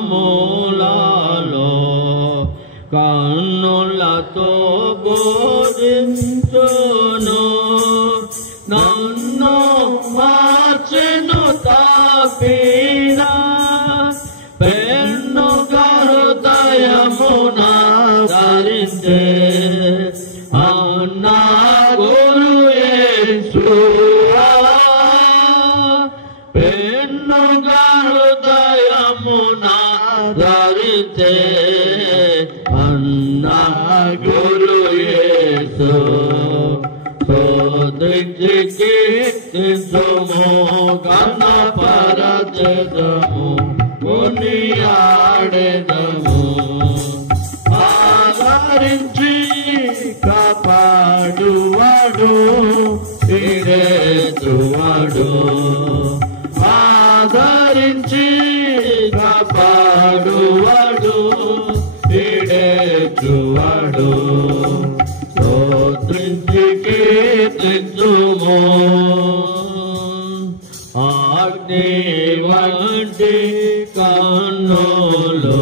సమయములలో కన్నులతో బోధించును నన్ను మార్చెను తాపిన పెన్నుగా హృదయమున ధరించే అన్నా గురు యేసువా పెన్నుగా హృదయమున ధరించే అన్నా గురు యేసు స్తుతించి కీర్తించుము ఘనపరచెదము కొనియాడెదము ఆదరించి కాపాడువాడు ఈడేచువాడు ఆదరించి కాపాడువాడు ఈడేచువాడు స్తోత్రించి కీర్తించుము అగ్ని వంటి కన్నులు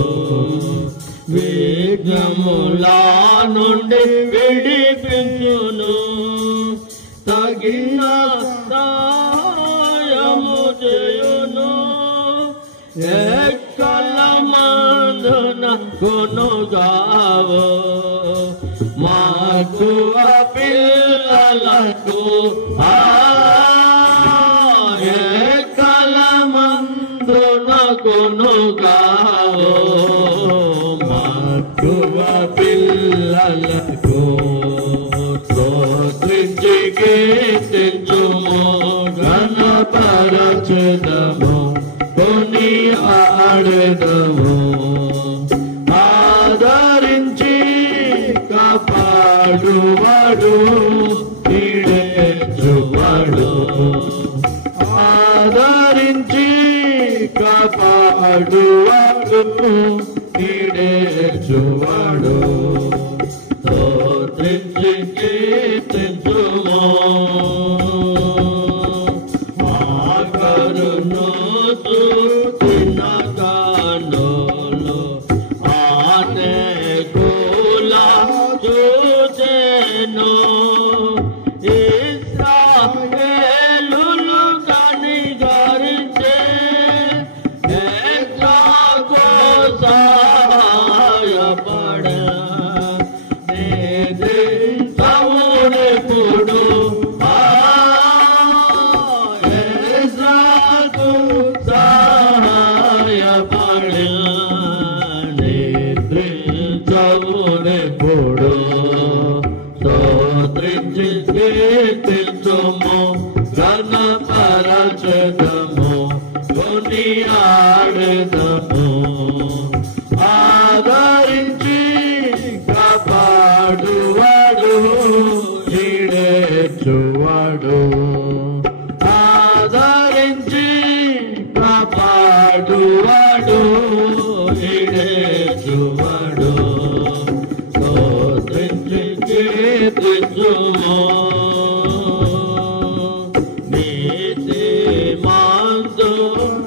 విఘ్నములా నుండి విడిపించును తగిన సహాయము చేయును ఎక్కలమందున కొనుగావు మాకు పిల్లలకు ఎక్కలమందున కొనుగావు మాకు పిల్లలకు స్తోత్రించి కీర్తించుము ఘనపరచెదము కొనియాడెదము ఆదరించి కాపాడువాడు ఈడేచువాడు ఆదరించి కాపాడువాడు ఈడేచువాడు స్తోత్రించి కీర్తించుము ఆకరును చూచిన కన్నులు అనేకుల చూచెను ఇశ్రాయేలును కనికరించే ఎట్లాగో సహాయపడ నిద్రించవునెప్పుడు ఎజ్రాకు సహాయపడ నిద్రించవునెప్పుడు స్తోత్రించి కీర్తించుము ఘనపరచెదము కొనియాడెదము ఆదరించి కాపాడువాడు ఈడేచువాడు ఆదరించి కాపాడువాడు ఈడేచువాడు స్తోత్రించి కీర్తించుము నీతిమంతు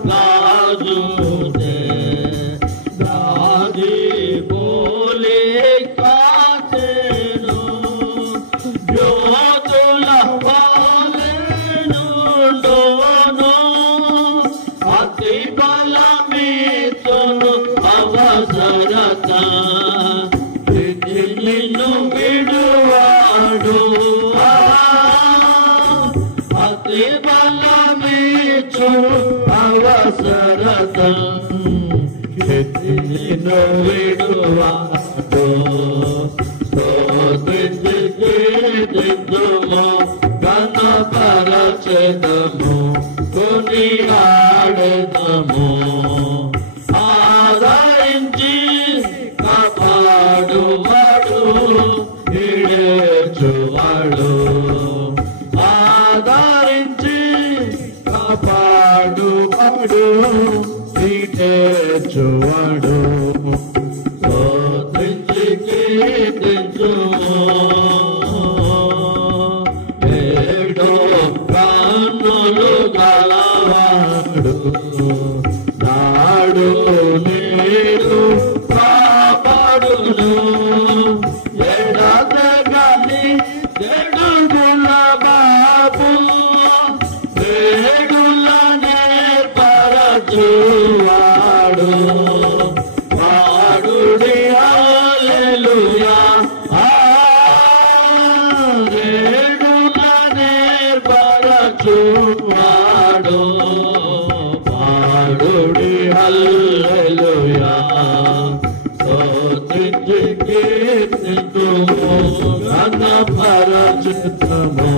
రాజునే రాజీ పోలి కాచెను యోధుల పాలెనుండును అతి బలమిచ్చును అవసరత నిన్ను విడువాడు అతి బలమిచ్చును అవసరత నిన్ను విడువాడు స్తోత్రించి కీర్తించుము ఘనపరచెదము కొనియాడెదము ఆదరించి కాపాడువాడు ఈడేచువాడు ఆదరించి కాపాడువాడు ఈడేచువాడు స్తోత్రించి కీర్తించుము ఏడో కన్నులు గలవాడు నా నేడు కాపాడును ఎడతగాని చెడుగుల బాబు వేడులనే పరచువాడు పాడుడి హల్లెలూయా వేడులనే పరచువాడు పాడుడి హల్లెలూయా స్తుతించి కీర్తింతుము ఘనపరచుతుము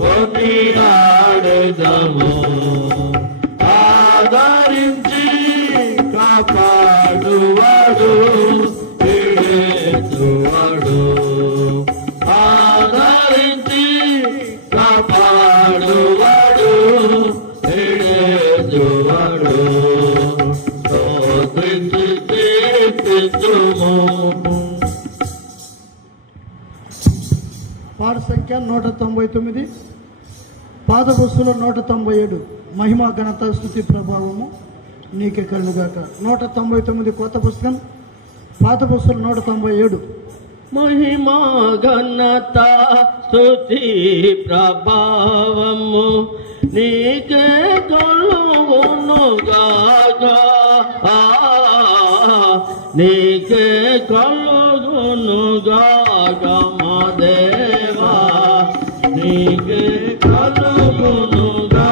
కొనియాడెదము ఆదరించి కాపాడువాడు విడిచువాడు ఆదరించి కాపాడువాడు విడిచువాడు స్తుతించి కీర్తింతుము. పాట సంఖ్య 199, పాదపుస్తులు 197. మహిమ ఘనత స్తుతి ప్రభావము నీకే కలుగాక. 199 కొత్త పుస్తకం, పాత పుస్తులు 197. మహిమ ఘనత స్తుతి ప్రభావము నీకే కలుగునుగాక నీకే కలుగునుగాక మా దేవా నీకే కలుగునుగాక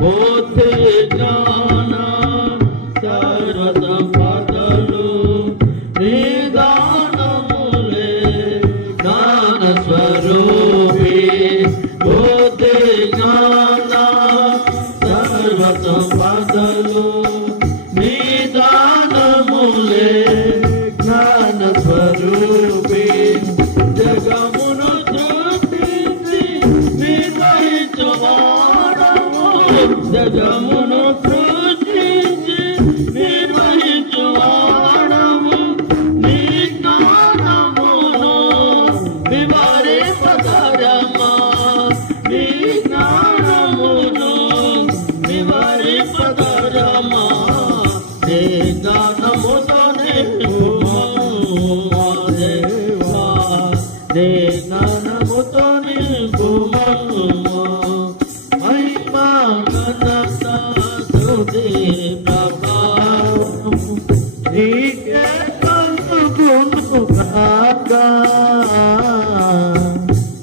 బుద్ధి జ్ఞాన సర్వ సంపదలు నిదానములే జ్ఞాన స్వరూపి బుద్ధి జ్ఞాన సర్వ సంపదలు నిదానములే జ్ఞాన స్వరూపి జగమును సృష్టించి నిర్వహించువాడము జగమును సృష్టించి నిర్వహించువాడము నీ జ్ఞానమును వివరింపతరమా నీ జ్ఞానమును వివరింపతరమా నీ జ్ఞానముతో నింపుమా దేవా నీ జ్ఞానముతో నింపుమా మహిమా ఘనత స్తుతి ప్రభావము నీకే కలుగునుగాక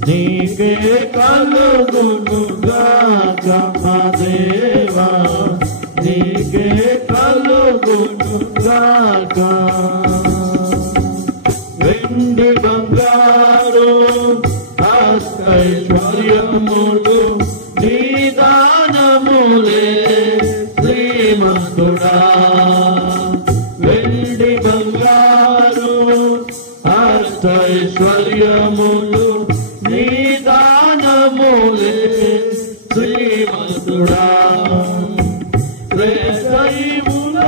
నీకే కలుగునుగాక మా దేవా నీకే కలుగునుగాక వెండి బంగారు ఐశ్వర్యములు నిదానములే శ్రీమంతుడా వెండి బంగారు ఐశ్వర్యములు నిదానములే శ్రీమంతుడా శ్రేష్ఠయుడవు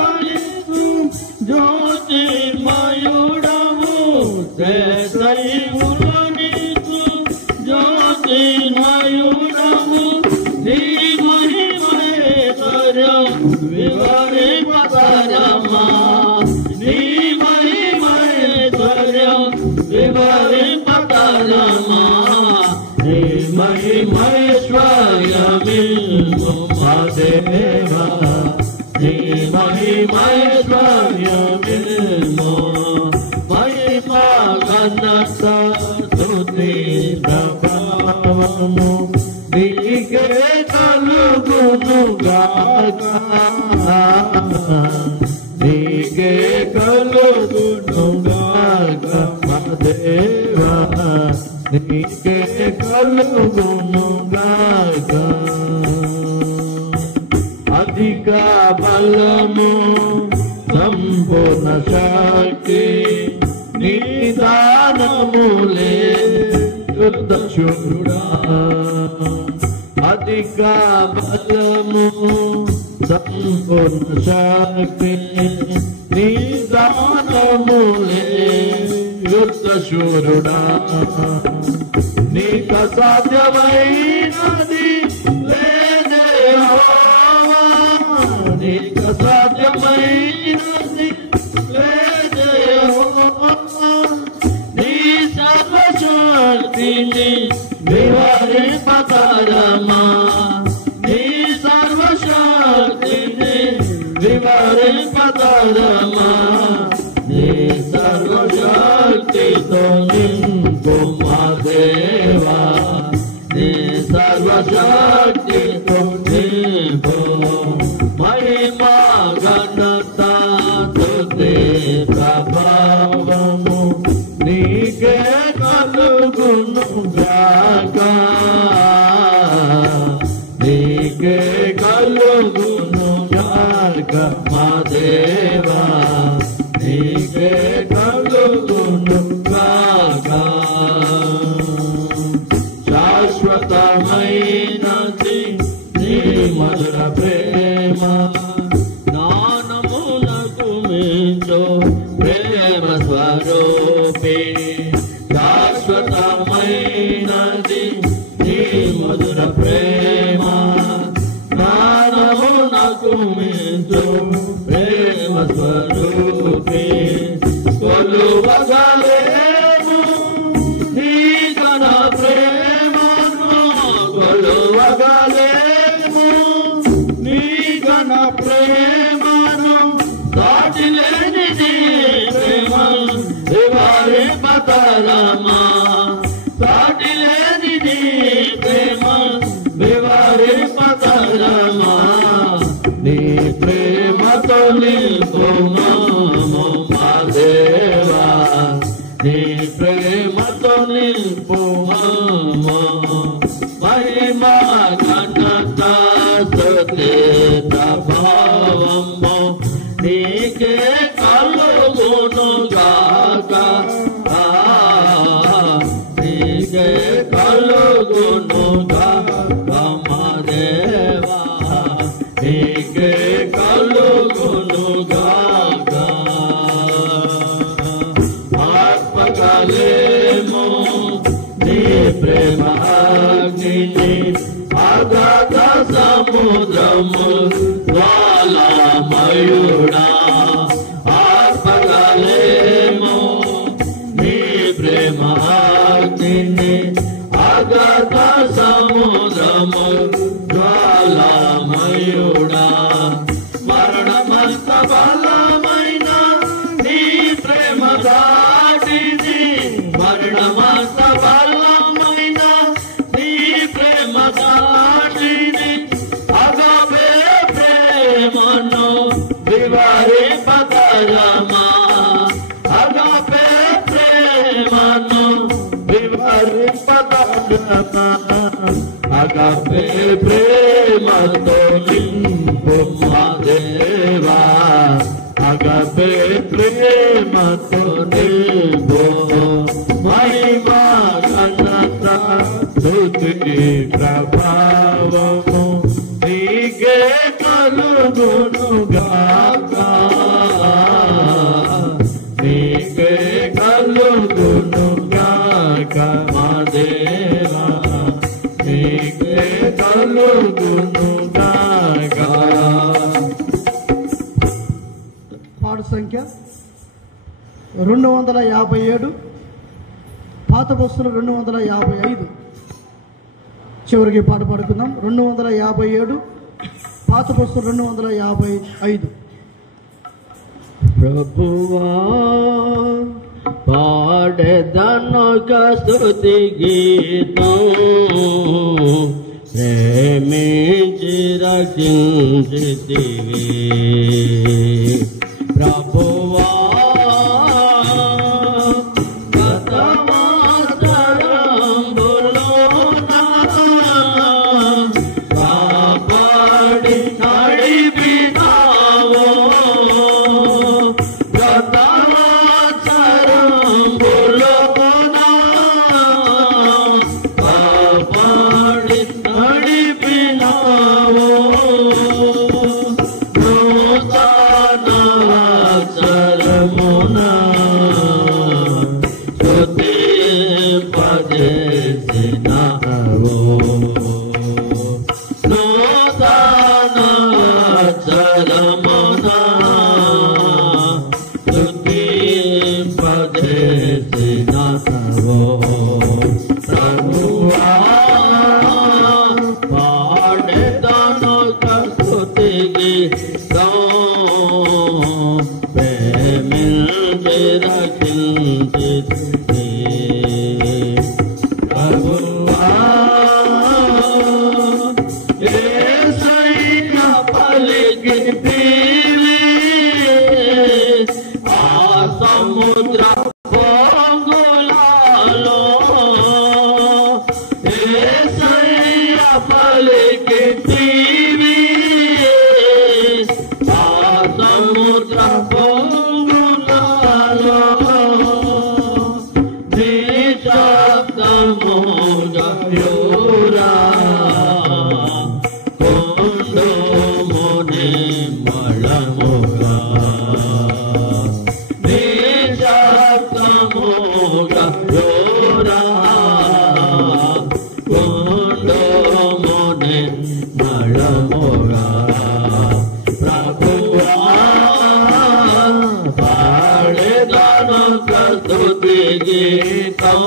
జ్యోతిర్మయుడవు శ్రేష్ఠయుడవు జ్యోతిర్మయుడవు నీ మహిమేశ్వర్యం వివరింపతరమా నీ మహిమేశ్వర్యం వివరింపతరమా నీ మహిమేశ్వర్యమిల్లు మా దేవా నీ మహిమేశ్వర్యమిల్లు మహిమా ఘనత స్తుతి ప్రభావము నీకే కలుగునుగాక నీకే కలుగునుగాక మా దేవా నీకే కలుగునుగాక అధిక బలము సంపూర్ణ శక్తి నిదానములే యుద్ధశూరుడా అధిక బలము సంపూర్ణ శక్తి నిదానములే యుద్ధశూరుడా నీకు సాధ్యమైనది లేదే యెహోవా నీకు పతరమా నీ సర్వశక్తితో నింపు మా దేవా నీ సర్వశక్తితో నింపు మహిమా ఘనత స్తుతి ప్రభావము నీకే కలుగును గాక నీకే కలుగును గాక మా దేవా నీకే కలుగును గాక శాశ్వతమైనది నీ మధుర ప్రేమ జ్ఞానమునకు మించు ప్రేమ స్వరూపి శాశ్వతమైనది నీ మధుర ప్రేమ జ్ఞానమునకు మించు ప్రేమ స్వరూపి కొలువగలేము నీ ఘన ప్రేమను కొలువగలేము నీ ఘన ప్రేమను దాటిలేని నీ ప్రేమ వివారి పతరమా దాటిలేని నీ ప్రేమ వివారి పతరమా నీ ప్రేమతో నింపుమా మా దేవా నీ ప్రేమతో నింపుమా మహిమా ఘనత స్తుతి ప్రభావము నీకే కలుగును గాక నీకే కలుగును గాక మా దేవా నీకే కలుగును గాక ఆత్మకలేము నీ ప్రేమ అగ్నిని అగాధ సముద్రము జ్వాలామయుడా ఆత్మకలేము నీ ప్రేమ అగ్నిని అగాధ సముద్రము జ్వాలామయుడా మరణమంత బలమైన నీ ప్రేమ దాటిని మరణమంత బలమైన నీ ప్రేమ దాటిని అగాపే ప్రేమను వివారి పతరమా అగాపే ప్రేమను వివారి పతరమా అగాపే ప్రేమతో నింపు మా దేవా అగాపే ప్రేమతో నింపు మహిమా ఘనత స్తుతి ప్రభావము నీకే కలుగును గాక నీకే కలుగును గాక మా దేవా నీకే కలుగును గాక. పాడు సంఖ్య 257, పాత బస్సులు 255. చివరికి పాట పాడుకుందాం. 257, పాత బస్సులు 255. ప్రభువా పాడెదనొక స్తుతి గీతం ప్రేమించి రక్షించితివి ప్రభువా పలికితివి ఆ సముద్ర పొంగులలో యేసయ్య పలికితివి ఆ సముద్ర పొంగులలో నిశ్శబ్దముగా యోరా కొండముని మళముగా నిశ్శబ్దముగా యోరా కొండముని మళముగా ప్రభువా పాడెదను స్తుతి గీతం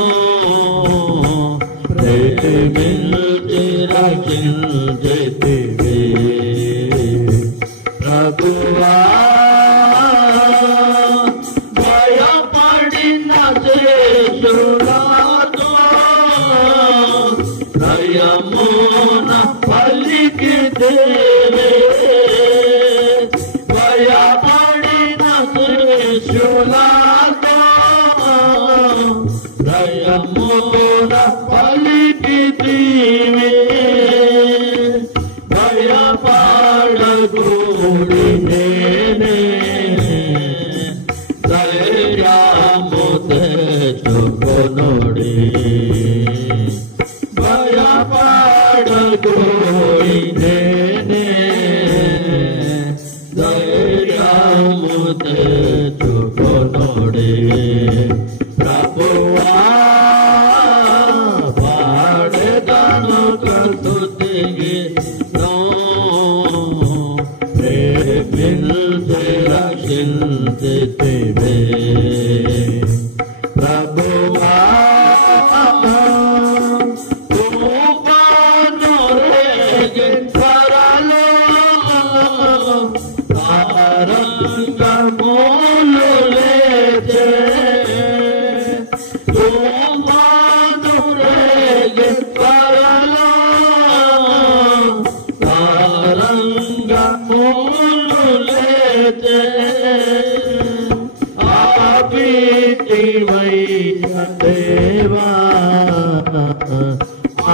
ప్రేమించి రక్షించితివి ప్రభువా భయపడిన శేషులతో భయమున పలికితివి భయపడిన శేషులతో భయమున పలికితివి భయపడకూడి నేనే ధైర్యము తెచ్చుకొనుడి భయపడకూడి నేనే ధైర్యము తెచ్చుకొనుడి ప్రభువా పాడెదను స్తుతి గీతం ప్రేమించి రక్షించితివి ప్రభువా తుఫాను రేగే త్వరలో తరంగములు లేచే తుఫాను రేగే త్వరలో తరంగములు లేచే ఆపితివయ్య దేవా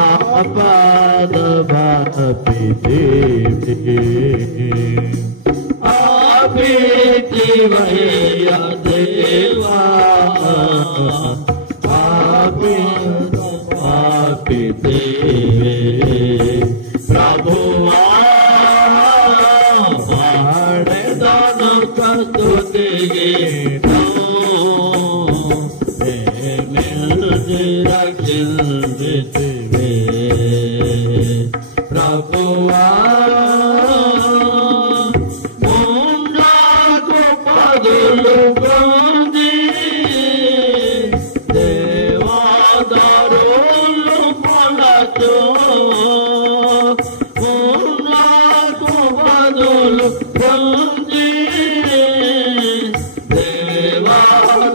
ఆపద బాపితివి ఆపితివయ్య దేవా ఆపద బాపితివి ప్రభువా పాడెదను స్తుతి గీతం ప్రేమించి రక్షించితివి ప్రభువా ముండాకు పదులు పొంది దేవాదారులు పొలచు ముండాకు పదులు పొంది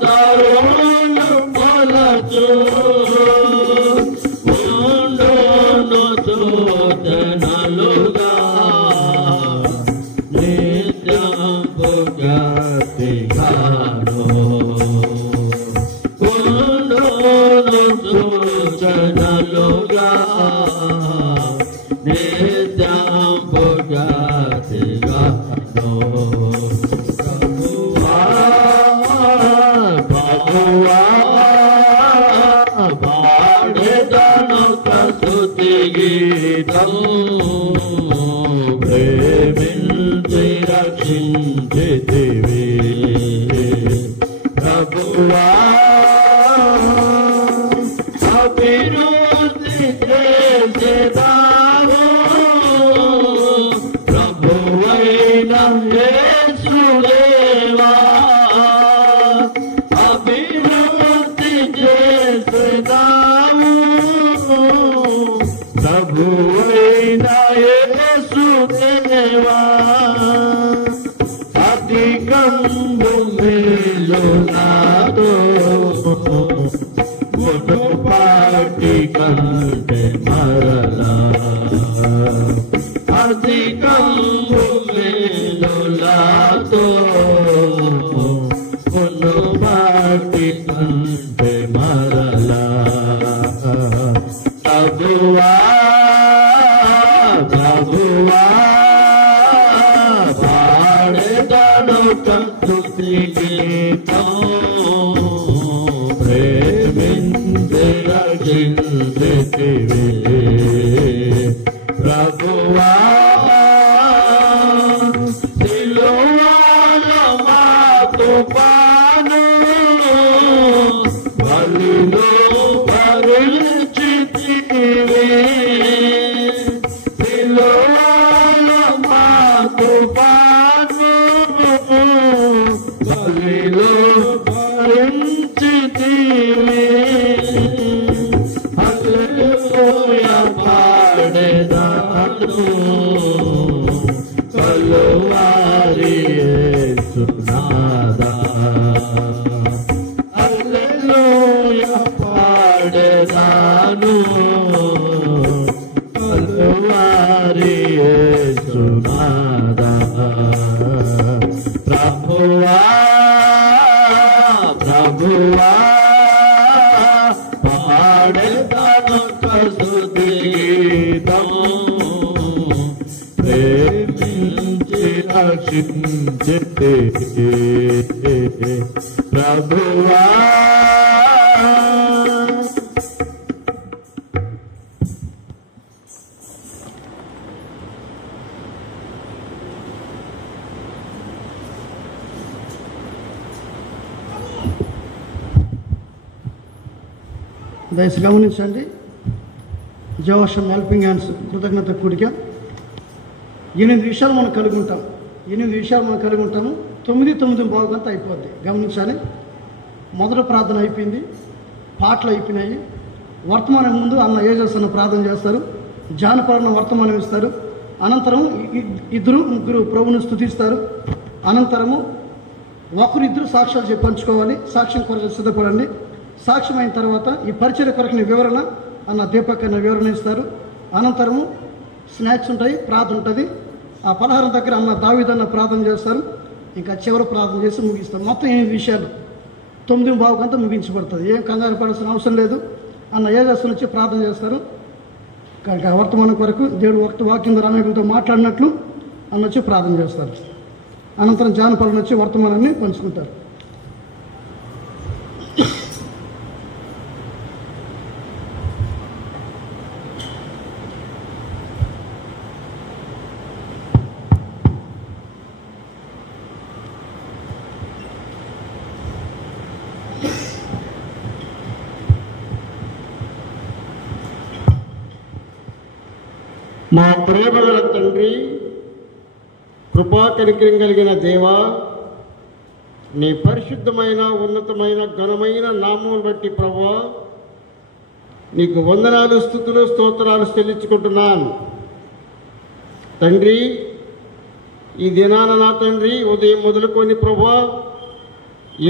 దేవాదారులు పొలచు ముండును సూచనలుగా నిత్యంబుగా తిగాను ముండును సూచనలుగా నిత్యంబుగా తిగాను ప్రభువా పాడెదను స్తుతి గీతం ప్రేమించి రక్షించితివి ప్రభువా అభివృద్ధి చేసేదావు ప్రభువైన యేసుదేవా అభివృద్ధి చేసేదావు ప్రభువైన యేసుదేవా అధికంబు మేలు నాతో మునుపాటి కంటే మరలా అధికంబు స్తుతి గీతం ప్రేమించి రక్షించితివి ప్రభువా సిలువలో మాకు పాను బలిలో భరించితివి సిలువలో మాకు పాను బలిలో భరించితివి హల్లెలూయా పాడెదాను కలువారి యేసునాదా హల్లెలూయా పాడెదాను కలువారి యేసునాదా ప్రభువా ప్రభువా పాడెదాను స్తుతి గీతం ప్రేమించి రక్షించితే ప్రభువా దయచేసి గమనించండి. జోషన్ హెల్పింగ్ హ్యాండ్స్ కృతజ్ఞత కూడిక 8 విషయాలు మనం కలిగి ఉంటాం. 8 విషయాలు మనం కలిగి ఉంటాము. 9 బాగుంతా అయిపోద్ది. గమనించాలి. మొదటి ప్రార్థన అయిపోయింది, పాటలు అయిపోయినాయి. వర్తమానం ముందు అన్న ఏజెస్ అన్న ప్రార్థన చేస్తారు, జానపరణ వర్తమానం ఇస్తారు. అనంతరం 2-3 ప్రభువును స్తుతిస్తారు. అనంతరము 1-2 సాక్ష్యాలు చెప్పి పంచుకోవాలి. సాక్ష్యం కొరకు సిద్ధపడండి. సాక్ష్యం అయిన తర్వాత ఈ పరిచయ కొరకుని వివరణ అన్న దీపక్ అన్న వివరణ ఇస్తారు. అనంతరము స్నాక్స్ ఉంటాయి, ప్రార్థన ఉంటుంది. ఆ పలహారం దగ్గర అన్న దావీదన్న ప్రార్థన చేస్తారు. ఇంకా చివరి ప్రార్థన చేసి ముగిస్తారు. మొత్తం 8 విషయాలు 9:15 ముగించబడుతుంది. ఏం కంగారు పడాల్సిన అవసరం లేదు. అన్న ఏజస్సులు వచ్చి ప్రార్థన చేస్తారు. కనుక వర్తమానం కొరకు దేవుడు వాక్యం ద్వారా అనేకులతో మాట్లాడినట్లు అన్న వచ్చి ప్రార్థన చేస్తారు. అనంతరం జానపరులు వచ్చి వర్తమానాన్ని పంచుకుంటారు. మా ప్రేమగల తండ్రి, కృపా కనికరం కలిగిన దేవా, నీ పరిశుద్ధమైన ఉన్నతమైన ఘనమైన నామం బట్టి ప్రభువా నీకు వందనాలు, స్తుతులు, స్తోత్రాలు చెల్లించుకుంటున్నాను. తండ్రి, ఈ దినాన నా తండ్రి ఉదయం మొదలుకొని ప్రభువా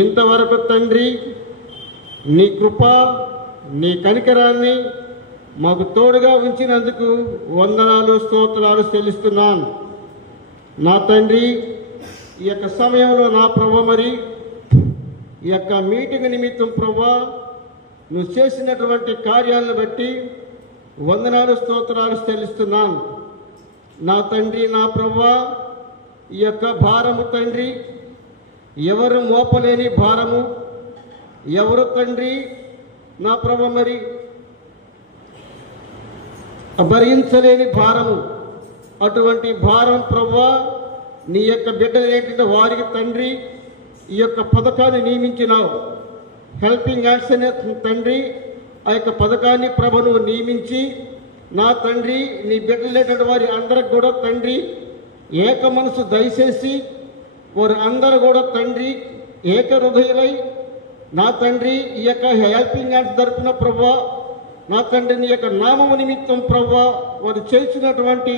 ఇంతవరకు తండ్రి నీ కృప, నీ కనికరాన్ని మాకు తోడుగా ఉంచినందుకు వందనాలు, స్తోత్రాలు చెల్లిస్తున్నాను. నా తండ్రి, ఈ యొక్క సమయంలో నా ప్రభు మరి ఈ యొక్క మీటింగ్ నిమిత్తం ప్రభు నువ్వు చేసినటువంటి కార్యాలను బట్టి వందనాలు, స్తోత్రాలు చెల్లిస్తున్నాను. నా తండ్రి, నా ప్రభు, ఈ యొక్క భారము తండ్రి ఎవరు మోపలేని భారము, ఎవరు తండ్రి నా ప్రభు మరి భరించలేని భారము, అటువంటి భారం ప్రభువా నీ యొక్క బిడ్డలు ఏంటంటే వారికి తండ్రి ఈ యొక్క పథకాన్ని నియమించినావు. హెల్పింగ్ హ్యాండ్స్ అనే తండ్రి ఆ యొక్క పథకాన్ని ప్రభును నియమించి నా తండ్రి నీ బిడ్డలు ఏంటంటే వారి అందరికి కూడా తండ్రి ఏక మనసు దయచేసి వారు అందరూ కూడా తండ్రి ఏక హృదయులై నా తండ్రి ఈ యొక్క హెల్పింగ్ హ్యాండ్స్ తరపున ప్రభువా నా తండ్రి నీ యొక్క నామము నిమిత్తం ప్రభువా వారు చేసినటువంటి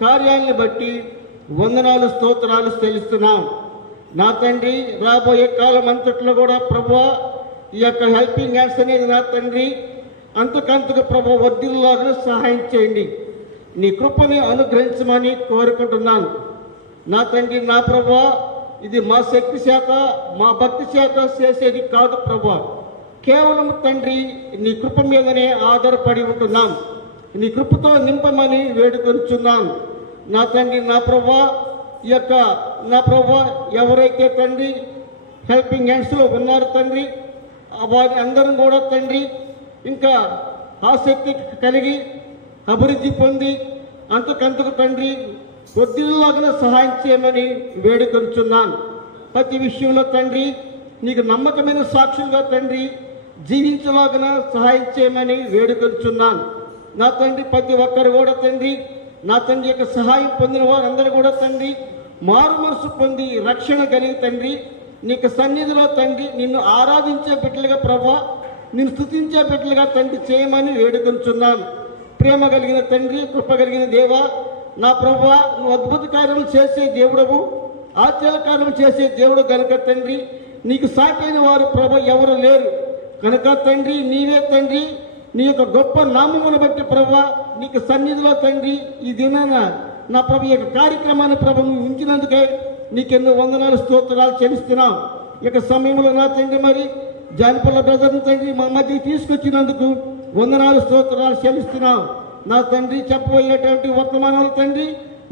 కార్యాలను బట్టి వందనాలు, స్తోత్రాలు చెల్లిస్తున్నాం. నా తండ్రి రాబోయే కాలం అంతట్లో కూడా ప్రభువా ఈ యొక్క హెల్పింగ్ హ్యాండ్స్ అనేది నా తండ్రి అంతకంతకు ప్రభు వర్ధిల్లాగా సహాయం చేయండి. నీ కృపని అనుగ్రహించమని కోరుకుంటున్నాను. నా తండ్రి, నా ప్రభువా ఇది మా శక్తి చేత మా భక్తి చేత చేసేది కాదు ప్రభువా, కేవలం తండ్రి నీ కృప మీదనే ఆధారపడి ఉంటున్నాం. నీ కృపతో నింపమని వేడుకొంచున్నాను. నా తండ్రి, నా ప్రభువా ఈ యొక్క నా ప్రభువా ఎవరైతే తండ్రి హెల్పింగ్ హ్యాండ్స్లో ఉన్నారు తండ్రి, వారి అందరం కూడా తండ్రి ఇంకా ఆసక్తి కలిగి అభివృద్ధి పొంది అంతకంతకు తండ్రి కొద్దిలాగా సహాయం చేయమని వేడుకొంచున్నాను. ప్రతి విషయంలో తండ్రి నీకు నమ్మకమైన సాక్షులుగా తండ్రి జీవించలాగా సహాయం చేయమని వేడుకొంచున్నాను. నా తండ్రి ప్రతి ఒక్కరు కూడా తండ్రి నా తండ్రి యొక్క సహాయం పొందిన వారందరూ కూడా తండ్రి మారు మనసు పొంది రక్షణ కలిగి తండ్రి నీకు సన్నిధిలో తండ్రి నిన్ను ఆరాధించే బిడ్డలుగా ప్రభా, నిన్ను స్తుతించే బిడ్డలుగా తండ్రి చేయమని వేడుకొంచున్నాను. ప్రేమ కలిగిన తండ్రి, కృప కలిగిన దేవా, నా ప్రభా నువ్వు అద్భుత కార్యములు చేసే దేవుడవు, ఆశ్చర్య కార్యములు చేసే దేవుడు కనుక తండ్రి నీకు సాటైన వారు ప్రభ ఎవరు లేరు కనుక తండ్రి నీవే తండ్రి నీ యొక్క గొప్ప నామమును బట్టి ప్రభా నీకు సన్నిధిలో తండ్రి ఈ దినాన నా ప్రభు ఈ యొక్క కార్యక్రమాన్ని ప్రభు నువ్వు ఉంచినందుకే నీకెన్నో వందనాలు స్తోత్రాలు చెల్లిస్తున్నాం. ఈ యొక్క సమయంలో నా తండ్రి మరి జానపల్ల బ్రదర్ని తండ్రి మా మధ్య తీసుకొచ్చినందుకు వందనాలు స్తోత్రాలు చెల్లిస్తున్నాం. నా తండ్రి చెప్పబోయేటువంటి వర్తమానాలు తండ్రి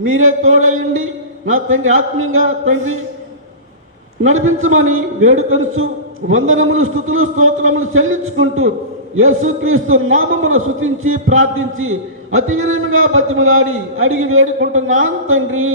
మీరే తోడయండి. నా తండ్రి ఆత్మీయంగా తండ్రి నడిపించమని వేడుకొనుచు వందనములు స్తుతులు స్తోత్రములు చెల్లించుకుంటూ యేసుక్రీస్తు నామమును స్తుతించి ప్రార్థించి అతి వినయంగా బతిమలాడి అడిగి వేడుకుంటున్నాను తండ్రి.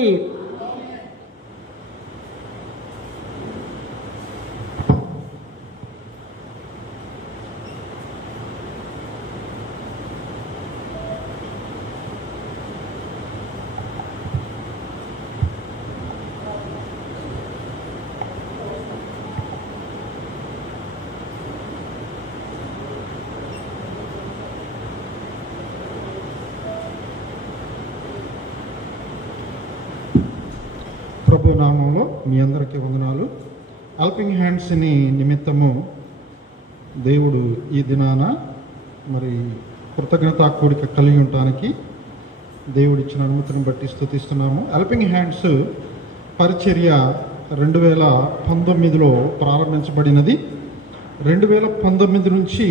ప్రభు నామంలో మీ అందరికీ వందనాలు. హెల్పింగ్ హ్యాండ్స్ని నిమిత్తము దేవుడు ఈ దినాన మరి కృతజ్ఞతా కూడిక కలిగి ఉండటానికి దేవుడు ఇచ్చిన అనుమతిని బట్టి స్తుతిస్తున్నాము. హెల్పింగ్ హ్యాండ్స్ పరిచర్య 2019లో ప్రారంభించబడినది. 2019 నుంచి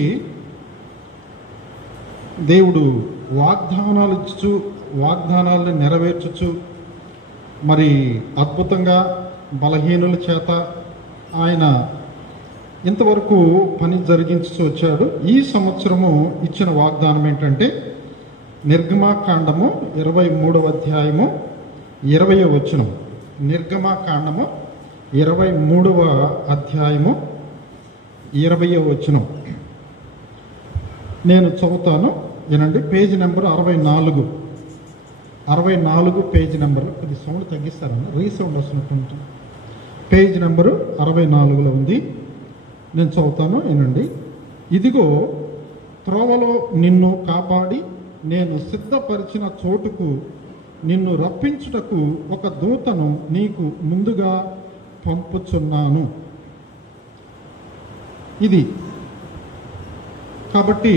దేవుడు వాగ్దానాలు ఇచ్చు వాగ్దానాలను నెరవేర్చుచు మరి అద్భుతంగా బలహీనుల చేత ఆయన ఇంతవరకు పని జరిగించు వచ్చాడు. ఈ సంవత్సరము ఇచ్చిన వాగ్దానం ఏంటంటే నిర్గమాకాండము 23వ అధ్యాయము 20వ వచనం. నిర్గమాకాండము 23వ అధ్యాయము 20వ వచనం నేను చదువుతాను ఏనండి. పేజీ నెంబర్ 64 పేజీ నెంబర్, కొద్ది సౌండ్ తగ్గిస్తారన్న, రీసౌండ్ వస్తున్నట్టు. పేజీ నెంబరు 64లో ఉంది. నేను చదువుతాను ఏనండి. ఇదిగో త్రోవలో నిన్ను కాపాడి నేను సిద్ధపరిచిన చోటుకు నిన్ను రప్పించుటకు ఒక దూతను నీకు ముందుగా పంపుచున్నాను. ఇది కాబట్టి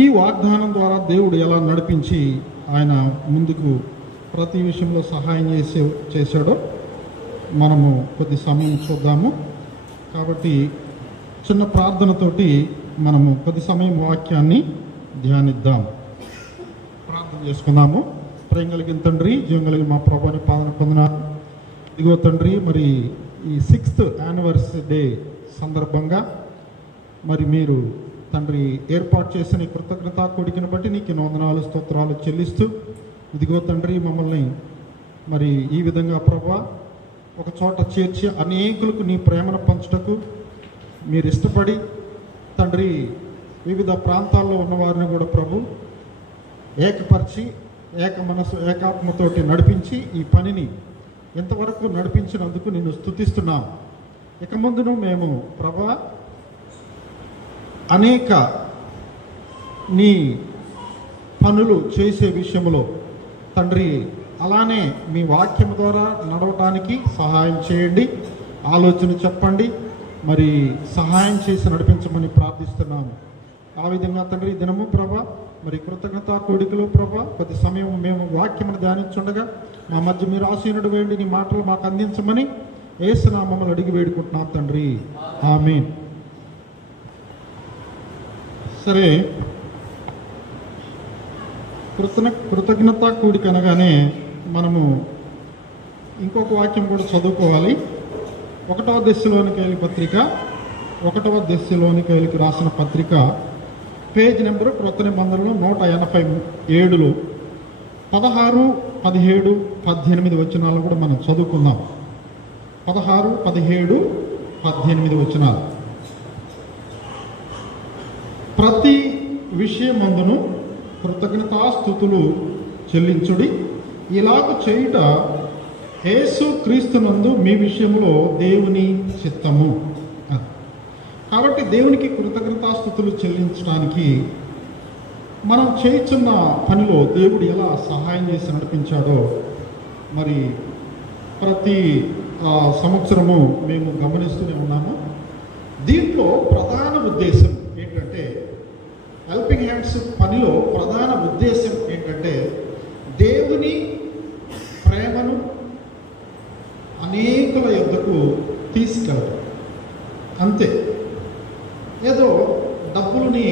ఈ వాగ్దానం ద్వారా దేవుడు ఎలా నడిపించి ఆయన ముందుకు ప్రతి విషయంలో సహాయం చేశాడో మనము కొద్ది సమయం చూద్దాము. కాబట్టి చిన్న ప్రార్థనతోటి మనము కొద్ది సమయం వాక్యాన్ని ధ్యానిద్దాం. ప్రార్థన చేసుకుందాము. ప్రేమ కలిగిన తండ్రి, జీవం కలిగిన మా ప్రభుని పాదన పొందినారు. ఇదిగో తండ్రి, మరి ఈ 6th యానివర్సరీ డే సందర్భంగా మరి మీరు తండ్రి ఏర్పాటు చేసిన కృతజ్ఞతా కూడికను బట్టి నీకు వందనాలు స్తోత్రాలు చెల్లిస్తూ ఇదిగో తండ్రి మమ్మల్ని మరి ఈ విధంగా ప్రభా ఒక చోట చేర్చి అనేకులకు నీ ప్రేమను పంచుటకు మీరు ఇష్టపడి తండ్రి వివిధ ప్రాంతాల్లో ఉన్నవారిని కూడా ప్రభు ఏకపరిచి ఏక మనసు ఏకాత్మతోటి నడిపించి ఈ పనిని ఇంతవరకు నడిపించినందుకు నిన్ను స్తుతిస్తున్నాం. ఇక ముందును మేము ప్రభా అనేక నీ పనులు చేసే విషయంలో తండ్రి అలానే మీ వాక్యం ద్వారా నడవటానికి సహాయం చేయండి, ఆలోచన చెప్పండి, మరి సహాయం చేసి నడిపించమని ప్రార్థిస్తున్నాము. ఆ విధంగా తండ్రి దినము ప్రభా మరి కృతజ్ఞతా కోడికలో ప్రభా కొద్ది సమయం మేము వాక్యమును ధ్యానించుండగా మా మధ్య మీరు ఆశీనుడు వేయండి, నీ మాటలు మాకు అందించమని యేసు నామములో అడిగి వేడుకుంటున్నాం తండ్రి, ఆమేన్. సరే, కృతజ్ఞతా కూడిక అనగానే మనము ఇంకొక వాక్యం కూడా చదువుకోవాలి. 1వ దశలోనికైల పత్రిక 1వ దశలోనికైలకి రాసిన పత్రిక పేజ్ నెంబరు క్రొత్త నిబంధనలో 187లో 16, 17, 18 వచనాలు కూడా మనం చదువుకుందాం. 16, 17, 18 వచనాలు. ప్రతి విషయమందును కృతజ్ఞతాస్తుతులు చెల్లించుడి, ఇలాగ చేయుట యేసు క్రీస్తునందు మీ విషయంలో దేవుని చిత్తము. కాబట్టి దేవునికి కృతజ్ఞతాస్తుతులు చెల్లించడానికి మనం చేస్తున్న పనిలో దేవుడు ఎలా సహాయం చేసి నడిపించాడో మరి ప్రతి సంవత్సరము మేము గమనిస్తూనే ఉన్నాము. దీంట్లో ప్రధాన ఉద్దేశం ఏంటంటే, హెల్పింగ్ హ్యాండ్స్ పనిలో ప్రధాన ఉద్దేశం ఏంటంటే దేవుని ప్రేమను అనేకుల యొద్దకు తీసుకెళ్ళడం. అంతే. ఏదో డబ్బులని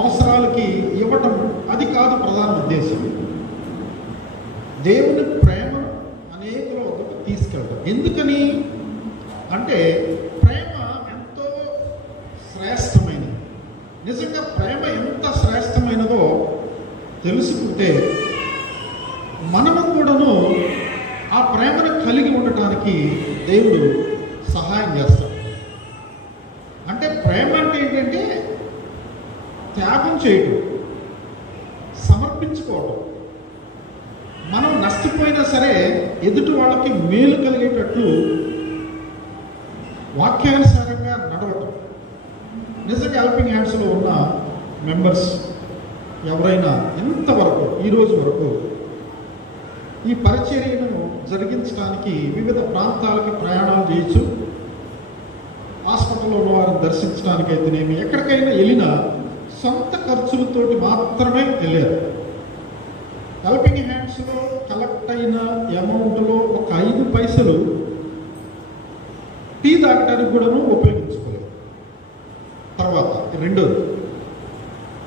అవసరాలకి ఇవ్వటం అది కాదు ప్రధాన ఉద్దేశం. దేవుని ప్రేమను అనేకుల వద్దకు తీసుకెళ్ళడం. ఎందుకని అంటే ప్రేమ ఎంతో శ్రేష్టమైనది. నిజంగా ప్రేమ ఎంత శ్రేష్టమైనదో తెలుసుకుంటే మనము కూడాను ఆ ప్రేమను కలిగి ఉండటానికి దేవుడు సహాయం చేస్తాడు. అంటే ప్రేమ అంటే ఏంటంటే త్యాగం చేయడం, సమర్పించుకోవడం. మనం నష్టపోయినా సరే ఎదుటి వాళ్ళకి మేలు కలిగేటట్లు వాక్యానుసారంగా నడవటం. నిజంగా హెల్పింగ్ హ్యాండ్స్లో ఉన్న మెంబర్స్ ఎవరైనా ఇంతవరకు ఈ రోజు వరకు ఈ పరిచర్యను జరిగించడానికి వివిధ ప్రాంతాలకి ప్రయాణాలు చేయొచ్చు. హాస్పిటల్లో ఉన్న వారిని దర్శించడానికైతేనేమి, ఎక్కడికైనా వెళ్ళినా సొంత ఖర్చులతోటి మాత్రమే వెళ్ళారు. హెల్పింగ్ హ్యాండ్స్లో కలెక్ట్ అయిన అమౌంట్లో ఒక 5 పైసలు టీ తాగడానికి కూడాను ఉపయోగించుకోలేదు. తర్వాత రెండోది,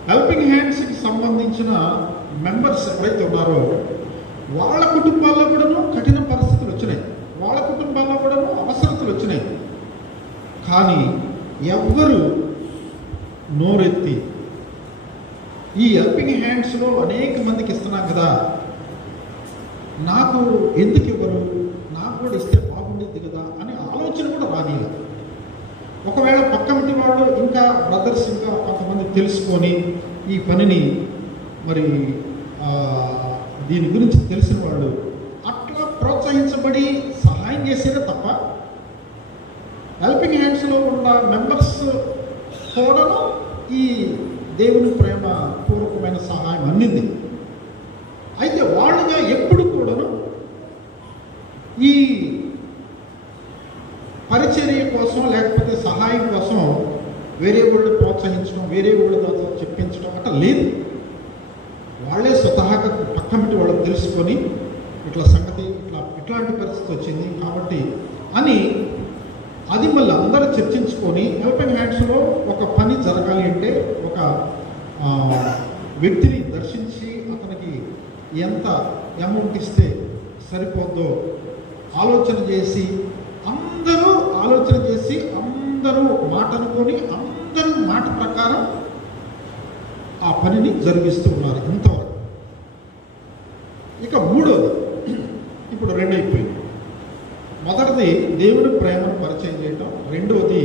హెల్పింగ్ హ్యాండ్స్కి సంబంధించిన మెంబర్స్ ఎవరైతే ఉన్నారో వాళ్ళ కుటుంబాల్లో కూడాను కఠిన పరిస్థితులు వచ్చినాయి, వాళ్ళ కుటుంబాల్లో కూడాను అవసరతలు వచ్చినాయి. కానీ ఎవ్వరు నోరెత్తి ఈ హెల్పింగ్ హ్యాండ్స్లో అనేక మందికి ఇస్తున్నాం కదా, నాకు ఎందుకు ఇవ్వరు, నాకు కూడా ఇస్తే బాగుండేది కదా అనే ఆలోచన కూడా రానిలేదు. ఒకవేళ పక్కమిటి వాళ్ళు ఇంకా బ్రదర్స్ ఇంకా కొంతమంది తెలుసుకొని ఈ పనిని మరి దీని గురించి తెలిసిన వాళ్ళు అట్లా ప్రోత్సహించబడి సహాయం చేసేదే తప్ప హెల్పింగ్ హ్యాండ్స్లో ఉన్న మెంబర్స్ కూడా ఈ దేవుని ప్రేమ పూర్వకమైన సహాయం అందింది. అయితే వాళ్ళుగా ఎప్పుడు కూడాను ఈ పరిచర్య కోసం లేకపోతే సహాయం కోసం వేరే వాళ్ళు ప్రోత్సహించడం, వేరే వాళ్ళతో చెప్పించడం అట్లా లేదు. వాళ్ళే స్వతహాగా పక్కమిటి వాళ్ళకి తెలుసుకొని ఇట్లా సంగతి ఇట్లాంటి పరిస్థితి వచ్చింది కాబట్టి అని అది మళ్ళీ అందరూ చర్చించుకొని హెల్పింగ్ హ్యాండ్స్లో ఒక పని జరగాలి అంటే ఒక వ్యక్తిని దర్శించి అతనికి ఎంత అమౌంట్ ఇస్తే సరిపోద్దో ఆలోచన చేసి అందరూ మాట అనుకొని అందరూ మాట ప్రకారం ఆ పనిని జరిగిస్తూ ఉన్నారు ఇంతవరకు. ఇక మూడోది, ఇప్పుడు 2 అయిపోయింది. మొదటిది దేవుడి ప్రేమను పరిచయం చేయటం, రెండవది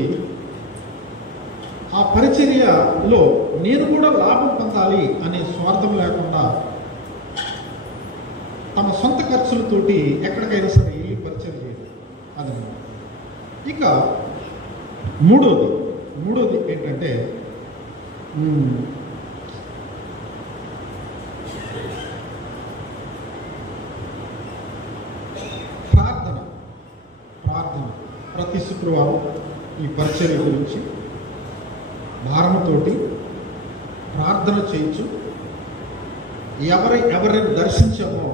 ఆ పరిచర్యలో నేను కూడా లాభం పొందాలి అనే స్వార్థం లేకుండా తమ సొంత ఖర్చులతోటి ఎక్కడికైనా సరే వెళ్ళి పరిచయం చేయడం అదనమాట. ఇక మూడోది ఏంటంటే ప్రార్థన. ప్రతి శుక్రవారం ఈ పరిచర్య గురించి భారముతోటి ప్రార్థన చేయొచ్చు. ఎవరిని దర్శించామో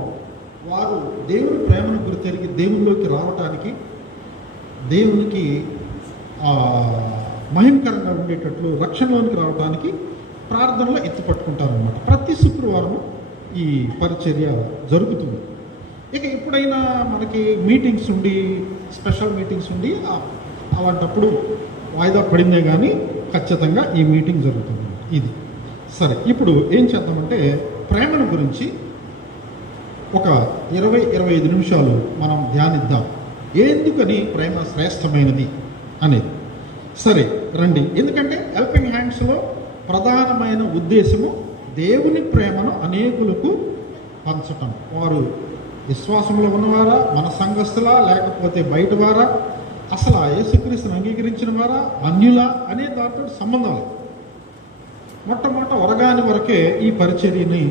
వారు దేవుని ప్రేమను గుర్తెరిగి దేవునిలోకి రావటానికి, దేవునికి మహిమకరంగా ఉండేటట్లు రక్షణలోనికి రావడానికి ప్రార్థనలో ఎత్తి పట్టుకుంటారనమాట. ప్రతి శుక్రవారం ఈ పరిచర్య జరుగుతుంది. ఇక ఎప్పుడైనా మనకి మీటింగ్స్ ఉండి, స్పెషల్ మీటింగ్స్ ఉండి అలాంటప్పుడు వాయిదా పడిందే కానీ ఖచ్చితంగా ఈ మీటింగ్ జరుగుతుంది. ఇది సరే. ఇప్పుడు ఏం చేద్దామంటే ప్రేమను గురించి ఒక 20-25 నిమిషాలు మనం ధ్యానిద్దాం. ఎందుకని ప్రేమ శ్రేష్టమైనది అనేది. సరే రండి. ఎందుకంటే హెల్పింగ్ హ్యాండ్స్లో ప్రధానమైన ఉద్దేశము దేవుని ప్రేమను అనేకులకు పంచటం. వారు విశ్వాసంలో ఉన్నవారా, మన సంఘస్థులా, లేకపోతే బయట వారా, అసలు ఆ యేసుక్రీస్తుని అంగీకరించిన వారా, అన్యులా అనే దాంతో సంబంధం లేదు. మొట్టమొదట వరగాని వరకే ఈ పరిచర్యని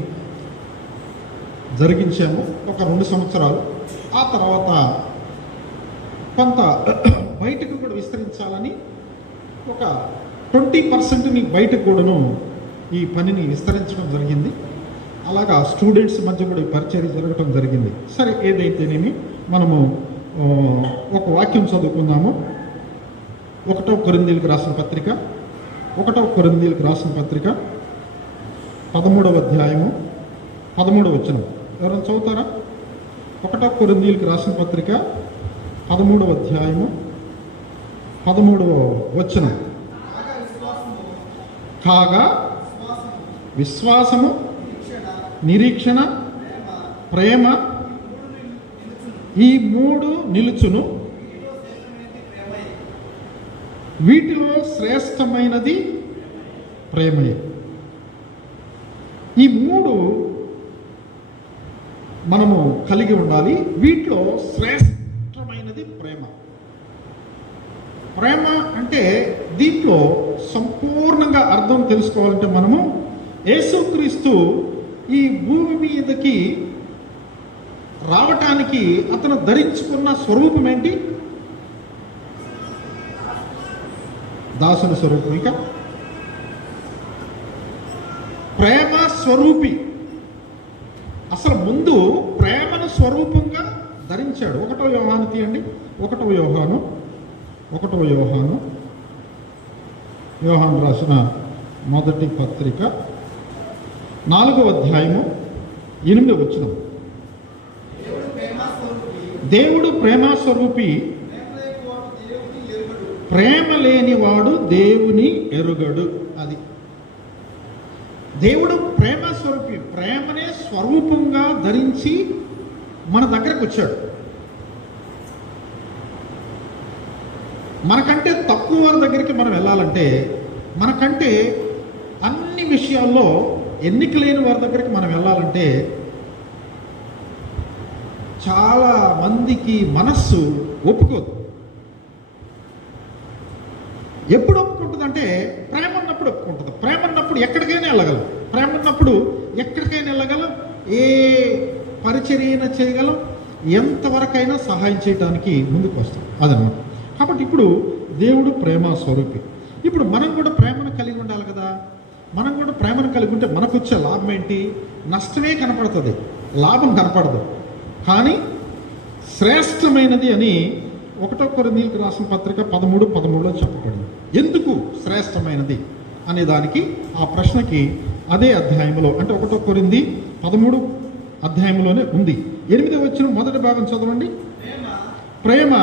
జరిగించాము, ఒక 2 సంవత్సరాలు. ఆ తర్వాత కొంత బయటకు కూడా విస్తరించాలని ఒక 20% బయటకు కూడాను ఈ పనిని విస్తరించడం జరిగింది. అలాగా స్టూడెంట్స్ మధ్య కూడా ఈ పరిచర్య జరగటం జరిగింది. సరే, ఏదైతేనేమి మనము ఒక వాక్యం చదువుకుందాము. 1 కొరింథీయులకు రాసిన పత్రిక 13వ అధ్యాయము 13వ వచనం. ఎవరైనా చదువుతారా? 1 కొరింథీయులకు రాసిన పత్రిక 13వ అధ్యాయము 13వ వచనం. కాగా విశ్వాసము, నిరీక్షణ, ప్రేమ ఈ 3 నిలుచును. వీటిలో శ్రేష్టమైనది ప్రేమయే. ఈ 3 మనము కలిగి ఉండాలి. వీటిలో శ్రేష్టమైనది ప్రేమ. ప్రేమ అంటే దీంట్లో సంపూర్ణంగా అర్థం తెలుసుకోవాలంటే మనము యేసుక్రీస్తు ఈ భూమి మీదకి రావటానికి అతను ధరించుకున్న స్వరూపం ఏంటి? దాసుని స్వరూపం. ఇక ప్రేమ స్వరూపి. అసలు ముందు ప్రేమను స్వరూపంగా ధరించాడు. 1వ యోహాను తీయండి. 1వ యోహాను యోహాను రాసిన మొదటి పత్రిక 4వ అధ్యాయము 8వ వచనం. దేవుడు ప్రేమ స్వరూపి, ప్రేమ లేనివాడు దేవుని ఎరుగడు. అది దేవుడు ప్రేమ స్వరూపి. ప్రేమనే స్వరూపంగా ధరించి మన దగ్గరకు వచ్చాడు. మనకంటే తక్కువ వారి దగ్గరికి మనం వెళ్ళాలంటే, మనకంటే అన్ని విషయాల్లో ఎన్నిక లేని వారి దగ్గరికి మనం వెళ్ళాలంటే చాలా మందికి మనస్సు ఒప్పుకోదు. ఎప్పుడు ఒప్పుకుంటుందంటే ప్రేమ ఉన్నప్పుడు ఒప్పుకుంటుంది. ప్రేమ ఉన్నప్పుడు ఎక్కడికైనా వెళ్ళగలం. ప్రేమ ఉన్నప్పుడు ఎక్కడికైనా వెళ్ళగలం, ఏ పరిచర్యన చేయగలం, ఎంతవరకైనా సహాయం చేయడానికి ముందుకు వస్తాం. అదనమాట. కాబట్టి ఇప్పుడు దేవుడు ప్రేమ స్వరూపి. ఇప్పుడు మనం కూడా ప్రేమను కలిగి ఉండాలి కదా. మనం కూడా ప్రేమను కలిగి ఉంటే మనకు వచ్చే లాభం ఏంటి? నష్టమే కనపడుతుంది, లాభం కనపడదు. కానీ శ్రేష్టమైనది అని 1 కొరింథీయులకు రాసిన పత్రిక 13:13లో చెప్పబడింది. ఎందుకు శ్రేష్టమైనది అనే దానికి, ఆ ప్రశ్నకి అదే అధ్యాయంలో, అంటే 1 కొరింథీ 13 అధ్యాయంలోనే ఉంది. 8వ వచనం మొదటి భాగం చదవండి. ప్రేమ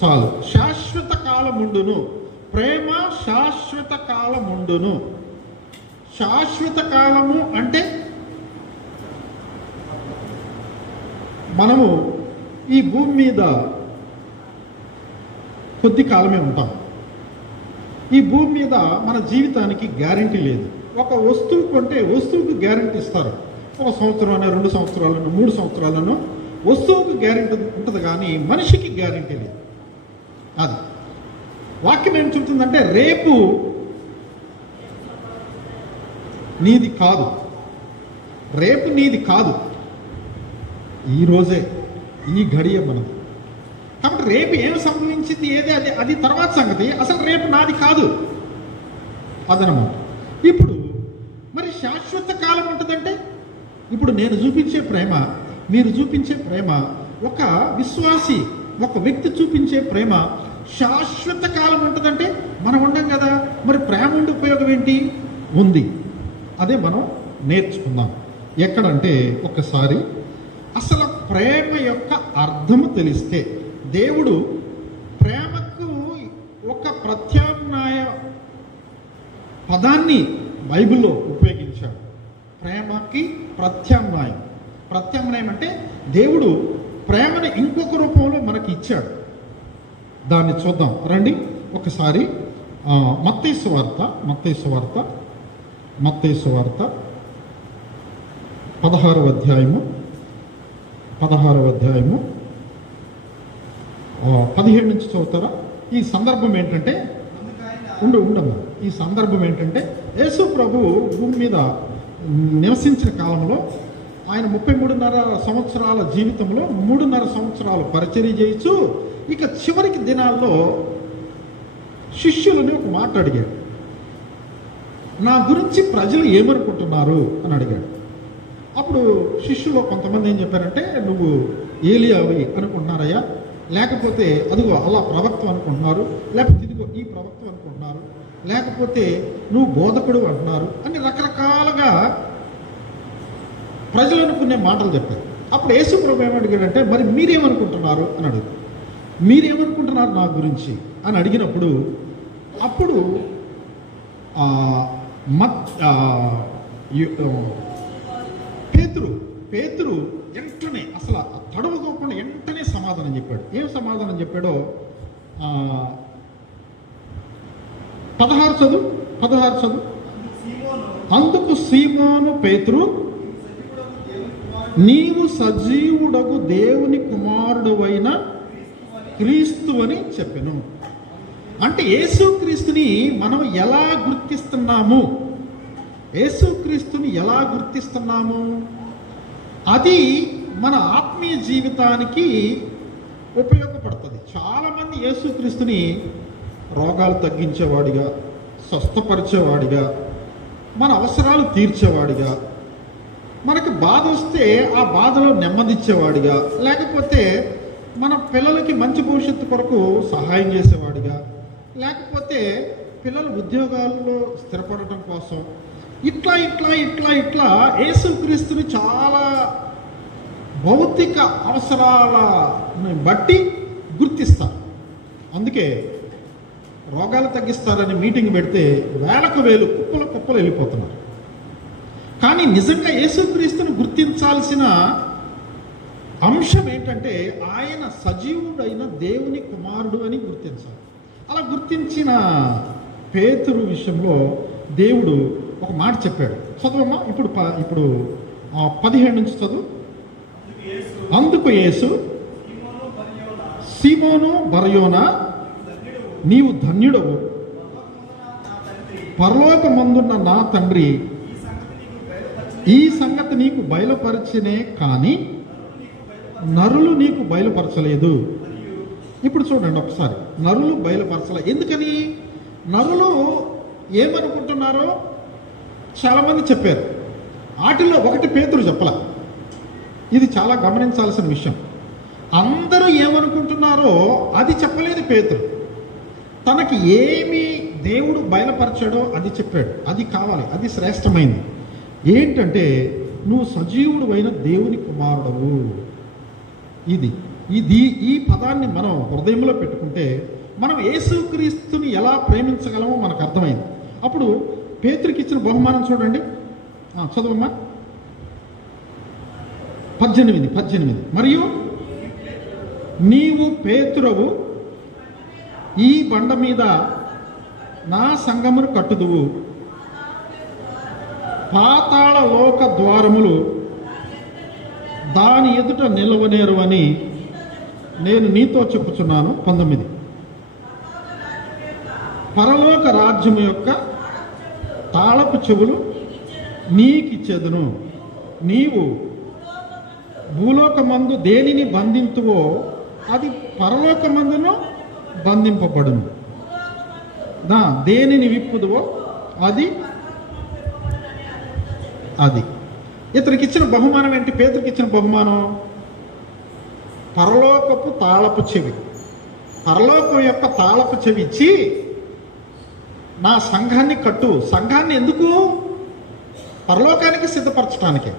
చాలు, శాశ్వత కాలముండును. ప్రేమ శాశ్వత కాలముండును. శాశ్వత కాలము అంటే మనము ఈ భూమి మీద కొద్ది కాలమే ఉంటాం. ఈ భూమి మీద మన జీవితానికి గ్యారంటీ లేదు. ఒక వస్తువు కొంటే వస్తువుకి గ్యారంటీ ఇస్తారు. 1 సంవత్సరాలను, 2 సంవత్సరాలను, 3 సంవత్సరాలను వస్తువుకి గ్యారంటీ ఉంటుంది, కానీ మనిషికి గ్యారంటీ లేదు. అది వాక్యం ఏం చెబుతుందంటే, రేపు నీది కాదు, రేపు నీది కాదు, ఈరోజే, ఈ గడియ మనది. కాబట్టి రేపు ఏం సంభవించింది ఏది అది తర్వాత సంగతి. అసలు రేపు నాది కాదు, అదనమాట. ఇప్పుడు మరి శాశ్వత కాలం ఉంటుందంటే, ఇప్పుడు నేను చూపించే ప్రేమ, మీరు చూపించే ప్రేమ, ఒక విశ్వాసి, ఒక వ్యక్తి చూపించే ప్రేమ శాశ్వత కాలం ఉంటుందంటే మనం ఉండం కదా. మరి ప్రేమ ఉండే ఉపయోగం ఏంటి? ఉంది. అదే మనం నేర్చుకుందాం. ఎక్కడంటే ఒకసారి అసలు ప్రేమ యొక్క అర్థము తెలిస్తే, దేవుడు ప్రేమకు ఒక ప్రత్యామ్నాయ పదాన్ని బైబిల్లో ఉపయోగించాడు. ప్రేమకి ప్రత్యామ్నాయం. ప్రత్యామ్నాయం అంటే దేవుడు ప్రేమని ఇంకొక రూపంలో మనకి ఇచ్చాడు. దాన్ని చూద్దాం రండి ఒకసారి. మత్తయి సువార్త 16వ అధ్యాయము 17 నుంచి చదువుతారా? ఈ సందర్భం ఏంటంటే ఉండమ్మా. ఈ సందర్భం ఏంటంటే యేసు ప్రభు భూమి మీద నివసించిన కాలంలో ఆయన 33.5 సంవత్సరాల జీవితంలో 3.5 సంవత్సరాలు పరిచర్య చేయొచ్చు. ఇక చివరికి దినాల్లో శిష్యులని ఒక మాట అడిగాడు. నా గురించి ప్రజలు ఏమనుకుంటున్నారు అని అడిగాడు. అప్పుడు శిష్యులు కొంతమంది ఏం చెప్పారంటే, నువ్వు ఏలియావి అనుకుంటున్నారయ్యా, లేకపోతే అదిగో అలా ప్రవక్త అనుకుంటున్నారు, లేకపోతే ఇదిగో ఈ ప్రవక్త అనుకుంటున్నారు, లేకపోతే నువ్వు బోధకుడు అంటున్నారు అని రకరకాలుగా ప్రజలు అనుకునే మాటలు చెప్పారు. అప్పుడు యేసు ప్రభు ఏమడిగాడంటే, మరి మీరేమనుకుంటున్నారు అని అడిగారు. మీరేమనుకుంటున్నారు నా గురించి అని అడిగినప్పుడు అప్పుడు పేతురు వెంటనే అసలు తడవకోకుండా వెంటనే సమాధానం చెప్పాడు. ఏం సమాధానం చెప్పాడో 16 చదువు. అందుకు సీమోను పేతురు, నీవు సజీవుడగు దేవుని కుమారుడువైన క్రీస్తు అని చెప్పెను. అంటే యేసుక్రీస్తుని మనం ఎలా గుర్తిస్తున్నాము? యేసుక్రీస్తుని ఎలా గుర్తిస్తున్నాము? అది మన ఆత్మీయ జీవితానికి ఉపయోగపడుతుంది. చాలామంది యేసుక్రీస్తుని రోగాలు తగ్గించేవాడిగా, స్వస్థపరిచేవాడిగా, మన అవసరాలు తీర్చేవాడిగా, మనకి బాధ వస్తే ఆ బాధలో నెమ్మదిచ్చేవాడిగా, లేకపోతే మన పిల్లలకి మంచి భవిష్యత్తు కొరకు సహాయం చేసేవాడిగా, లేకపోతే పిల్లల ఉద్యోగాల్లో స్థిరపడటం కోసం ఇట్లా యేసుక్రీస్తుని చాలా భౌతిక అవసరాలను బట్టి గుర్తిస్తారు. అందుకే రోగాలు తగ్గిస్తారని మీటింగ్ పెడితే వేలకు వేలు కుప్పలు వెళ్ళిపోతున్నారు. కానీ నిజంగా యేసుక్రీస్తుని గుర్తించాల్సిన అంశం ఏంటంటే ఆయన సజీవుడైన దేవుని కుమారుడు అని గుర్తించాలి. అలా గుర్తించిన పేతురు విషయంలో దేవుడు ఒక మాట చెప్పాడు. చదువమ్మా. ఇప్పుడు 17 నుంచి చదువు. అందుకు యేసు, సీమోను బరయోనా, నీవు ధన్యుడవు, పరలోకమందున్న నా తండ్రి ఈ సంగతి నీకు బయలుపరచినే కానీ నరులు నీకు బయలుపరచలేదు. ఇప్పుడు చూడండి ఒకసారి, నరులు బయలుపరచలేదు. ఎందుకని? నరులు ఏమనుకుంటున్నారో చాలామంది చెప్పారు. వాటిల్లో ఒకటి పేతురు చెప్పలా. ఇది చాలా గమనించాల్సిన విషయం. అందరూ ఏమనుకుంటున్నారో అది చెప్పలేదు పేతురు. తనకి ఏమి దేవుడు బయలుపరచాడో అది చెప్పాడు. అది కావాలి, అది శ్రేష్టమైంది. ఏంటంటే నువ్వు సజీవుడు అయిన దేవుని కుమారుడవు. ఈ పదాన్ని మనం హృదయంలో పెట్టుకుంటే మనం యేసుక్రీస్తుని ఎలా ప్రేమించగలమో మనకు అర్థమైంది. అప్పుడు పేతురుకి ఇచ్చిన బహుమానం చూడండి. చదవమ్మా. 18. మరియు నీవు పేతురవు, ఈ బండ మీద నా సంఘమును కట్టుదువు, పాతాళ లోక ద్వారములు దాని ఎదుట నిలవనేరు అని నేను నీతో చెప్పుచున్నాను. 19. పరలోక రాజ్యము యొక్క తాళపు చెవులు నీకిచ్చేదును. నీవు భూలోకమందు దేనిని బంధింతువో అది పరలోకమందును బంధింపబడును, దేనిని విప్పుదువో అది. ఇతనికి ఇచ్చిన బహుమానం ఏంటి? పేతురికి ఇచ్చిన బహుమానం పరలోకపు తాళపు చెవి. పరలోకం యొక్క తాళపు చెవి ఇచ్చి నా సంఘాన్ని కట్టు. సంఘాన్ని ఎందుకు? పరలోకానికి సిద్ధపరచడానికే.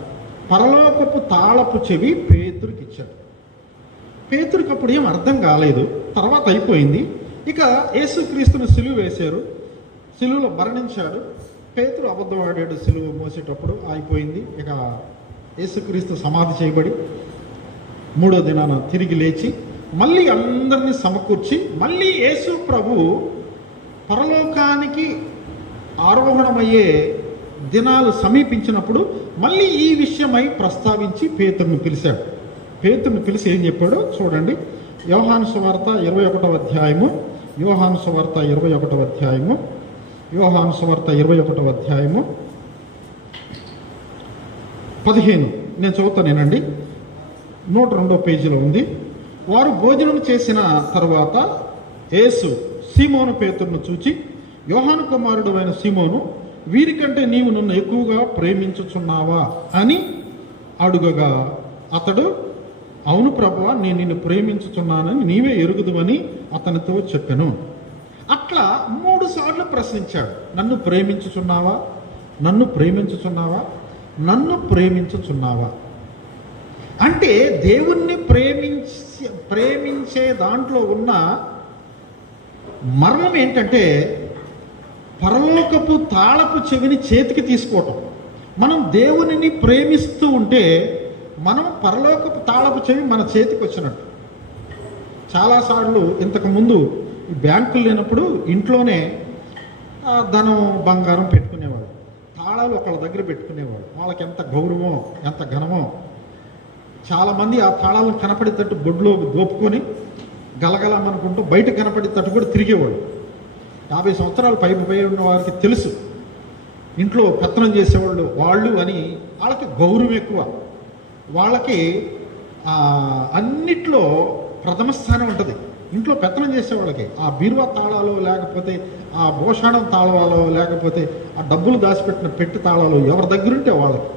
పరలోకపు తాళపు చెవి పేతురుకి ఇచ్చాడు. పేతురుకి అప్పుడు ఏం అర్థం కాలేదు, తర్వాత అయిపోయింది. ఇక యేసుక్రీస్తును సిలువ వేశారు, సిలువలో మరణించాడు. పేతురు అబద్ధం ఆడాడు సిలువ మోసేటప్పుడు, అయిపోయింది. ఇక యేసుక్రీస్తు సమాధి చేయబడి 3వ దినాన తిరిగి లేచి మళ్ళీ అందరినీ సమకూర్చి మళ్ళీ యేసు ప్రభు పరలోకానికి ఆరోహణమయ్యే దినాలు సమీపించినప్పుడు మళ్ళీ ఈ విషయమై ప్రస్తావించి పేతురును పిలిచాడు. పేతురును పిలిచి ఏం చెప్పాడో చూడండి. యోహాను సువార్త 21వ అధ్యాయము, యోహాను సువార్త 21వ అధ్యాయము, యోహాను సువార్త 21వ అధ్యాయము 15 నేను చదువుతానేనండి. 102వ పేజీలో ఉంది. వారు భోజనం చేసిన తర్వాత యేసు సీమోను పేతురును చూచి, యోహాను కుమారుడు అయిన సీమోను, వీరికంటే నీవు నన్ను ఎక్కువగా ప్రేమించుచున్నావా అని అడుగగా అతడు, అవును ప్రభువా, నేను నిన్ను ప్రేమించుచున్నానని నీవే ఎరుగుదువని అతనితో చెప్పెను. అట్లా 3 సార్లు ప్రశ్నించాడు. నన్ను ప్రేమించుచున్నావా, నన్ను ప్రేమించుచున్నావా, నన్ను ప్రేమించుచున్నావా. అంటే దేవుణ్ణి ప్రేమించే దాంట్లో ఉన్న మర్మం ఏంటంటే పరలోకపు తాళపు చెవిని చేతికి తీసుకోవటం. మనం దేవునిని ప్రేమిస్తూ ఉంటే మనం పరలోకపు తాళపు చెవి మన చేతికి వచ్చినట్టు. చాలాసార్లు ఇంతకుముందు ఈ బ్యాంకులు లేనప్పుడు ఇంట్లోనే ధనం బంగారం పెట్టుకునేవాడు, తాళాలు ఒకళ్ళ దగ్గర పెట్టుకునేవాడు. వాళ్ళకి ఎంత గౌరవమో ఎంత ఘనమో. చాలామంది ఆ తాళాలను కనపడేటట్టు బొడ్లో దోపుకొని గలగలమనుకుంటూ బయట కనపడేటట్టు కూడా తిరిగేవాడు. 50 సంవత్సరాలు పై ఉన్న వారికి తెలుసు ఇంట్లో పెత్తనం చేసేవాళ్ళు వాళ్ళు అని. వాళ్ళకి గౌరవం ఎక్కువ, వాళ్ళకి అన్నిట్లో ప్రథమ స్థానం ఉంటుంది. ఇంట్లో పెత్తనం చేసేవాళ్ళకి ఆ బీరువా తాళాలు, లేకపోతే ఆ భోషాణం తాళాలు, లేకపోతే ఆ డబ్బులు దాచిపెట్టిన పెట్టి తాళాలు ఎవరి దగ్గరుంటే వాళ్ళకి.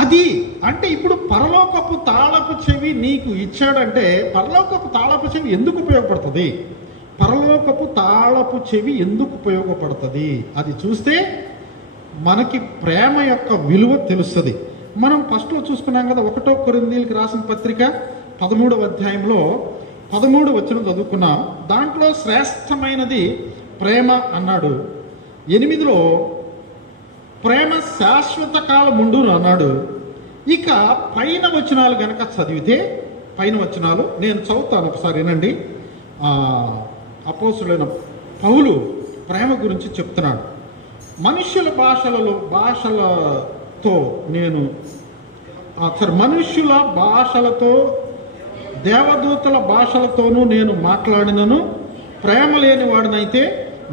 అది అంటే ఇప్పుడు పరలోకపు తాళపు చెవి నీకు ఇచ్చాడంటే పరలోకపు తాళపు చెవి ఎందుకు ఉపయోగపడుతుంది, పరలోకపు తాళపు చెవి ఎందుకు ఉపయోగపడుతుంది అది చూస్తే మనకి ప్రేమ యొక్క విలువ తెలుస్తుంది. మనం ఫస్ట్లో చూసుకున్నాం కదా, 1 కొరింథీయులకు రాసిన పత్రిక 13వ అధ్యాయంలో 13 వచనం చదువుకున్నాం. దాంట్లో శ్రేష్టమైనది ప్రేమ అన్నాడు. 8లో ప్రేమ శాశ్వత కాలం ఉండును అన్నాడు. ఇక పైన వచనాలు గనక చదివితే, పైన వచనాలు నేను చదువుతాను ఒకసారి వినండి. అపోస్తులైన పౌలు ప్రేమ గురించి చెప్తున్నాడు. మనుష్యుల భాషలతో దేవదూతల భాషలతోనూ నేను మాట్లాడినను ప్రేమ లేని వాడినైతే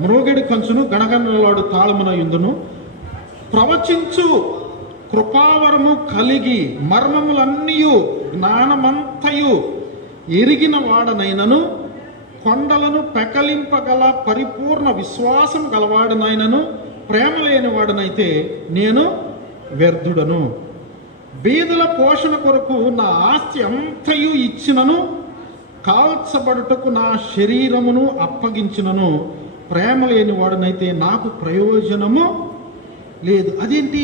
మ్రోగడి కంచును గణగణలాడు తాళమున యుందును. ప్రవచించు కృపావరము కలిగి మర్మములన్నీయు జ్ఞానమంతయు ఎరిగిన వాడనైనను కొండలను పెకలింపగల పరిపూర్ణ విశ్వాసం గలవాడనైనను ప్రేమ లేని వాడనైతే నేను వ్యర్థుడను. బీదల పోషణ కొరకు నా ఆస్తి అంతయు ఇచ్చినను కాల్చబడుటకు నా శరీరమును అప్పగించినను ప్రేమ లేని వాడనైతే నాకు ప్రయోజనము లేదు. అదేంటి,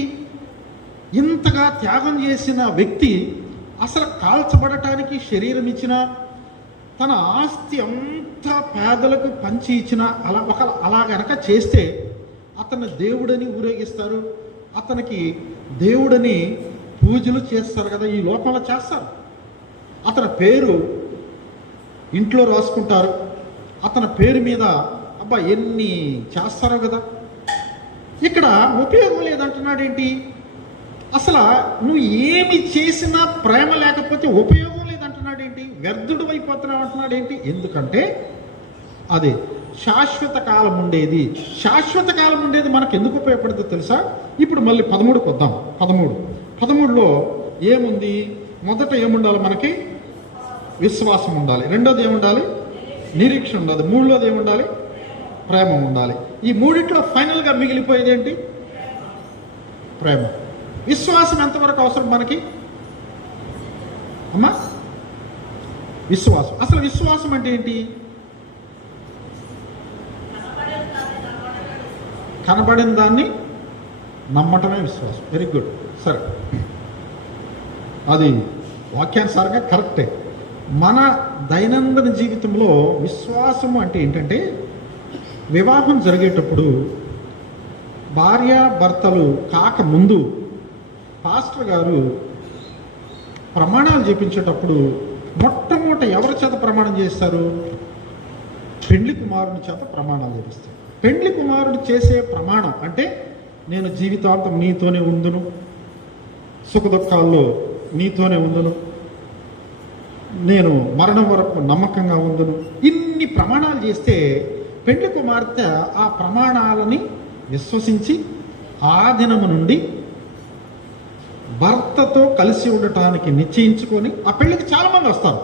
ఇంతగా త్యాగం చేసిన వ్యక్తి అసలు కాల్చబడటానికి శరీరం ఇచ్చిన, తన ఆస్తి అంతా పేదలకు పంచి ఇచ్చిన, అలా గనక చేస్తే అతన్ని దేవుడని ఊరేగిస్తారు, అతనికి దేవుడని పూజలు చేస్తారు కదా, ఈ లోకంలో చేస్తారు. అతని పేరు ఇంట్లో రాసుకుంటారు, అతని పేరు మీద అబ్బా ఎన్ని చేస్తారు కదా. ఇక్కడ ఉపయోగం లేదంటున్నాడు ఏంటి, అసలు నువ్వు ఏమి చేసినా ప్రేమ లేకపోతే ఉపయోగం లేదంటున్నాడు ఏంటి, వ్యర్థుడు అయిపోతున్నావు అంటున్నాడు ఏంటి. ఎందుకంటే అదే శాశ్వత కాలం ఉండేది. శాశ్వత కాలం ఉండేది మనకు ఎందుకు ఉపయోగపడుతుందో తెలుసా. ఇప్పుడు మళ్ళీ 13కు వద్దాం. 13లో ఏముంది, మొదట ఏముండాలి మనకి, విశ్వాసం ఉండాలి. రెండోది ఏముండాలి, నిరీక్షణ ఉండాలి. మూడోది ఏముండాలి, ప్రేమ ఉండాలి. ఈ మూడిట్లో ఫైనల్గా మిగిలిపోయేది ఏంటి, ప్రేమ. విశ్వాసం ఎంతవరకు అవసరం మనకి అమ్మా? విశ్వాసం, అసలు విశ్వాసం అంటే ఏంటి? కనబడిన దాన్ని నమ్మటమే విశ్వాసం. Very good. సరే, అది వాక్యానుసారంగా కరెక్టే. మన దైనందిన జీవితంలో విశ్వాసము అంటే ఏంటంటే, వివాహం జరిగేటప్పుడు భార్యాభర్తలు కాకముందు పాస్టర్ గారు ప్రమాణాలు చేపించేటప్పుడు మొట్టమొదట ఎవరి చేత ప్రమాణం చేస్తారు? పెండ్లి కుమారుని చేత ప్రమాణాలు చేపిస్తారు. పెండ్లి కుమారుడు చేసే ప్రమాణం అంటే, నేను జీవితాంతం నీతోనే ఉందును, సుఖదుఖాల్లో నీతోనే ఉందును, నేను మరణం వరకు నమ్మకంగా ఉందును, ఇన్ని ప్రమాణాలు చేస్తే పెండ్లి కుమార్తె ఆ ప్రమాణాలని విశ్వసించి ఆ దినము నుండి భర్తతో కలిసి ఉండటానికి నిశ్చయించుకొని, ఆ పెళ్లికి చాలామంది వస్తారు.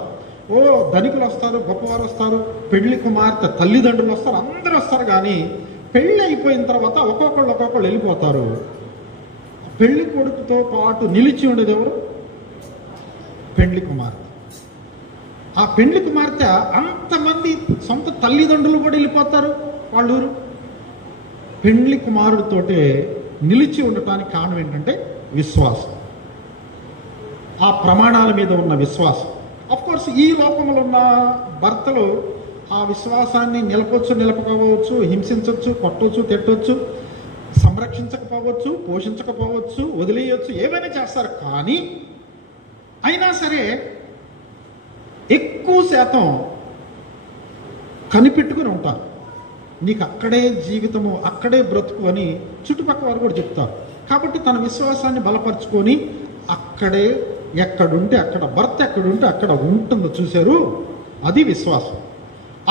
ఓ ధనికులు వస్తారు, గొప్పవారు వస్తారు, పెళ్లి కుమార్తె తల్లిదండ్రులు వస్తారు, అందరూ వస్తారు. కానీ పెళ్ళి అయిపోయిన తర్వాత ఒక్కొక్కళ్ళు వెళ్ళిపోతారు. పెళ్లి కొడుకుతో పాటు నిలిచి ఉండేది ఎవరు? పెళ్లి కుమార్తె. ఆ పెళ్లి కుమార్తె అంతమంది సొంత తల్లిదండ్రులు కూడా వెళ్ళిపోతారు వాళ్ళ ఊరు. పెళ్లి కుమారుడితోటే నిలిచి ఉండటానికి కారణం ఏంటంటే విశ్వాసం, ఆ ప్రమాణాల మీద ఉన్న విశ్వాసం. అఫ్కోర్స్ ఈ లోకంలో ఉన్న భర్తలు ఆ విశ్వాసాన్ని నిలపొచ్చు, నిలపకపోవచ్చు, హింసించవచ్చు, కొట్టవచ్చు, తిట్టవచ్చు, సంరక్షించకపోవచ్చు, పోషించకపోవచ్చు, వదిలేయచ్చు, ఏమైనా చేస్తారు. కానీ అయినా సరే ఎక్కువ శాతం కనిపెట్టుకుని ఉంటారు. నీకు అక్కడే జీవితము, అక్కడే బ్రతుకు అని చుట్టుపక్కల వారు కూడా చెప్తారు. కాబట్టి తన విశ్వాసాన్ని బలపరుచుకొని అక్కడే, ఎక్కడుంటే అక్కడ, భర్త ఎక్కడుంటే అక్కడ ఉంటుందో చూశారు, అది విశ్వాసం.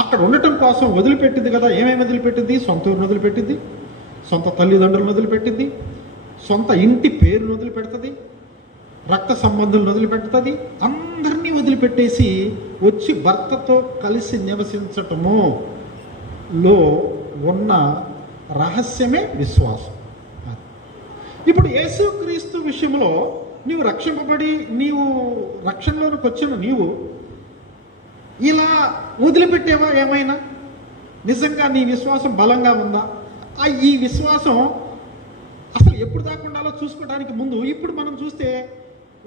అక్కడ ఉండటం కోసం వదిలిపెట్టింది కదా. ఏమేమి వదిలిపెట్టింది? సొంత ఊరిని వదిలిపెట్టింది, సొంత తల్లిదండ్రులను వదిలిపెట్టింది, సొంత ఇంటి పేరును వదిలిపెడుతుంది, రక్త సంబంధులను వదిలిపెడుతుంది, అందరినీ వదిలిపెట్టేసి వచ్చి భర్తతో కలిసి నివసించటములో ఉన్న రహస్యమే విశ్వాసం. ఇప్పుడు యేసుక్రీస్తు విషయంలో నీవు రక్షింపబడి నీవు రక్షణలోనికి వచ్చిన నీవు ఇలా వదిలిపెట్టేవా? ఏమైనా నిజంగా నీ విశ్వాసం బలంగా ఉందా? ఈ విశ్వాసం అసలు ఎప్పుడు దాకా ఉండాలో చూసుకోవడానికి ముందు ఇప్పుడు మనం చూస్తే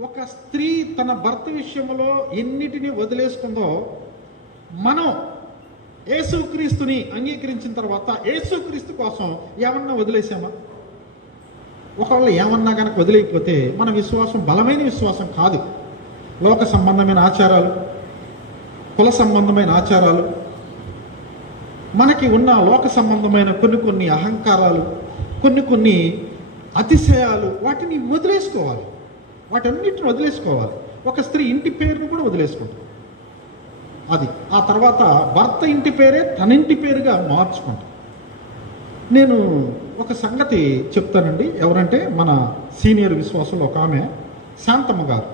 ఒక స్త్రీ తన భర్త విషయంలో ఎన్నిటిని వదిలేసుకుందో, మనం యేసుక్రీస్తుని అంగీకరించిన తర్వాత యేసుక్రీస్తు కోసం ఏమన్నా వదిలేసామా? ఒకవేళ ఏమన్నా కనుక వదిలేకపోతే మన విశ్వాసం బలమైన విశ్వాసం కాదు. లోక సంబంధమైన ఆచారాలు, కుల సంబంధమైన ఆచారాలు, మనకి ఉన్న లోక సంబంధమైన కొన్ని అహంకారాలు, కొన్ని అతిశయాలు, వాటిని వదిలేసుకోవాలి. వాటన్నిటిని వదిలేసుకోవాలి. ఒక స్త్రీ ఇంటి పేరును కూడా వదిలేసుకుంటుంది. అది ఆ తర్వాత భర్త ఇంటి పేరే తన ఇంటి పేరుగా మార్చుకుంటాం. నేను ఒక సంగతి చెప్తానండి. ఎవరంటే మన సీనియర్ విశ్వాసులు ఒక ఆమె శాంతమ్మ గారు.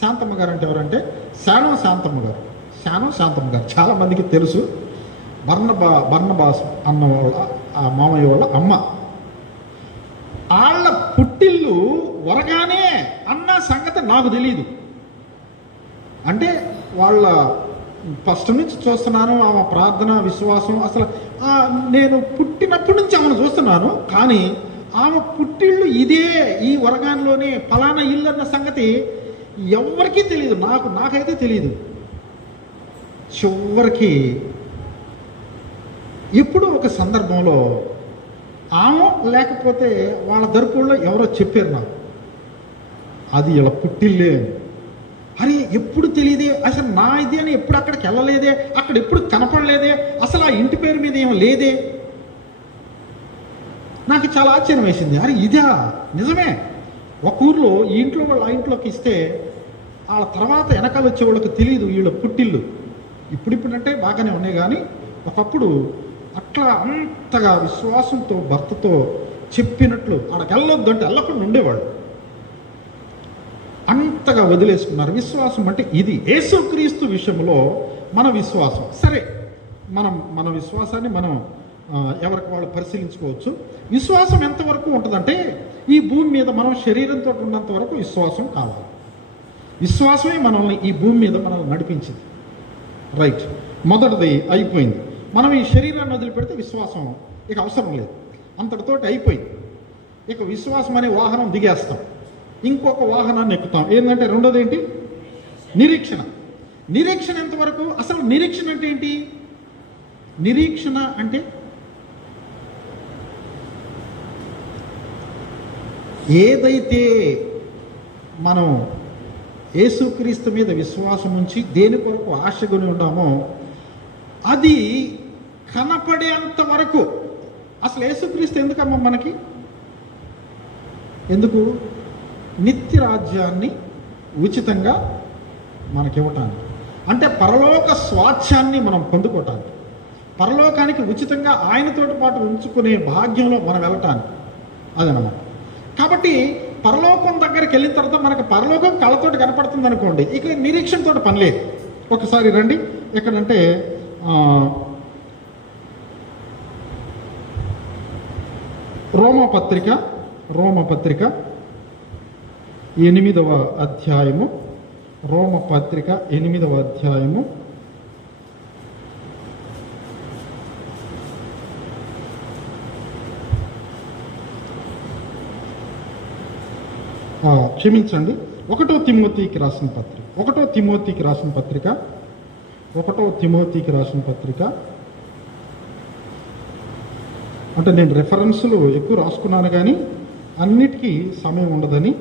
శాంతమ్మ గారు అంటే ఎవరంటే శానం శాంతమ్మ గారు. శానం శాంతమ్మ గారు చాలామందికి తెలుసు. బర్నబాస్ అన్న వాళ్ళ ఆ మామయ్య వాళ్ళ అమ్మ. వాళ్ళ పుట్టిల్లు వరగానే అన్న సంగతి నాకు తెలియదు. అంటే వాళ్ళ ఫస్ట్ నుంచి చూస్తున్నాను ఆమె ప్రార్థన, విశ్వాసం. అసలు నేను పుట్టినప్పటి నుంచి ఆమెను చూస్తున్నాను. కానీ ఆమె పుట్టిళ్ళు ఇదే, ఈ వరగాన్లోనే ఫలానా ఇల్లు అన్న సంగతి ఎవరికీ తెలియదు. నాకైతే తెలియదు. చివరికి ఎప్పుడో ఒక సందర్భంలో ఆమె లేకపోతే వాళ్ళ దర్పుల్లో ఎవరో చెప్పారు నాకు, అది ఇలా పుట్టిల్లే. అరే ఎప్పుడు తెలియదే, అసలు నా ఇది అని ఎప్పుడు అక్కడికి వెళ్ళలేదే, అక్కడ ఎప్పుడు కనపడలేదే, అసలు ఆ ఇంటి పేరు మీద ఏమో లేదే. నాకు చాలా ఆశ్చర్యం వేసింది. అరే ఇదా నిజమే. ఒక ఊర్లో ఈ ఇంట్లో వాళ్ళు ఆ ఇంట్లోకి ఇస్తే వాళ్ళ తర్వాత వెనకాల వచ్చే వాళ్ళకి తెలియదు వీళ్ళ పుట్టిల్లు. ఇప్పుడంటే బాగానే ఉన్నాయి. కానీ ఒకప్పుడు అట్లా అంతగా విశ్వాసంతో భర్తతో చెప్పినట్లు ఆడకి వెళ్ళొద్దు అంటే వెళ్ళకుండా ఉండేవాళ్ళు. అంతగా వదిలేసుకున్నారు. విశ్వాసం అంటే ఇది. యేసుక్రీస్తు విషయంలో మన విశ్వాసం సరే, మన విశ్వాసాన్ని మనం ఎవరికి వాళ్ళు పరిశీలించుకోవచ్చు. విశ్వాసం ఎంతవరకు ఉంటుందంటే ఈ భూమి మీద మనం శరీరంతో ఉన్నంత వరకు విశ్వాసం కావాలి. విశ్వాసమే మనల్ని ఈ భూమి మీద మనల్ని నడిపించింది. రైట్, మొదటిది అయిపోయింది. మనం ఈ శరీరాన్ని వదిలిపెడితే విశ్వాసం ఇక అవసరం లేదు, అంతటితోటి అయిపోయింది. ఇక విశ్వాసం అనే వాహనం దిగేస్తాం, ఇంకొక వాహనాన్ని ఎక్కుతాం. ఏంటంటే రెండోది ఏంటి? నిరీక్షణ. నిరీక్షణ ఎంతవరకు? అసలు నిరీక్షణ అంటే ఏంటి? నిరీక్షణ అంటే ఏదైతే మనం యేసుక్రీస్తు మీద విశ్వాసం ఉంచి దేని కొరకు ఆశగొని ఉన్నామో అది కనపడేంత వరకు. అసలు యేసుక్రీస్తు ఎందుకమ్మా మనకి? ఎందుకు? నిత్య రాజ్యాన్ని ఉచితంగా మనకివ్వటానికి, అంటే పరలోక స్వాచ్ఛాన్ని మనం పొందుకోవటానికి, పరలోకానికి ఉచితంగా ఆయనతోటి పాటు ఉంచుకునే భాగ్యంలో మనం వెళ్ళటానికి, అదనమాట. కాబట్టి పరలోకం దగ్గరికి వెళ్ళిన తర్వాత మనకు పరలోకం కళ్ళతోటి కనపడుతుంది అనుకోండి, ఇక నిరీక్షణతో పని లేదు. ఒకసారి రండి, ఎక్కడంటే రోమపత్రిక 8వ అధ్యాయము, రోమపత్రిక 8వ అధ్యాయము 1వ తిమోతికి రాసిన పత్రిక అంటే నేను రెఫరెన్సులు ఎక్కువ రాసుకున్నాను కానీ అన్నిటికీ సమయం ఉండదని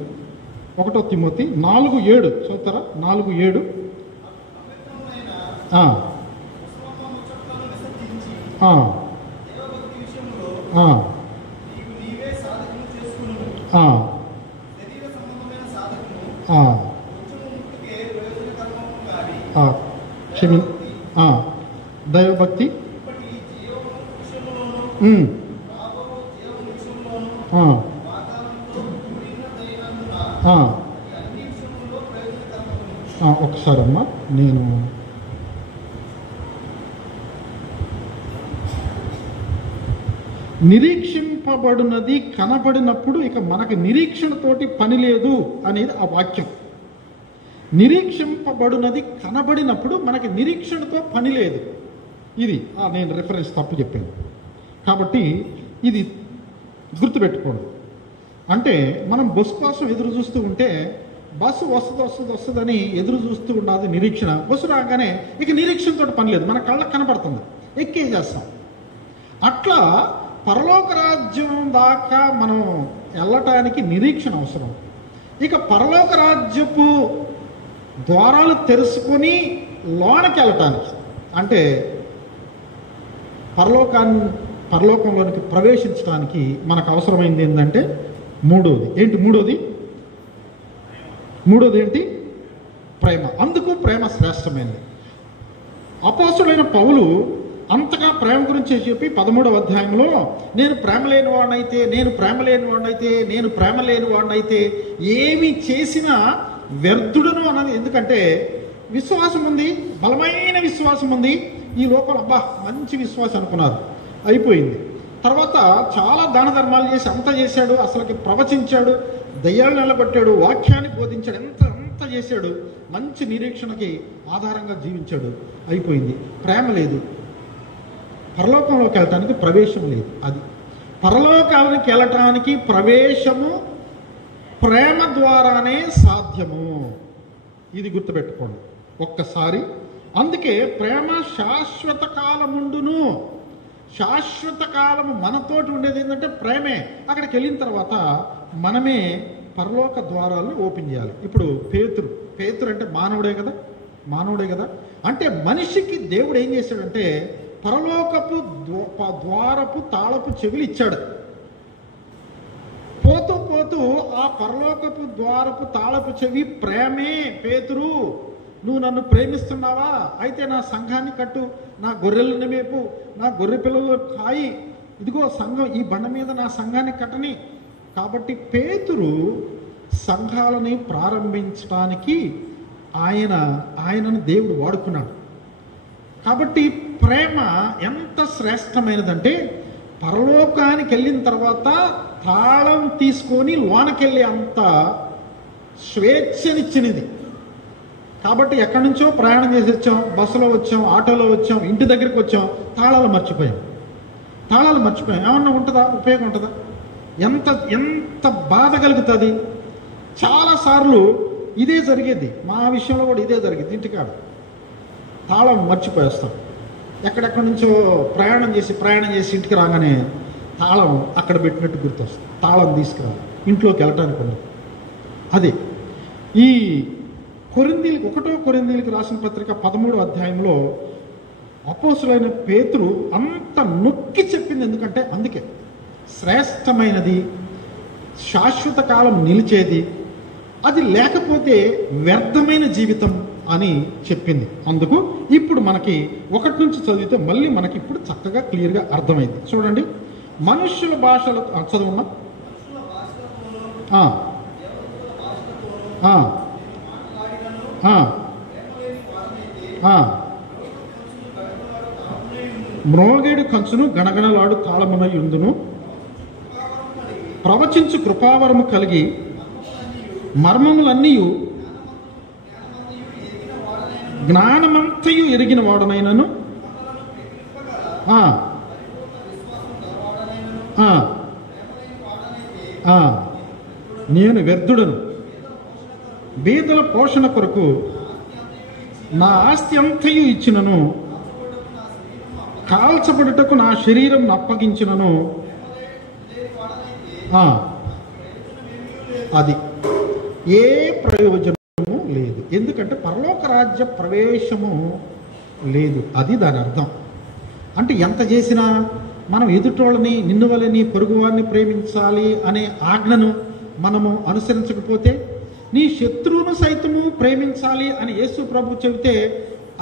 1వ తిమోతి 4:7 చదువుతారా? 4:7 దైవభక్తి ఒకసారి అమ్మా, నేను నిరీక్షింపబడినది కనబడినప్పుడు ఇక మనకు నిరీక్షణతోటి పని లేదు అనేది ఆ వాక్యం. నిరీక్షింపబడినది కనబడినప్పుడు మనకి నిరీక్షణతో పని లేదు. ఇది నేను రెఫరెన్స్ తప్పు చెప్పాను కాబట్టి ఇది గుర్తుపెట్టుకోండి. అంటే మనం బస్సు కోసం ఎదురు చూస్తూ ఉంటే బస్సు వస్తుందని ఎదురు చూస్తూ ఉండాలి నిరీక్షణ. బస్సు రాగానే ఇక నిరీక్షణతో పని లేదు, మన కళ్ళకు కనపడుతుంది, ఎక్కేసేస్తాం. అట్లా పరలోక రాజ్యం దాకా మనం వెళ్ళటానికి నిరీక్షణ అవసరం. ఇక పరలోక రాజ్యపు ద్వారాలు తెరుచుకొని లోనకి వెళ్ళటానికి, అంటే పరలోకంలోనికి ప్రవేశించడానికి మనకు అవసరమైంది ఏంటంటే మూడోది ఏంటి? ప్రేమ. అందుకు ప్రేమ శ్రేష్టమైనది. అపోస్తుడైన పౌలు అంతగా ప్రేమ గురించి చెప్పి 13వ అధ్యాయంలో నేను ప్రేమ లేని వాడినైతే ఏమి చేసినా వ్యర్థుడును అన్నది. ఎందుకంటే విశ్వాసం ఉంది, బలమైన విశ్వాసం ఉంది. ఈ లోపల అబ్బా మంచి విశ్వాసం అనుకున్నారు, అయిపోయింది. తర్వాత చాలా దాన ధర్మాలు చేసి అంత చేశాడు, అసలుకి ప్రవచించాడు, దయ్యాలు నిలబెట్టాడు, వాక్యాన్ని బోధించాడు, ఎంత చేశాడు, మంచి నిరీక్షణకి ఆధారంగా జీవించాడు, అయిపోయింది. ప్రేమ లేదు, పరలోకంలోకి వెళ్ళటానికి ప్రవేశం లేదు. అది పరలోకానికి వెళ్ళటానికి ప్రవేశము ప్రేమ ద్వారానే సాధ్యము. ఇది గుర్తుపెట్టుకోండి ఒక్కసారి. అందుకే ప్రేమ శాశ్వత కాలముండును. శాశ్వత కాలము మనతోటి ఉండేది ఏంటంటే ప్రేమే. అక్కడికి వెళ్ళిన తర్వాత మనమే పరలోక ద్వారాలను ఓపెన్ చేయాలి. ఇప్పుడు పేతురు అంటే మానవుడే కదా. అంటే మనిషికి దేవుడు ఏం చేశాడంటే పరలోకపు ద్వారపు తాళపు చెవులు ఇచ్చాడు. పోతూ ఆ పరలోకపు ద్వారపు తాళపు చెవి ప్రేమే. పేతురు, నువ్వు నన్ను ప్రేమిస్తున్నావా? అయితే నా సంఘాన్ని కట్టు, నా గొర్రెలను మేపు, నా గొర్రె పిల్లలు కాయి, ఇదిగో సంఘం, ఈ బండ మీద నా సంఘాన్ని కట్టని. కాబట్టి పేతురు సంఘాలని ప్రారంభించడానికి ఆయనను దేవుడు వాడుకున్నాడు. కాబట్టి ప్రేమ ఎంత శ్రేష్టమైనదంటే పరలోకానికి వెళ్ళిన తర్వాత తాళం తీసుకొని లోనకెళ్ళి అంత స్వేచ్ఛనిచ్చినది. కాబట్టి ఎక్కడి నుంచో ప్రయాణం చేసి వచ్చాం, బస్సులో వచ్చాం, ఆటోలో వచ్చాం, ఇంటి దగ్గరికి వచ్చాం, తాళాలు మర్చిపోయాం. ఏమన్నా ఉంటుందా? ఉపయోగం ఉంటుందా? ఎంత ఎంత బాధ కలుగుతుంది. చాలాసార్లు ఇదే జరిగేది, మా విషయంలో కూడా ఇదే జరిగేది. ఇంటికాడ తాళం మర్చిపోయేస్తాం. ఎక్కడెక్కడి నుంచో ప్రయాణం చేసి ఇంటికి రాగానే తాళం అక్కడ పెట్టినట్టు గుర్తొస్తుంది. తాళం తీసుకురాలి, ఇంట్లోకి వెళ్ళటానికి ఉండదు. అదే ఈ కొరింథీయులకు రాసిన పత్రిక 13వ అధ్యాయంలో అపోస్తులైన పేతురు అంత నొక్కి చెప్పింది. ఎందుకంటే అందుకే శ్రేష్టమైనది, శాశ్వత కాలం నిలిచేది, అది లేకపోతే వ్యర్థమైన జీవితం అని చెప్పింది. అందుకు ఇప్పుడు మనకి 1 నుంచి చదివితే మళ్ళీ మనకి ఇప్పుడు చక్కగా క్లియర్గా అర్థమైంది. చూడండి, మనుష్యుల భాషలు చదువున్నా మ్రోగేడు కంచును గణగణలాడు తాళమునై ఉందును, ప్రవచించు కృపావరము కలిగి మర్మములన్నీ జ్ఞానమంతయు ఎరిగిన వాడనైనను నేను వ్యర్థుడను, బీదల పోషణ కొరకు నా ఆస్తి అంతయు ఇచ్చినను, కాల్చబడుటకు నా శరీరం అప్పగించినను, అది ఏ ప్రయోజనము లేదు. ఎందుకంటే పరలోక రాజ్య ప్రవేశము లేదు. అది దాని అర్థం. అంటే ఎంత చేసినా మనం ఎదుటోళ్ళని, నిన్ను వలని పొరుగువారిని ప్రేమించాలి అనే ఆజ్ఞను మనము అనుసరించకపోతే, నీ శత్రువును సైతము ప్రేమించాలి అని యేసు ప్రభు చెబితే,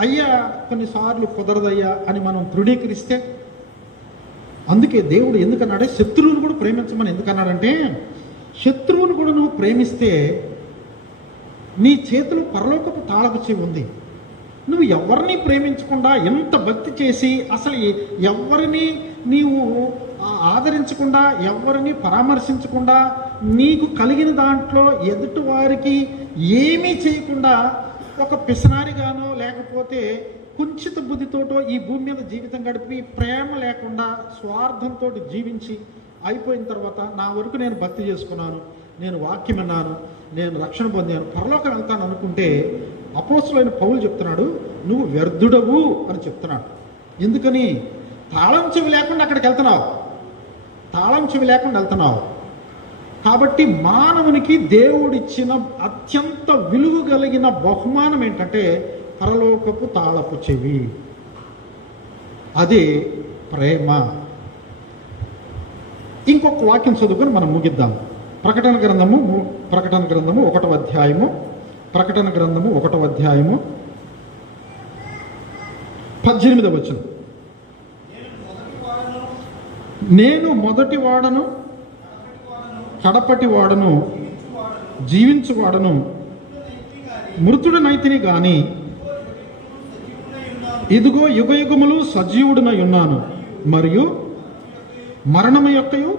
అయ్యా కొన్నిసార్లు కుదరదయ్యా అని మనం తృణీకరిస్తే, అందుకే దేవుడు ఎందుకన్నాడే శత్రువును కూడా ప్రేమించమని ఎందుకన్నాడంటే, శత్రువును కూడా నువ్వు ప్రేమిస్తే నీ చేతిలో పరలోకపు తాళపు చెవి ఉంది. నువ్వు ఎవరిని ప్రేమించకుండా ఎంత భక్తి చేసి అసలు ఎవరిని నీవు ఆదరించకుండా, ఎవరిని పరామర్శించకుండా, నీకు కలిగిన దాంట్లో ఎదుటి వారికి ఏమీ చేయకుండా ఒక పిసనారిగానో లేకపోతే కుంచిత బుద్ధితోటో ఈ భూమి మీద జీవితం గడిపి ప్రేమ లేకుండా స్వార్థంతో జీవించి అయిపోయిన తర్వాత నా వరకు నేను భక్తి చేసుకున్నాను, నేను వాక్యం విన్నాను, నేను రక్షణ పొందాను, పరలోకం వెళ్తాను అనుకుంటే అపోస్తులైన పౌలు చెప్తున్నాడు, నువ్వు వ్యర్థుడవు అని చెప్తున్నాడు. ఎందుకని? తాళం చెవి లేకుండా అక్కడికి వెళ్తున్నావు, తాళం చెవి లేకుండా వెళ్తున్నావు. కాబట్టి మానవునికి దేవుడిచ్చిన అత్యంత విలువ కలిగిన బహుమానం ఏంటంటే పరలోకపు తాళపు చెవి. అదే ప్రేమ. ఇంకొక వాక్యం చదువుకొని మనం ముగిద్దాం. ప్రకటన గ్రంథము 1వ అధ్యాయము, ప్రకటన గ్రంథము 1వ అధ్యాయము 18వ వచనం. నేను మొదటి వాడను, కడపటి వాడను, జీవించువాడను, మృతుడనైతిని గాని ఇదిగో యుగయుగములు సజీవుడనై ఉన్నాను, మరియు మరణము యొక్కయు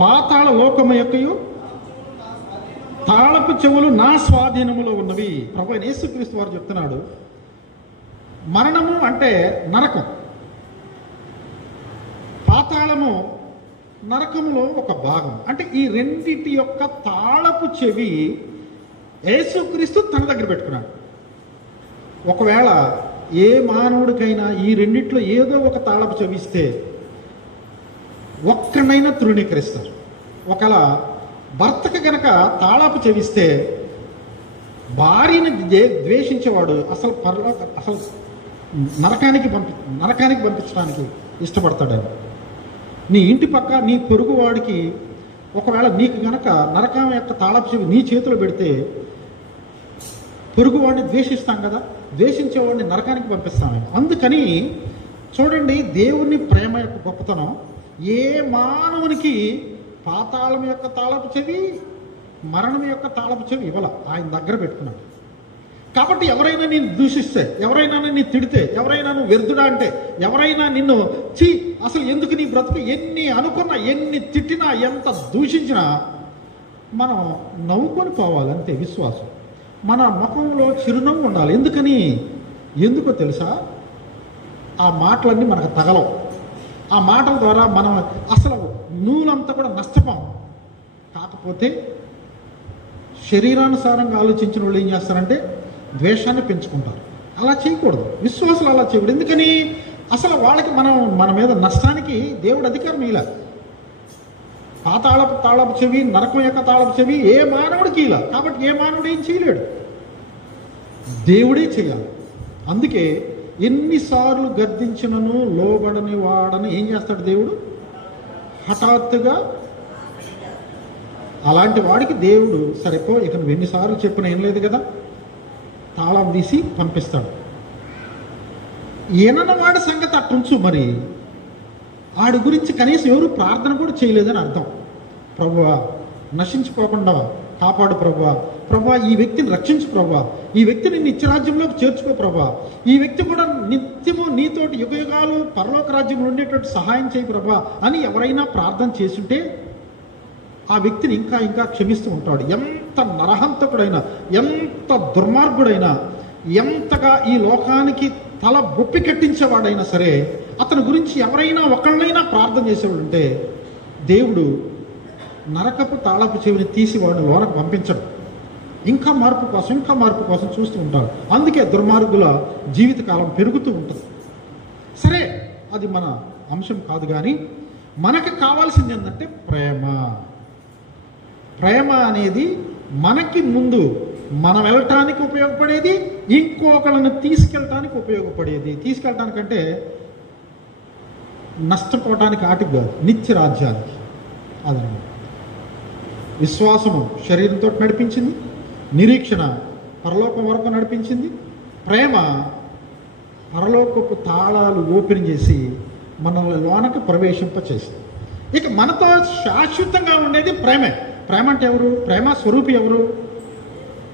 పాతాళ లోకము యొక్కయు తాళపు చెవులు నా స్వాధీనములో ఉన్నవి. ప్రభువైన యేసుక్రీస్తు వారు చెప్తున్నాడు, మరణము అంటే నరకం, పాతాళము నరకములో ఒక భాగం. అంటే ఈ రెండిటి యొక్క తాళపు చెవి యేసుక్రీస్తు తన దగ్గర పెట్టుకున్నాడు. ఒకవేళ ఏ మానవుడికైనా ఈ రెండిట్లో ఏదో ఒక తాళపు చెవి ఇస్తే ఒక్కడైనా తృణీకరిస్తారు. ఒకవేళ భర్తకు గనక తాళపు చెవిస్తే భార్యని ద్వేషించేవాడు అసలు నరకానికి పంపించడానికి ఇష్టపడతాడు. నీ ఇంటి పక్క నీ పొరుగు వాడికి ఒకవేళ నీకు గనక నరకం యొక్క తాళపు చెవి నీ చేతిలో పెడితే పొరుగువాడిని ద్వేషిస్తాం కదా, ద్వేషించేవాడిని నరకానికి పంపిస్తాము. అందుకని చూడండి, దేవుని ప్రేమ యొక్క గొప్పతనం. ఏ మానవునికి పాతాళం యొక్క తాళపు చెవి, మరణం యొక్క తాళపు చెవి ఇవ్వాల, ఆయన దగ్గర పెట్టుకున్నాడు. కాబట్టి ఎవరైనా నిన్ను దూషిస్తే, ఎవరైనా నిన్ను తిడితే, ఎవరైనా నువ్వు వ్యర్థుడా అంటే, ఎవరైనా నిన్ను అసలు ఎందుకు నీ బ్రతుకు, ఎన్ని అనుకున్నా, ఎన్ని తిట్టినా, ఎంత దూషించినా మనం నవ్వుకొని పోవాలి అంతే. విశ్వాసం మన ముఖంలో చిరునవ్వు ఉండాలి. ఎందుకో తెలుసా? ఆ మాటలన్నీ మనకు తగలవు. ఆ మాటల ద్వారా మనం అసలు నూలంతా కూడా నష్టపోం. కాకపోతే శరీరానుసారంగా ఆలోచించిన వాళ్ళు ఏం చేస్తారంటే ద్వేషాన్ని పెంచుకుంటారు. అలా చేయకూడదు. విశ్వాసులు అలా చేయకూడదు. ఎందుకని? అసలు వాళ్ళకి మన మీద నష్టానికి దేవుడు అధికారం ఇలా. పాతాళపు తాళపు చెవి, నరకం యొక్క తాళపు చెవి ఏ మానవుడికి ఇలా. కాబట్టి ఏ మానవుడు ఏం చేయలేడు, దేవుడే చేయాలి. అందుకే ఎన్నిసార్లు గద్దించినను లోబడని వాడని ఏం చేస్తాడు దేవుడు? హఠాత్తుగా అలాంటి వాడికి దేవుడు సరిపో ఇక నువ్వు ఎన్నిసార్లు చెప్పినా ఏం లేదు కదా, తాళం తీసి పంపిస్తాడు. ఈయనన్న వాడి సంగతి అట్టుంచు. మరి ఆడి గురించి కనీసం ఎవరు ప్రార్థన కూడా చేయలేదని అర్థం. ప్రభువా నశించుకోకుండా కాపాడు ప్రభువా, ప్రభువా ఈ వ్యక్తిని రక్షించు ప్రభువా, ఈ వ్యక్తిని నిత్యరాజ్యంలోకి చేర్చుకో ప్రభువా, ఈ వ్యక్తి కూడా నిత్యము నీతోటి యుగయుగాలు పరలోక రాజ్యంలో ఉండేటట్టు సహాయం చేయి ప్రభువా అని ఎవరైనా ప్రార్థన చేసుంటే ఆ వ్యక్తిని ఇంకా ఇంకా క్షమిస్తూ ఉంటాడు. ఎంత నరహంతకుడైనా, ఎంత దుర్మార్గుడైనా, ఎంతగా ఈ లోకానికి తల బొప్పి కట్టించేవాడైనా సరే అతని గురించి ఎవరైనా ఒకళ్ళైనా ప్రార్థన చేసేవాడు ఉంటే దేవుడు నరకపు తాళపు చెవిని తీసి వాడిని లోనకు పంపించడు. ఇంకా మార్పు కోసం చూస్తూ ఉంటారు. అందుకే దుర్మార్గుల జీవితకాలం పెరుగుతూ ఉంటుంది. సరే, అది మన అంశం కాదు. కానీ మనకు కావాల్సింది ఏంటంటే ప్రేమ అనేది మనకి ముందు మనం వెళ్ళటానికి ఉపయోగపడేది, ఇంకొకళ్ళని తీసుకెళ్ళటానికి ఉపయోగపడేది. తీసుకెళ్ళటానికంటే నష్టపోవటానికి ఆటికి కాదు, నిత్య రాజ్యానికి. అదనమాట. విశ్వాసము శరీరంతో నడిపించింది, నిరీక్షణ పరలోకం వరకు నడిపించింది, ప్రేమ పరలోకపు తాళాలు ఓపెన్ చేసి మనల్ని లోనకు ప్రవేశింపచేసింది. ఇక మనతో శాశ్వతంగా ఉండేది ప్రేమే. ప్రేమ అంటే ఎవరు? ప్రేమ స్వరూపి ఎవరు?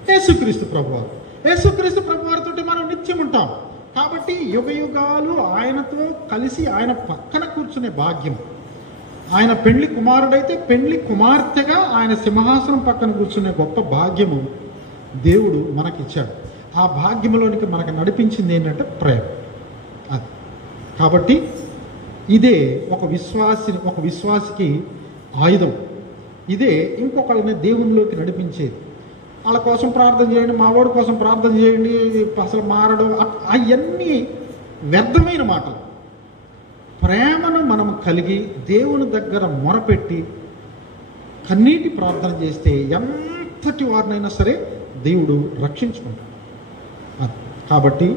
యేసుక్రీస్తు ప్రభువారు. యేసుక్రీస్తు ప్రభువారితో మనం నిత్యం ఉంటాం. కాబట్టి యుగయుగాలు ఆయనతో కలిసి ఆయన పక్కన కూర్చునే భాగ్యం. ఆయన పెళ్లి కుమారుడైతే పెళ్లి కుమార్తెగా ఆయన సింహాసనం పక్కన కూర్చునే గొప్ప భాగ్యము దేవుడు మనకిచ్చాడు. ఆ భాగ్యములోనికి మనకు నడిపించింది ఏంటంటే ప్రేమ. అది కాబట్టి ఇదే ఒక విశ్వాసికి ఆయుధం. ఇదే ఇంకొకళ్ళని దేవునిలోకి నడిపించేది. వాళ్ళ కోసం ప్రార్థన చేయండి, మా వాడి కోసం ప్రార్థన చేయండి, అసలు మారడం, అవన్నీ వ్యర్థమైన మాటలు. ప్రేమను మనం కలిగి దేవుని దగ్గర మొరపెట్టి కన్నీటి ప్రార్థన చేస్తే ఎంతటి వారినైనా సరే దేవుడు రక్షించుకుంటాడు. కాబట్టి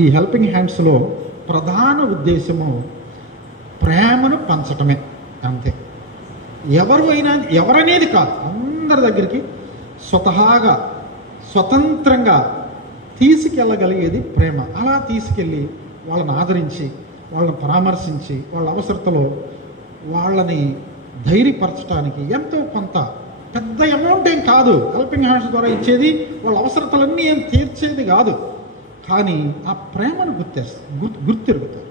ఈ హెల్పింగ్ హ్యాండ్స్లో ప్రధాన ఉద్దేశము ప్రేమను పంచటమే, అంతే. ఎవరనేది కాదు, అందరి దగ్గరికి స్వతంత్రంగా తీసుకెళ్ళగలిగేది ప్రేమ. అలా తీసుకెళ్ళి వాళ్ళని ఆదరించి, వాళ్ళని పరామర్శించి, వాళ్ళ అవసరతలో వాళ్ళని ధైర్యపరచడానికి ఎంతో కొంత పెద్ద అమౌంట్ ఏం కాదు హెల్పింగ్ హ్యాండ్స్ ద్వారా ఇచ్చేది, వాళ్ళ అవసరతలన్నీ ఏం తీర్చేది కాదు. కానీ ఆ ప్రేమను గుర్తెరుగుతారు.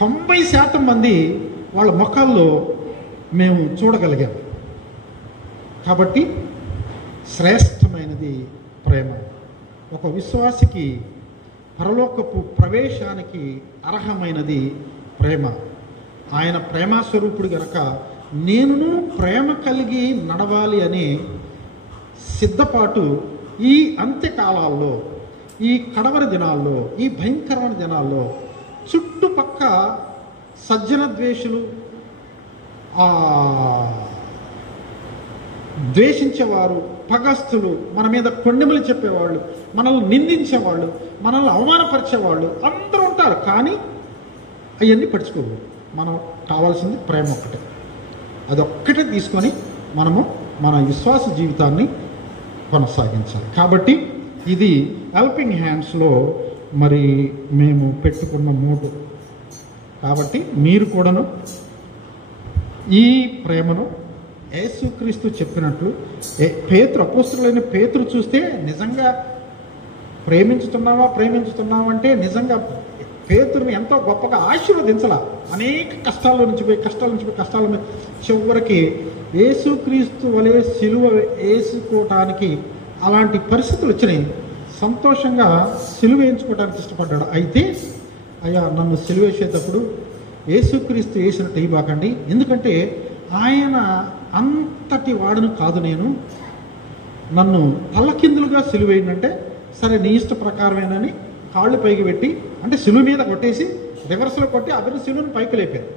90% మంది వాళ్ళ ముఖాల్లో మేము చూడగలిగాం. కాబట్టి శ్రేష్టమైనది ప్రేమ. ఒక విశ్వాసికి పరలోకపు ప్రవేశానికి అర్హమైనది ప్రేమ. ఆయన ప్రేమస్వరూపుడు గనక నేనును ప్రేమ కలిగి నడవాలి అనే సిద్ధపాటు ఈ అంత్యకాలాల్లో, ఈ కడవరి దినాల్లో, ఈ భయంకరమైన దినాల్లో చుట్టుపక్క సజ్జన ద్వేషులు, ద్వేషించేవారు, పగస్తులు, మన మీద కొండెములు చెప్పేవాళ్ళు, మనల్ని నిందించేవాళ్ళు, మనల్ని అవమానపరిచేవాళ్ళు అందరూ ఉంటారు. కానీ అవన్నీ పట్టించుకోకూడదు. మనం కావాల్సింది ప్రేమ ఒక్కటే. అదొక్కటే తీసుకొని మనము మన విశ్వాస జీవితాన్ని కొనసాగించాలి. కాబట్టి ఇది హెల్పింగ్ హ్యాండ్స్లో మరి మేము పెట్టుకున్న మోటు. కాబట్టి మీరు కూడాను ఈ ప్రేమను యేసుక్రీస్తు చెప్పినట్లు అపోస్తలుడైన పేతురు చూస్తే నిజంగా ప్రేమించుతున్నావా అంటే నిజంగా పేతురుని ఎంతో గొప్పగా ఆశీర్వదించాల. అనేక కష్టాల నుంచి పోయి చివరికి యేసుక్రీస్తు వలె సిలువ వేసుకోవటానికి అలాంటి పరిస్థితులు వచ్చినాయి. సంతోషంగా సిలువ వేయించుకోవడానికి ఇష్టపడ్డాడు. అయితే అయ్యా నన్ను సిలువ వేసేటప్పుడు యేసుక్రీస్తు వేసినట్టు ఇవ్వకండి. ఎందుకంటే ఆయన అంతటి వాడును కాదు. నేను నన్ను తల్లకిందులుగా సిలువేయండి, సరే నీ ఇష్ట ప్రకారమేనని కాళ్ళు పైకి పెట్టి, అంటే సిలువ మీద కొట్టేసి రివర్స్లో కొట్టి అతను సిలువను పైకి లేపారు.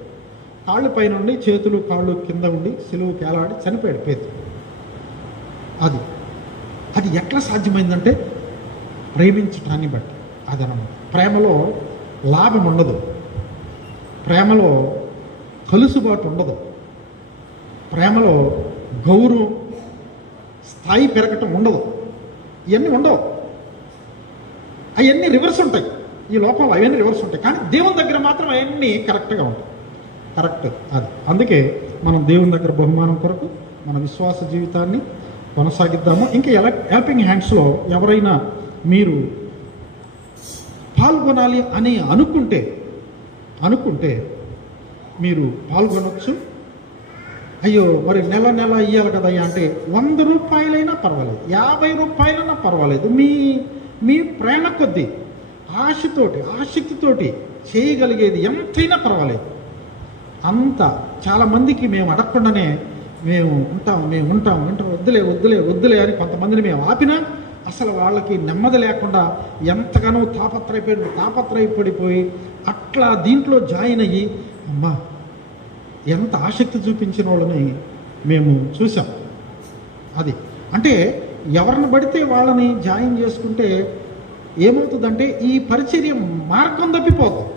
కాళ్ళు పైన ఉండి చేతులు కాళ్ళు కింద ఉండి సిలువ కేలాడి చనిపోయాడు పేతురు. అది ఎట్లా సాధ్యమైందంటే ప్రేమించటాన్ని బట్టి. అదనమాట. ప్రేమలో లాభం ఉండదు, ప్రేమలో కలుసుబాటు ఉండదు, ప్రేమలో గౌరవం స్థాయి పెరగటం ఉండదు. ఇవన్నీ ఉండవు, అవన్నీ రివర్స్ ఉంటాయి. ఈ లోకంలో అవన్నీ రివర్స్ ఉంటాయి, కానీ దేవుని దగ్గర మాత్రం అవన్నీ కరెక్ట్గా ఉంటాయి. కరెక్ట్ అది. అందుకే మనం దేవుని దగ్గర బహుమానం కొరకు మన విశ్వాస జీవితాన్ని కొనసాగిద్దాము. ఇంకా హెల్పింగ్ హ్యాండ్స్లో ఎవరైనా మీరు పాల్గొనాలి అని అనుకుంటే మీరు పాల్గొనవచ్చు. అయ్యో మరి నెల ఇవ్వాలి కదయ్యా అంటే 100 రూపాయలైనా పర్వాలేదు, 50 రూపాయలైనా పర్వాలేదు. మీ ప్రేమ కొద్దీ ఆసక్తితోటి చేయగలిగేది ఎంతైనా పర్వాలేదు. అంత చాలామందికి మేము అడగకుండానే మేము ఉంటాం వద్దులే అని కొంతమందిని మేము ఆపినా అసలు వాళ్ళకి నెమ్మది లేకుండా ఎంతగానో తాపత్రయపడిపోయి అట్లా దీంట్లో జాయిన్ అయ్యి అమ్మా ఎంత ఆసక్తి చూపించిన వాళ్ళని మేము చూసాం. అది అంటే ఎవరిని పడితే వాళ్ళని జాయిన్ చేసుకుంటే ఏమవుతుందంటే ఈ పరిచర్య మార్గం తప్పిపోతుంది.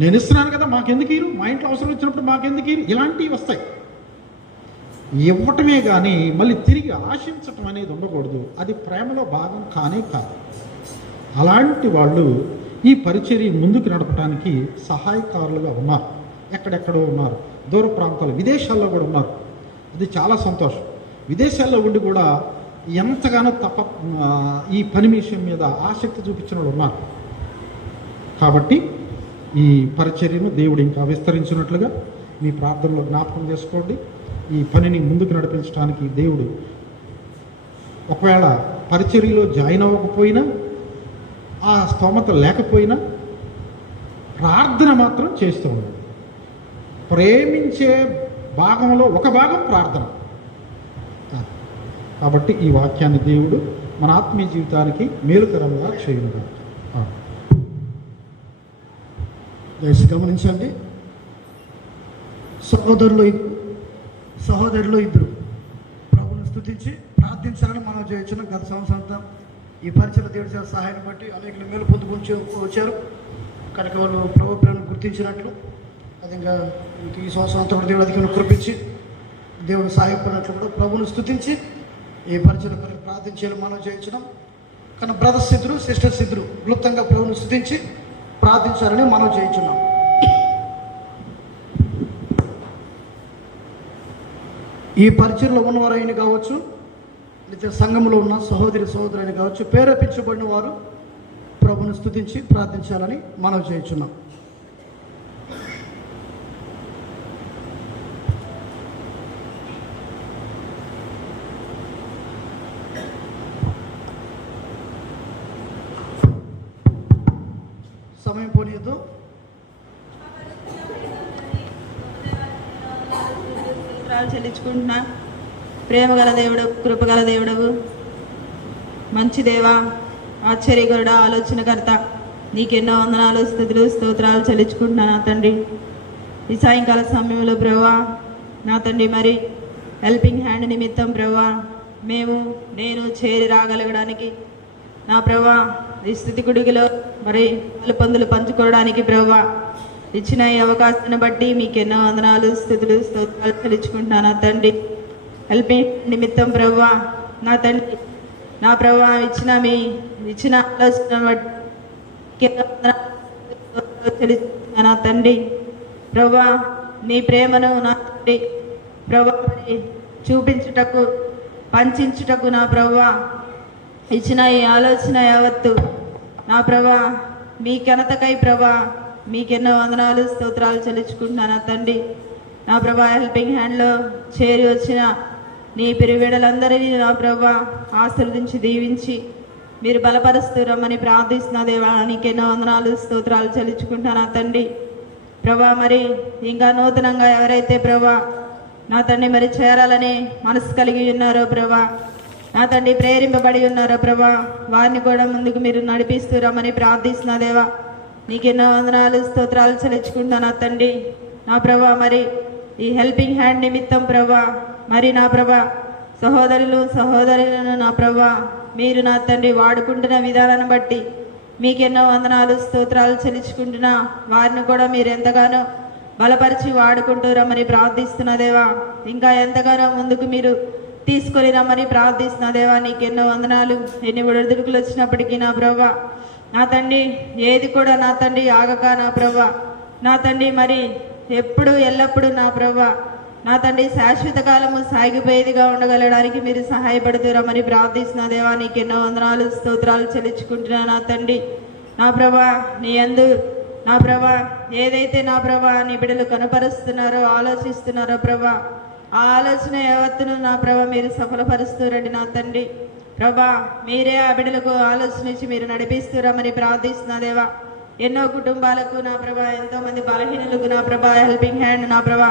నేను ఇస్తున్నాను కదా మాకెందుకు ఇరు, మా ఇంట్లో అవసరం వచ్చినప్పుడు మాకెందుకు ఇరు, ఇలాంటివి వస్తాయి. ఇవ్వటమే కానీ మళ్ళీ తిరిగి ఆశించటం అనేది ఉండకూడదు. అది ప్రేమలో భాగం కానే కాదు. అలాంటి వాళ్ళు ఈ పరిచర్య ముందుకు నడపడానికి సహాయకారులుగా ఉన్నారు. ఎక్కడెక్కడో ఉన్నారు, దూర ప్రాంతాలు, విదేశాల్లో కూడా ఉన్నారు. అది చాలా సంతోషం. విదేశాల్లో ఉండి కూడా ఎంతగానో ఈ పని విషయం మీద ఆసక్తి చూపించిన వాళ్ళు ఉన్నారు. కాబట్టి ఈ పరిచర్యను దేవుడు ఇంకా విస్తరించినట్లుగా మీ ప్రార్థనలో జ్ఞాపకం చేసుకోండి. ఈ పనిని ముందుకు నడిపించడానికి దేవుడు ఒకవేళ పరిచర్యలో జాయిన్ అవ్వకపోయినా, ఆ స్తోమత లేకపోయినా ప్రార్థన మాత్రం చేస్తూ ఉన్నాడు. ప్రేమించే భాగంలో ఒక భాగం ప్రార్థన. కాబట్టి ఈ వాక్యాన్ని దేవుడు మన ఆత్మీయ జీవితానికి మేలుకరంగా చేయును. దయచేసి గమనించండి. సహోదరులు ఇద్దరు ప్రభుని స్తుతించి ప్రార్థించాలని మనం చేయొచ్చిన గత సంవత్సరం ఈ పరిచయ దేవుడి సహాయాన్ని బట్టి అనేక మేలు పొందుకుంటూ వచ్చారు. కనుక వాళ్ళు ప్రభు ప్రేమను గుర్తించినట్లు అది ఇంకా ఈ సంవత్సరం అంతా కూడా దేవుడు అధికంగా కురిపించి దేవుడు సహాయపడినట్లు కూడా ప్రభుని స్తుతించి ఈ పరిచయ కొరకు ప్రార్థించాలని మనం చేయించడం. కానీ బ్రదర్స్ ఇద్దరు సిస్టర్స్ ఇద్దరు క్లుప్తంగా ప్రభుని స్తుతించి ప్రార్థించాలని మనం చేయించున్నాం. ఈ పరిచయలో ఉన్నవారైన కావచ్చు, లేదా సంఘంలో ఉన్న సహోదరులైన కావచ్చు, ప్రేరేపించబడిన వారు ప్రభుని స్తుతించి ప్రార్థించాలని మనం చేయించున్నాం. సమయం పోనీయద్దు. చెల్లించుకుంటున్నా. ప్రేమగల దేవుడు, కృపగల దేవుడవు, మంచి దేవా, ఆశ్చర్యకరుడా, ఆలోచనకర్త, నీకెన్నో వందనాలు, స్తుతులు, స్తోత్రాలు చెల్లించుకుంటున్నా నా తండ్రి. ఈ సాయంకాల సమయంలో ప్రభువా నా తండ్రి మరి హెల్పింగ్ హ్యాండ్ నిమిత్తం ప్రభువా నేను చేరి రాగలగడానికి నా ప్రభువా ఈ స్థితి గుడిలో మరి పందులు పంచుకోవడానికి ప్రభువా ఇచ్చిన ఈ అవకాశాన్ని బట్టి మీకు ఎన్నో వందనాలు, స్తుతులు, స్తోత్రాలు చెల్లించుకుంటున్నాను తండ్రి. హెల్పింగ్ నిమిత్తం ప్రభువా నా తండ్రి, నా ప్రభువా ఇచ్చిన ఆలోచన బట్టి చెల్లించుకుంటున్నాను తండ్రి. ప్రభువా నీ ప్రేమను నా తండ్రి ప్రభువా చూపించుటకు, పంచుటకు నా ప్రభువా ఇచ్చిన ఈ ఆలోచన యావత్తు నా ప్రభువా మీ ఘనతకై ప్రభువా మీకెన్నో వందనాలు, స్తోత్రాలు చెల్లించుకుంటున్నాను తండ్రి. నా ప్రభా హెల్పింగ్ హ్యాండ్లో చేరి వచ్చిన నీ పిరివేడలందరినీ నా ప్రభా ఆశీర్వదించి దీవించి మీరు బలపరుస్తూ రమ్మని ప్రార్థిస్తున్న దేవా నీకెన్నో వందనాలు, స్తోత్రాలు చెల్లించుకుంటున్నాను తండ్రి. ప్రభా మరి ఇంకా నూతనంగా ఎవరైతే ప్రభా నా తండ్రి మరి చేరాలని మనసు కలిగి ఉన్నారో ప్రభా, నా తండ్రి ప్రేరింపబడి ఉన్నారో ప్రభా, వారిని కూడా ముందుకు మీరు నడిపిస్తూ రమ్మని ప్రార్థిస్తున్నా దేవా. నీకెన్నో వందనాలు స్తోత్రాలు చెల్లించుకుంటా నా తండ్రి. నా ప్రభా మరి ఈ హెల్పింగ్ హ్యాండ్ నిమిత్తం ప్రభా మరి నా ప్రభా సహోదరులను నా ప్రభా మీరు నా తండ్రి వాడుకుంటున్న విధానాన్ని బట్టి మీకెన్నో వందనాలు స్తోత్రాలు చెల్లించుకుంటున్నా. వారిని కూడా మీరు ఎంతగానో బలపరిచి వాడుకుంటూ రమ్మని ప్రార్థిస్తున్నా దేవా. ఇంకా ఎంతగానో ముందుకు మీరు తీసుకొని రమ్మని ప్రార్థిస్తున్నా దేవా. నీకెన్నో వందనాలు. ఎన్ని ఒడిదుడుకులు వచ్చినప్పటికీ నా ప్రభా నా తండ్రి ఏది కూడా నా తండ్రి ఆగక నా ప్రభా నా తండ్రి మరి ఎప్పుడు ఎల్లప్పుడూ నా ప్రభా నా తండ్రి శాశ్వత కాలము సాగిపోయేదిగా ఉండగలడానికి మీరు సహాయపడుతూ రమ్మని ప్రార్థిస్తున్నా దేవా. నీకెన్నో వందనాలు స్తోత్రాలు చెల్లించుకుంటున్నా నా తండ్రి. నా ప్రభా నీ యందు నా ప్రభా ఏదైతే నా ప్రభా నీ బిడ్డలు కనపరుస్తున్నారో ఆలోచిస్తున్నారో ప్రభా ఆ ఆలోచన యావత్తును నా ప్రభా మీరు సఫలపరుస్తూ రండి నా తండ్రి. ప్రభా మీరే ఆ బిడ్డలకు ఆలోచన ఇచ్చి మీరు నడిపిస్తూ రమ్మని ప్రార్థిస్తున్నా దేవా. ఎన్నో కుటుంబాలకు నా ప్రభా ఎంతో మంది బలహీనులకు నా ప్రభా హెల్పింగ్ హ్యాండ్ నా ప్రభా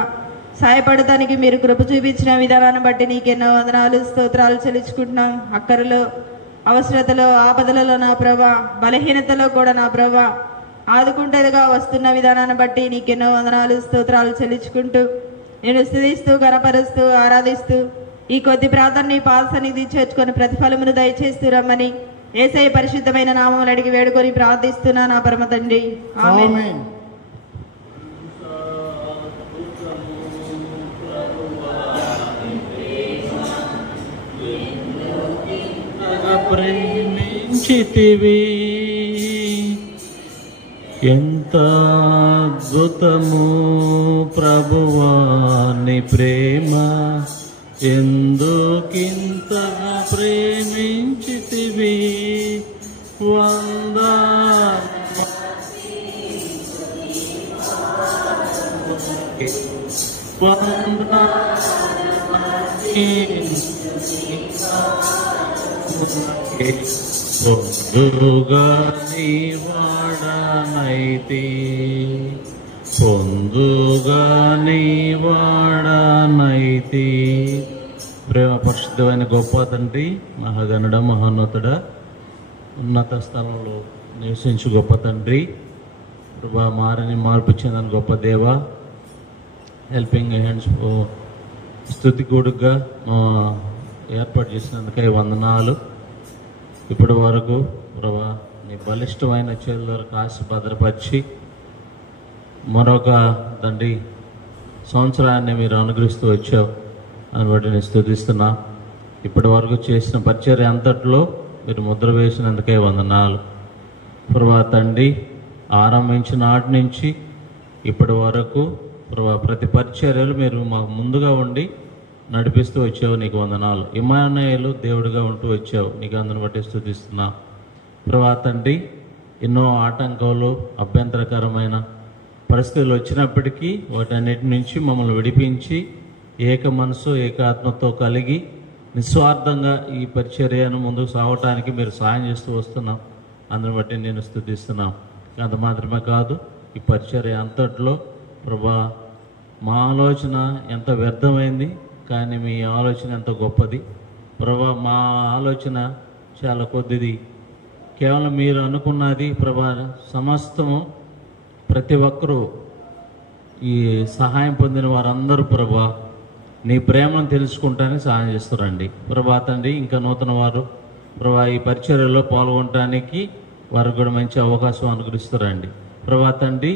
సహాయపడటానికి మీరు కృప చూపించిన విధానాన్ని బట్టి నీకెన్నో వందనాలు స్తోత్రాలు చెల్లించుకుంటున్నాం. అక్కరలో అవసరతలో ఆపదలలో నా ప్రభా బలహీనతలో కూడా నా ప్రభా ఆదుకుంటేదిగా వస్తున్న విధానాన్ని బట్టి నీకెన్నో వందనాలు స్తోత్రాలు చెల్లించుకుంటూ నేను స్తుతిస్తూ గణపరుస్తూ ఆరాధిస్తూ ఈ కొద్ది ప్రార్థన నీ పాద సన్నిధి చేర్చుకొని ప్రతిఫలమును దయచేస్తూ రమ్మని యేసయ్య పరిశుద్ధమైన నామములు అడిగి వేడుకొని ప్రార్థిస్తున్నా నా పరమ తండ్రి. ఆమేన్. ప్రేమించితివి ఎంత అద్భుతము ప్రభువా నీ ప్రేమ, ఎందుకింతగా ప్రేమించితివి పొందుగా నీ వాడనైతి పొందుగా నీ వాడనైతి. ప్రేమ పరిశుద్ధమైన గొప్ప తండ్రి, మహాగణుడ మహోన్నతుడ, ఉన్నత స్థలంలో నివసించు గొప్ప తండ్రి, ప్రభా మారని మార్పు చెందని గొప్ప దేవ, హెల్పింగ్ హ్యాండ్స్ స్తుతి కూడుగా ఏర్పాటు చేసినందుకై వందనాలు. ఇప్పటి వరకు ప్రభా నీ బలిష్టమైన చేతుల కాసి భద్రపరిచి మరొక తండ్రి సంవత్సరాన్ని మీరు అనుగ్రహిస్తూ వచ్చావు అని బట్టి నేను స్తుతిస్తున్నా. ఇప్పటి వరకు చేసిన పరిచర్య అంతట్లో మీరు ముద్ర వేసినందుకే వందనాలు. ప్రభా తండ్రి ఆరంభించిన నాటి నుంచి ఇప్పటి వరకు ప్రభా ప్రతి పరిచర్యలు మీరు మాకు ముందుగా ఉండి నడిపిస్తూ వచ్చావు, నీకు వందనాలు. ఇమ్మానుయేలు దేవుడిగా ఉంటూ వచ్చావు, నీకు అందుని బట్టి స్తుతిస్తున్నా. ప్రభా తండ్రి ఎన్నో ఆటంకాలు అభ్యంతరకరమైన పరిస్థితులు వచ్చినప్పటికీ వాటన్నిటి నుంచి మమ్మల్ని విడిపించి ఏక మనసు ఏక ఆత్మతో కలిగి నిస్వార్థంగా ఈ పరిచర్యను ముందుకు సాగటానికి మీరు సాయం చేస్తూ వస్తున్నాం. అందుని బట్టి నేను స్తుతిస్తున్నాం. అంత మాత్రమే కాదు, ఈ పరిచర్య అంతట్లో ప్రభా మా ఆలోచన ఎంత వ్యర్థమైంది, కానీ మీ ఆలోచన ఎంత గొప్పది. ప్రభా మా ఆలోచన చాలా కొద్దిది, కేవలం మీరు అనుకున్నది ప్రభా సమస్తము ప్రతి ఒక్కరూ ఈ సహాయం పొందిన వారందరూ ప్రభా నీ ప్రేమను తెలుసుకుంటానికి సహాయం చేస్తారండి. ప్రభా తండ్రి ఇంకా నూతన వారు ప్రభా ఈ పరిచర్యలో పాల్గొనడానికి వారికి కూడా మంచి అవకాశం అనుగ్రహిస్తారండి. ప్రభా తండ్రి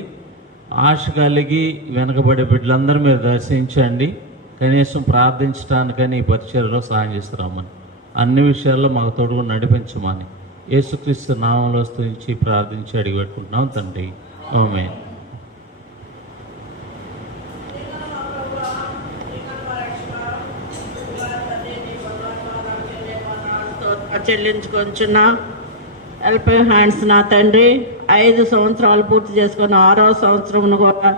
ఆశ కలిగి వెనకబడే బిడ్డలందరూ మీరు దర్శించండి, కనీసం ప్రార్థించడానికని ఈ పరిచర్యలో సహాయం చేస్తున్నామని అన్ని విషయాల్లో మాకు తోడుగా నడిపించమని యేసుక్రీస్తు నామంలో స్తుతించి ప్రార్థించి అడిగి పెట్టుకుంటున్నాం తండ్రి. ఆమేన్. చెల్లించుకొంచున్నా హెల్పింగ్ హ్యాండ్స్ నా తండ్రి 5 సంవత్సరాలు పూర్తి చేసుకొని 6వ సంవత్సరం కూడా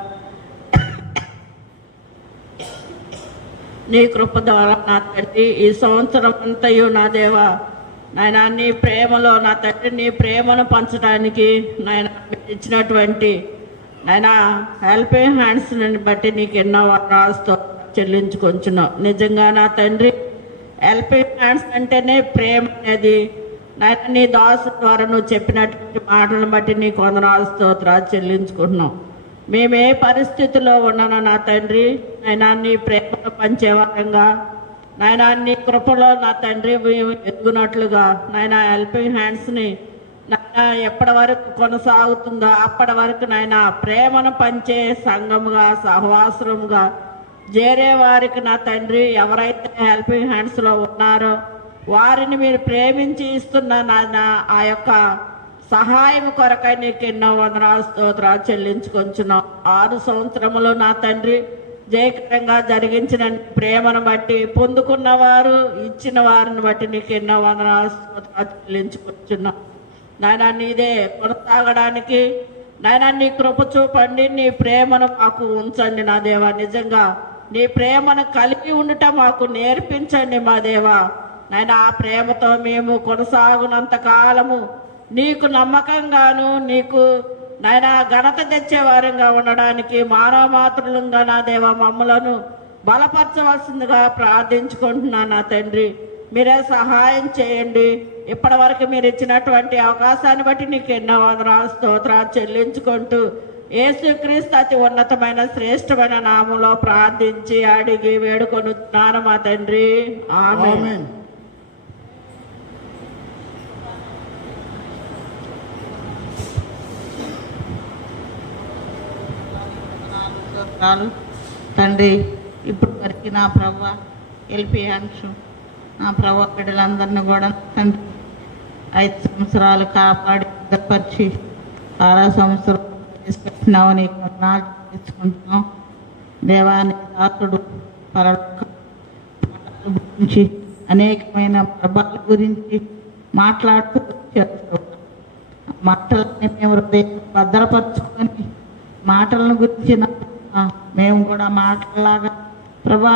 నీ కృప ద్వారా నా తండ్రి ఈ సంవత్సరం అంతయు నా దేవా నాయన నీ ప్రేమలో నా తండ్రి నీ ప్రేమను పంచడానికి నాయన ఇచ్చినటువంటి నాయనా హెల్పింగ్ హ్యాండ్స్ బట్టి నీకు ఎన్నో వందనాలు చెల్లించుకొంచున్నావు. నిజంగా నా తండ్రి హెల్పింగ్ హ్యాండ్స్ అంటేనే ప్రేమ అనేది నాయన నీ దాసు ద్వారా నువ్వు చెప్పినటువంటి మాటలను బట్టి నీకు వందనాలు స్తోత్రాలు చెల్లించుకుంటున్నాం. మేము ఏ పరిస్థితిలో ఉన్నానో నా తండ్రి నాయన నీ ప్రేమను పంచేవారంగా నాయన నీ కృపలో నా తండ్రి మేము ఎదుగునట్లుగా నాయన హెల్పింగ్ హ్యాండ్స్ని నాయన ఎప్పటి వరకు కొనసాగుతుందో అప్పటి వరకు నాయన ప్రేమను పంచే సంఘముగా సహవాసముగా చేరే వారికి నా తండ్రి ఎవరైతే హెల్పింగ్ హ్యాండ్స్లో ఉన్నారో వారిని మీరు ప్రేమించి ఇస్తున్న నాయన ఆ యొక్క సహాయం కొరకై నీకు ఎన్నో వందనాలు స్తోత్రాలు చెల్లించుకొంచున్నాం. 6 సంవత్సరములు నా తండ్రి జయకరంగా జరిగించిన ప్రేమను బట్టి పొందుకున్న వారు ఇచ్చిన వారిని బట్టి నీకు ఎన్నో వందనాలు స్తోత్రాలు చెల్లించుకొంచున్నాం. నాయన నీదే కొనసాగడానికి నాయన నీ కృప చూపండి, నీ ప్రేమను మాకు ఉంచండి నా దేవా. నిజంగా నీ ప్రేమను కలిగి ఉండటం మాకు నేర్పించండి మా దేవా. నాయన ఆ ప్రేమతో మేము కొనసాగునంత కాలము నీకు నమ్మకంగాను నీకు నాయన ఘనత తెచ్చేవారంగా ఉండడానికి మానవ మాతృలంగా నా దేవ మమ్మలను బలపరచవలసిందిగా ప్రార్థించుకుంటున్నా నా తండ్రి. మీరే సహాయం చేయండి. ఇప్పటి వరకు మీరు ఇచ్చినటువంటి అవకాశాన్ని బట్టి నీకు ఎన్నో వందనాలు స్తోత్రాలు చెల్లించుకుంటూ యేసుక్రీస్తు అతి ఉన్నతమైన శ్రేష్టమైన నామంలో ప్రార్థించి అడిగి వేడుకొనుచున్నాను మా తండ్రి. ఆమేన్. తండ్రి ఇప్పుడు వరకు నా ప్రభు ఎల్పి అంశం నా ప్రభు బిడ్డలందరినీ కూడా తండ్రి 5 సంవత్సరాలు కాపాడి భద్రపరిచి 6వ సంవత్సరం తీసుకెళ్ళినావు. నీకు వందనాలు చెల్లించుకుంటున్నాం దేవాని దాసుడు పరలోక గురించి అనేకమైన ప్రభావాల గురించి మాట్లాడుతూ మాటలని మేము భద్రపరచుకొని మాటలను గురించి మేము కూడా మాటలాగా ప్రభా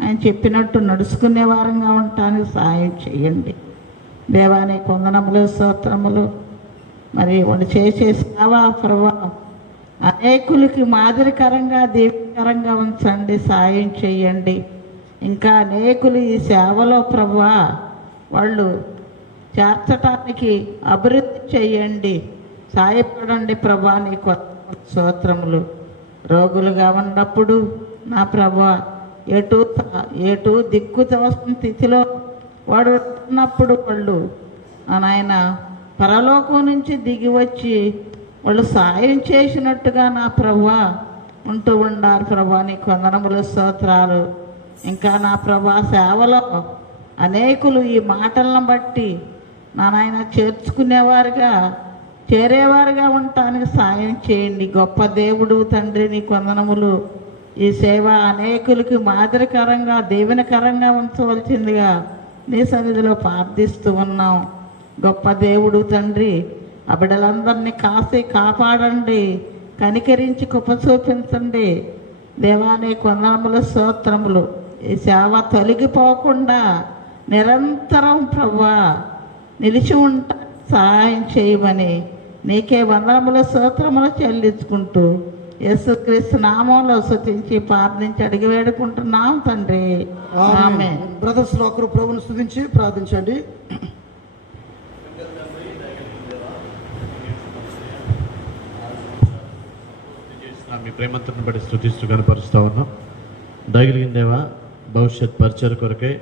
ఆయన చెప్పినట్టు నడుచుకునే వారంగా ఉండటానికి సహాయం చేయండి దేవాని వందనములు స్తోత్రములు. మరి వాళ్ళు చేసే సేవ ప్రభా అనేకులకి మాదిరికరంగా దీవెనకరంగా ఉంచండి, సాయం చేయండి. ఇంకా అనేకులు ఈ సేవలో ప్రభా వాళ్ళు చేర్చటానికి అభివృద్ధి చేయండి, సాయపడండి ప్రభా. నీకు స్తోత్రములు. రోగులుగా ఉన్నప్పుడు నా ప్రభా ఎటు దిక్కు తోసిన స్థితిలో వాడు ఉన్నప్పుడు వాళ్ళు నాయన పరలోకం నుంచి దిగి వచ్చి వాళ్ళు సాయం చేసినట్టుగా నా ప్రభా ఉంటూ ఉండారు ప్రభా. నీకు వందనములు స్తోత్రాలు. ఇంకా నా ప్రభా సేవలో అనేకులు ఈ మాటలను బట్టి నాయన చేర్చుకునేవారుగా చేరేవారుగా ఉండటానికి సాయం చేయండి. గొప్ప దేవుడు తండ్రి నీకు వందనములు. ఈ సేవ అనేకులకి మాదిరికరంగా దీవెనకరంగా ఉంచవలసిందిగా నీ సన్నిధిలో ప్రార్థిస్తూ ఉన్నాం. గొప్ప దేవుడు తండ్రి ఆ బిడ్డలందరినీ కాసి కాపాడండి, కనికరించి కృప చూపించండి దేవా. నీకు వందనములు స్తోత్రములు. ఈ సేవ తొలగిపోకుండా నిరంతరం ప్రభా నిలిచి ఉంటా సహాయం చేయమని నీకే వందనములు స్తోత్రములు చెల్లించుకుంటూ యేసుక్రీస్తు నామంలో స్తుతించి ప్రార్థించి అడిగి వేడుకుంటున్నాం తండ్రి. ఆమేన్. బ్రదర్స్ లో ఒకరు ప్రభువును స్తుతించి ప్రార్థించండి. మీ ప్రేమంతను బట్టి స్తుతిస్తూ కనపరుస్తూ ఉన్నాం. దయగలిగిన దేవా, భవిష్యత్ పరిచయ కొరకే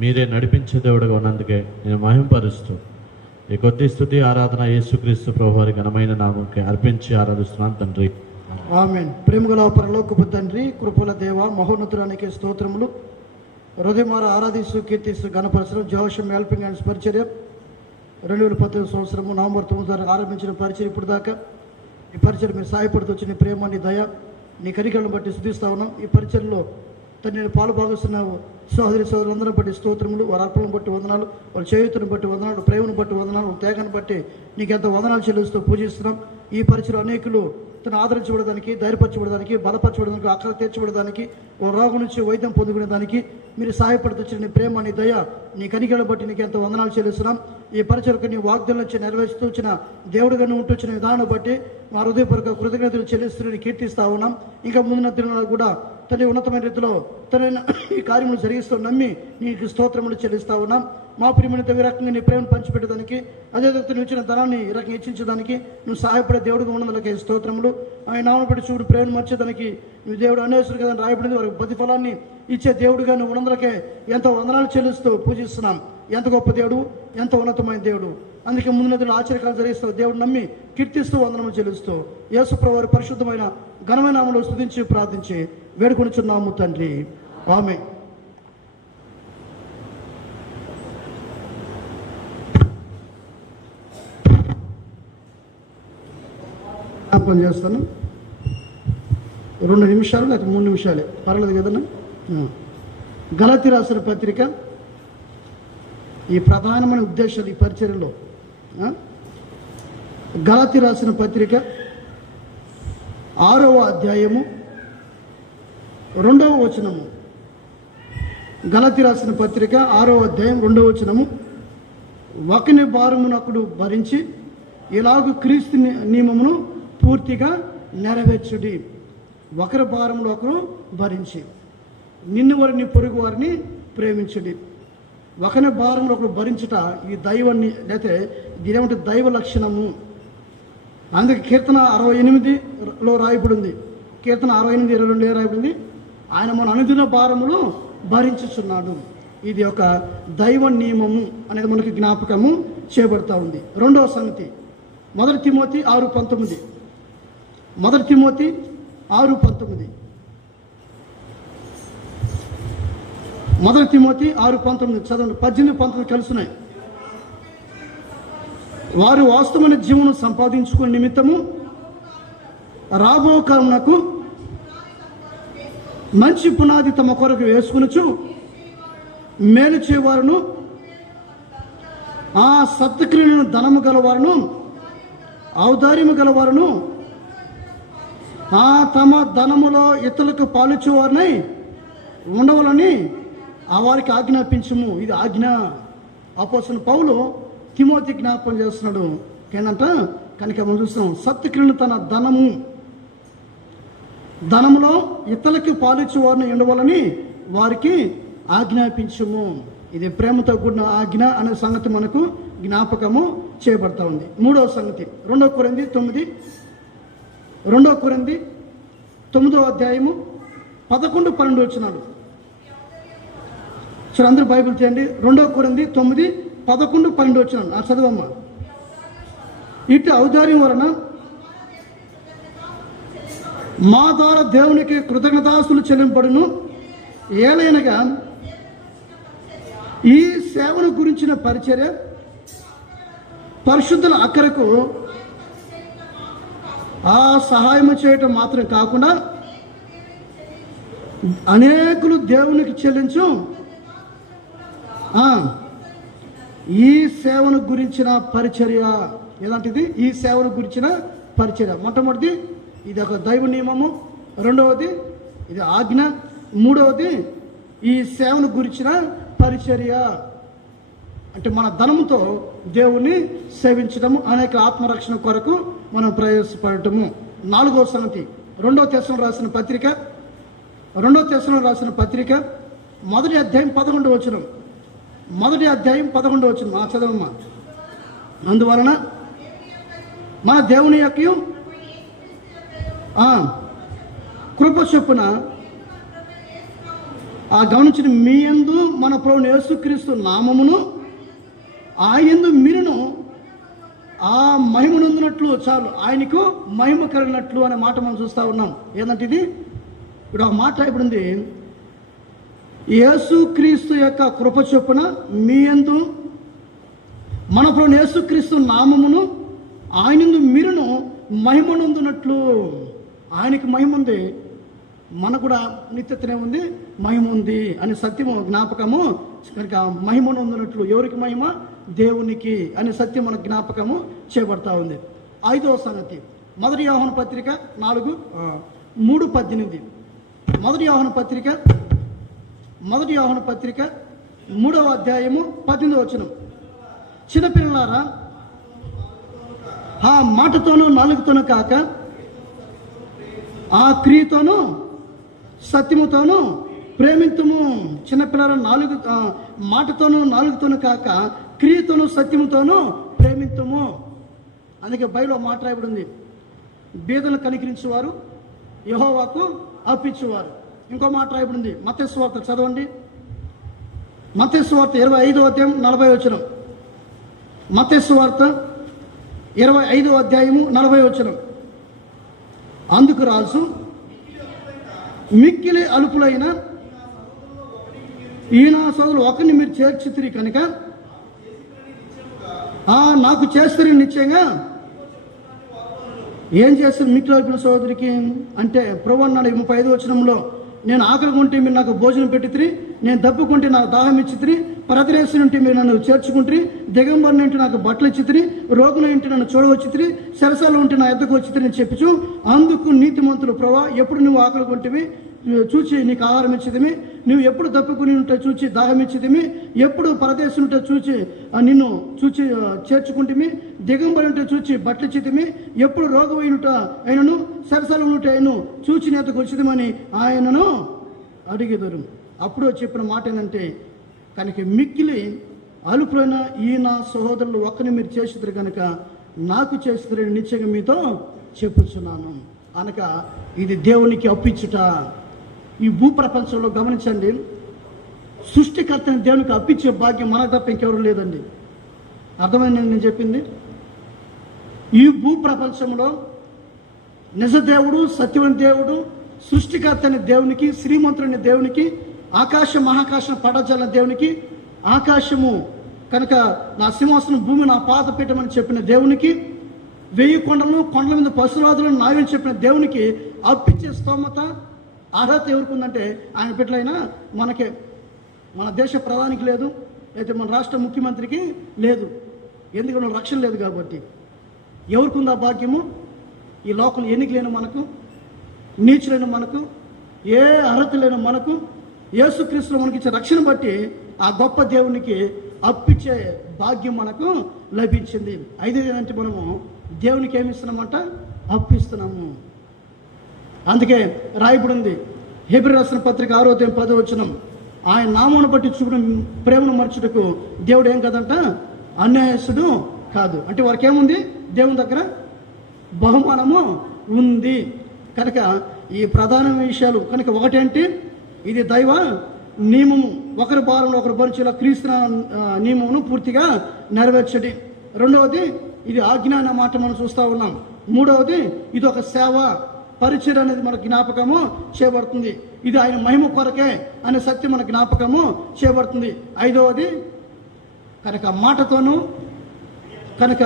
మీరే నడిపించే దేవుడుగా ఉన్నందుకే నేను మహింపరుస్తూ ఈ కొద్ది స్తుతి ఆరాధన యేసుక్రీస్తు ప్రభు వారి ఘనమైన నామంకి అర్పించి ఆరాధిస్తున్నాను తండ్రి. ఆమేన్. ప్రేమగల పరలోకపు తండ్రి, కృపల దేవ, మహోన్నతురానికి స్తోత్రములు. హృదయమార ఆరాధిస్తూ కీర్తిస్తూ గణపరచడం జోషం హెల్పింగ్ హ్యాండ్స్ పరిచర్య 2019 సంవత్సరము నవంబర్ 9 ఆరంభించిన పరిచయం ఇప్పుడు దాకా ఈ పరిచయం మీరు సహాయపడుతూ వచ్చిన ప్రేమ, నీ దయ, నీ కరికలను బట్టి స్తుతిస్తా ఉన్నాం. ఈ పరిచయంలో నేను పాలు భాగస్తున్నావు సోదరి సోదరులందరిని బట్టి స్తోత్రములు. వారి అర్పణను బట్టి వందనాలు, వాళ్ళ చేయుతను బట్టి వందనాలు, ప్రేమను బట్టి వందనాలు, త్యాగాన్ని బట్టి నీకు ఎంత వందనాలు చెల్లిస్తూ పూజిస్తున్నాం. ఈ పరిచయం అనేకులు తను ఆదరించబడడానికి, ధైర్యపరచబడడానికి, బలపరచబడడానికి, అక్కర తీర్చబడడానికి, ఓ రోగం నుంచి వైద్యం పొందుకునేదానికి మీరు సహాయపడుతున్న నీ ప్రేమ, నీ దయ, నీ కనికలను బట్టి నీకు ఎంతో వందనాలు చెల్లిస్తున్నాం. ఈ పరిచయకు నీ వాగ్దానం నుంచి నెరవేరుస్తూ వచ్చిన దేవుడిగా నువ్వు ఉంటొచ్చిన విధానం బట్టి మా హృదయపూర్వక కృతజ్ఞతలు చెల్లిస్తూ కీర్తిస్తా ఉన్నాం. ఇంకా ముందున్న దినాల్లో కూడా తన ఉన్నతమైన రీతిలో తన ఈ కార్యములు జరిగిస్తూ నమ్మి నీకు స్తోత్రములు చెల్లిస్తా ఉన్నాం. మా ప్రియమైన ఈ రకంగా నీ ప్రేమను పంచిపెట్టడానికి, అదే నువ్వు ఇచ్చిన ధనాన్ని ఈ రకంగా హెచ్చించడానికి నువ్వు సహాయపడే దేవుడిగా ఉన్నందులకి స్తోత్రములు. ఆయన నామను పెట్టి చూడు ప్రేమను మర్చేదానికి నువ్వు దేవుడు అనేశ్వరు కదా రాయబడింది. వారికి ప్రతిఫలాన్ని ఇచ్చే దేవుడిగా నువ్వు ఉన్నందులకే ఎంతో వందనాలు చెల్లిస్తూ పూజిస్తున్నాం. ఎంత గొప్ప దేవుడు, ఎంత ఉన్నతమైన దేవుడు. అందుకే ముందు నదులు ఆశ్చర్యకాలు జరిగిస్తూ దేవుడు నమ్మి కీర్తిస్తూ వందనము చెల్లిస్తూ యేసు ప్రభువారి పరిశుద్ధమైన ఘనమైన నామములో స్తుతించి ప్రార్థించి వేడుకొనుచున్నాము తండ్రి, ఆమేన్. జ్ఞాపకం చేస్తాను. 2 నిమిషాలు లేక 3 నిమిషాలే పర్వాలేదు కదన్నా. గలతీ రాసిన పత్రిక ఈ ప్రధానమైన ఉద్దేశాలు ఈ పరిచర్యలో. గలతీ రాసిన పత్రిక 6వ అధ్యాయము 2వ వచనము. గలతీ రాసిన పత్రిక 6వ అధ్యాయం 2వ వచనము. ఒకని భారమునొకడు భరించి ఇలాగు క్రీస్తు నియమమును పూర్తిగా నెరవేర్చుడి. ఒకరి భారములు ఒకరు భరించి నిన్ను వారిని పొరుగు వారిని ప్రేమించుడి. ఒకరి భారములు ఒకరు భరించుట ఈ దైవాన్ని లేకపోతే దీనేమంటే దైవ లక్షణము. అందుకే కీర్తన 68లో రాయబడింది. కీర్తన 68:22 రాయబడింది, ఆయన మన అనుదిన భారములు భరించుచున్నాడు. ఇది ఒక దైవ నియమము అనేది మనకి జ్ఞాపకము చేయబడతా ఉంది. 2వ సంగతి 1 తిమోతి 6:19. 1 తిమోతి 6:19. 1 తిమోతి 6:19 చదవండి. 18, 19 కలుస్తున్నాయి. వారు వాస్తవమైన జీవనం సంపాదించుకునే నిమిత్తము రాబో కాలమునకు మంచి పునాది తమ కొరకు వేసుకునుచు మేలు చేయవారును ఆ సత్క్రియలను ధనము గలవారును ఔదార్యము గలవారును ఆ తమ ధనములో ఇతరులకు పాలించేవారినై ఉండవాలని ఆ వారికి ఆజ్ఞాపించము. ఇది ఆజ్ఞ. అపోస్తలుడైన పౌలు తిమోతి జ్ఞాపకం చేస్తున్నాడు. ఏంటంట కనుక మనం చూస్తున్నాం, సత్క్రియను తన ధనములో ఇతరులకు పాలించేవారిని ఉండవాలని వారికి ఆజ్ఞాపించము. ఇది ప్రేమతో కూడిన ఆజ్ఞ అనే సంగతి మనకు జ్ఞాపకము చేయబడతా ఉంది. 3వ సంగతి 2 కొరింథీ 9. 2 కొరింథీ 9వ అధ్యాయము 11, 12 వచనాలు. సరే అందరూ బైబిల్ చేయండి. 2 కొరింథీ 9, 11, 12 వచనాలు. ఆ చదవమ్మా. ఇటు ఔదార్యం వలన మా ద్వారా దేవునికి కృతజ్ఞతాస్తులు చెల్లింపడును. ఏలైనగా ఈ సేవను గురించిన పరిచర్య పరిశుద్ధుల అక్కరకు ఆ సహాయం చేయటం మాత్రం కాకుండా అనేకులు దేవునికి చెల్లించు ఈ సేవను గురించిన పరిచర్య. ఎలాంటిది? ఈ సేవను గురించిన పరిచర్య. మొట్టమొదటిది ఇది ఒక దైవ నియమము, 2వది ఇది ఆజ్ఞ, 3వది ఈ సేవను గురించిన పరిచర్య. అంటే మన ధనముతో దేవుణ్ణి సేవించడము, అనేక ఆత్మరక్షణ కొరకు మనం ప్రయాసపడటము. 4వ సంగతి 2వ తెస్సలోనికీయులకు రాసిన పత్రిక 1వ అధ్యాయం 11వ వచనం. 1వ అధ్యాయం 11వ వచనం. ఆ చదవమ్మా. అందువలన మన దేవుని యొక్క కృప చొప్పున గమనించిన మీ యందు మన ప్రభువు యేసుక్రీస్తు నామమును ఆయందు మీరును ఆ మహిమ నొందినట్లు చాలు, ఆయనకు మహిమ కలిగినట్లు అనే మాట మనం చూస్తూ ఉన్నాం. ఏంటంటే ఇది ఇప్పుడు ఆ మాట ఇప్పుడు ఉంది. యేసుక్రీస్తు యొక్క కృప చొప్పున మీ యందు మన ప్రభువు యేసుక్రీస్తు నామమును ఆయనందు మీరును మహిమ నొందినట్లు. ఆయనకి మహిమ ఉంది, మనకు కూడా నిత్యతనే ఉంది, మహిమ ఉంది అనే సత్యము జ్ఞాపకము. కనుక మహిమ నొందినట్లు ఎవరికి మహిమ? దేవునికి అనే సత్యం మనకు జ్ఞాపకము చేయబడతా ఉంది. 5వ సంగతి మొదటి యోహాను పత్రిక 3:18. మొదటి యోహాను పత్రిక 3వ అధ్యాయము 18వ వచనం. చిన్నపిల్లలారా, ఆ మాటతోనూ నాలుగుతోనూ కాక ఆ క్రియతోనూ సత్యముతోనూ ప్రేమింతుము. చిన్నపిల్లల మాటతోనూ నాలుగుతోనూ కాక క్రియతోనూ సత్యముతోనూ ప్రేమింతుము. అందుకే బైబిల్లో మాట రాయబడింది, బీదలను కనికరించేవారు యెహోవాకు అర్పించేవారు. ఇంకో మాట రాయబడింది మత్తయి సువార్త, చదవండి. మత్తయి సువార్త 25వ అధ్యాయం 40వ వచనం. మత్తయి సువార్త 25వ అధ్యాయము 40వ వచనం. అందుకు రాజు, మిక్కిలి అలుపులైన ఈ నా సోదరులు ఒకరిని మీరు చేర్చితిరి కనుక నాకు చేస్తారు నిశ్చయంగా. ఏం చేస్తారు మిక్కిలి అలుపుల సోదరికి అంటే ప్రభు అన్నాడు 35వ వచనంలో, నేను ఆకలి కొంటే మీరు నాకు భోజనం పెట్టితిరి, నేను దప్పుకుంటే నాకు దాహం ఇచ్చితిరి, పరదరేసి నుండి మీరు నన్ను చేర్చుకుంటారు, దిగంబరి నుండి నాకు బట్టలు ఇచ్చితిరి, రోగుల ఇంటి నన్ను చూడవచ్చితిరి, సరసాలు ఉంటే నా ఎద్దకు వచ్చితిరి అని చెప్పుచు, అందుకు నీతిమంతులు ప్రభా, ఎప్పుడు నువ్వు ఆకలి కొంటివి చూచి నీకు ఆహారం ఇచ్చిదిమి, నువ్వు ఎప్పుడు దప్పుకుని ఉంటే చూచి దాహం ఇచ్చిదిమి, ఎప్పుడు పరదేశం ఉంటే చూచి నిన్ను చూచి చేర్చుకుంటుమి, దిగంబరి ఉంటే చూచి బట్టలు ఇచ్చిదిమి, ఎప్పుడు రోగమైనట ఆయనను సరసాలు ఉంటే ఆయనను చూచి నేతకు వచ్చిదమని ఆయనను అడిగెదరు. అప్పుడు చెప్పిన మాట ఏంటంటే, కనుక మిక్కిలి అలుపులైన ఈ నా సహోదరులు ఒక్కరిని మీరు చేసిద్దరు కనుక నాకు చేసిద్దరని నిశ్చయంగా మీతో చెప్పుచున్నాను. అనక ఇది దేవునికి అప్పిచ్చుట. ఈ భూప్రపంచంలో గమనించండి, సృష్టికర్తని దేవునికి అప్పించే భాగ్యం మనకు తప్ప ఇంకెవరు లేదండి. అర్థమైంది నేను చెప్పింది? ఈ భూప్రపంచంలో నిజ దేవుడు, సత్యమైన దేవుడు, సృష్టికర్తని దేవునికి, శ్రీమంతుని దేవునికి, ఆకాశ మహాకాశం పడజల దేవునికి, ఆకాశము కనుక నా సింహాసనం, భూమి నా పాద పెట్టమని చెప్పిన దేవునికి, 1000 కొండలను కొండల మీద పశురాజులను నాయని చెప్పిన దేవునికి అప్పించే స్తోమత, అర్హత ఎవరికి ఉందంటే ఆయన బిడ్డలైనా మనకే. మన దేశ ప్రధానికి లేదు, అయితే మన రాష్ట్ర ముఖ్యమంత్రికి లేదు. ఎందుకంటే రక్షణ లేదు కాబట్టి. ఎవరికి ఉందా భాగ్యము? ఈ లోకల్ ఎన్నిక లేని మనకు, నీచులైన మనకు, ఏ అర్హత లేని మనకు, యేసుక్రీస్తులో మనకి ఇచ్చే రక్షణ బట్టి ఆ గొప్ప దేవునికి అప్పించే భాగ్యం మనకు లభించింది. అయితే ఏంటంటే మనము దేవునికి ఏమి ఇస్తున్నామంట? అప్పిస్తున్నాము. అందుకే రాయబడి ఉంది హెబ్రీ రాసిన పత్రిక 6వ అధ్యాయం 10వ వచనం, ఆయన నామమును బట్టి చూపిన ప్రేమను మర్చుటకు దేవుడు ఏం కదంట? అన్యాయస్తుడు కాదు. అంటే వారికి ఏముంది? దేవుని దగ్గర బహుమానము ఉంది. కనుక ఈ ప్రధాన విషయాలు కనుక ఒకటేంటి? ఇది దైవ నియమము, ఒకరి భారంలో ఒకరు భరించేలా క్రీస్తు నియమమును పూర్తిగా నెరవేర్చడి. రెండవది ఇది ఆజ్ఞ అన్న మాట మనం చూస్తూ ఉన్నాం. మూడవది ఇది ఒక సేవ, పరిచయం అనేది మన జ్ఞాపకము చేయబడుతుంది. ఇది ఆయన మహిమ కొరకే అనే సత్యం మన జ్ఞాపకము చేయబడుతుంది. ఐదవది కనుక మాటతోనూ కనుక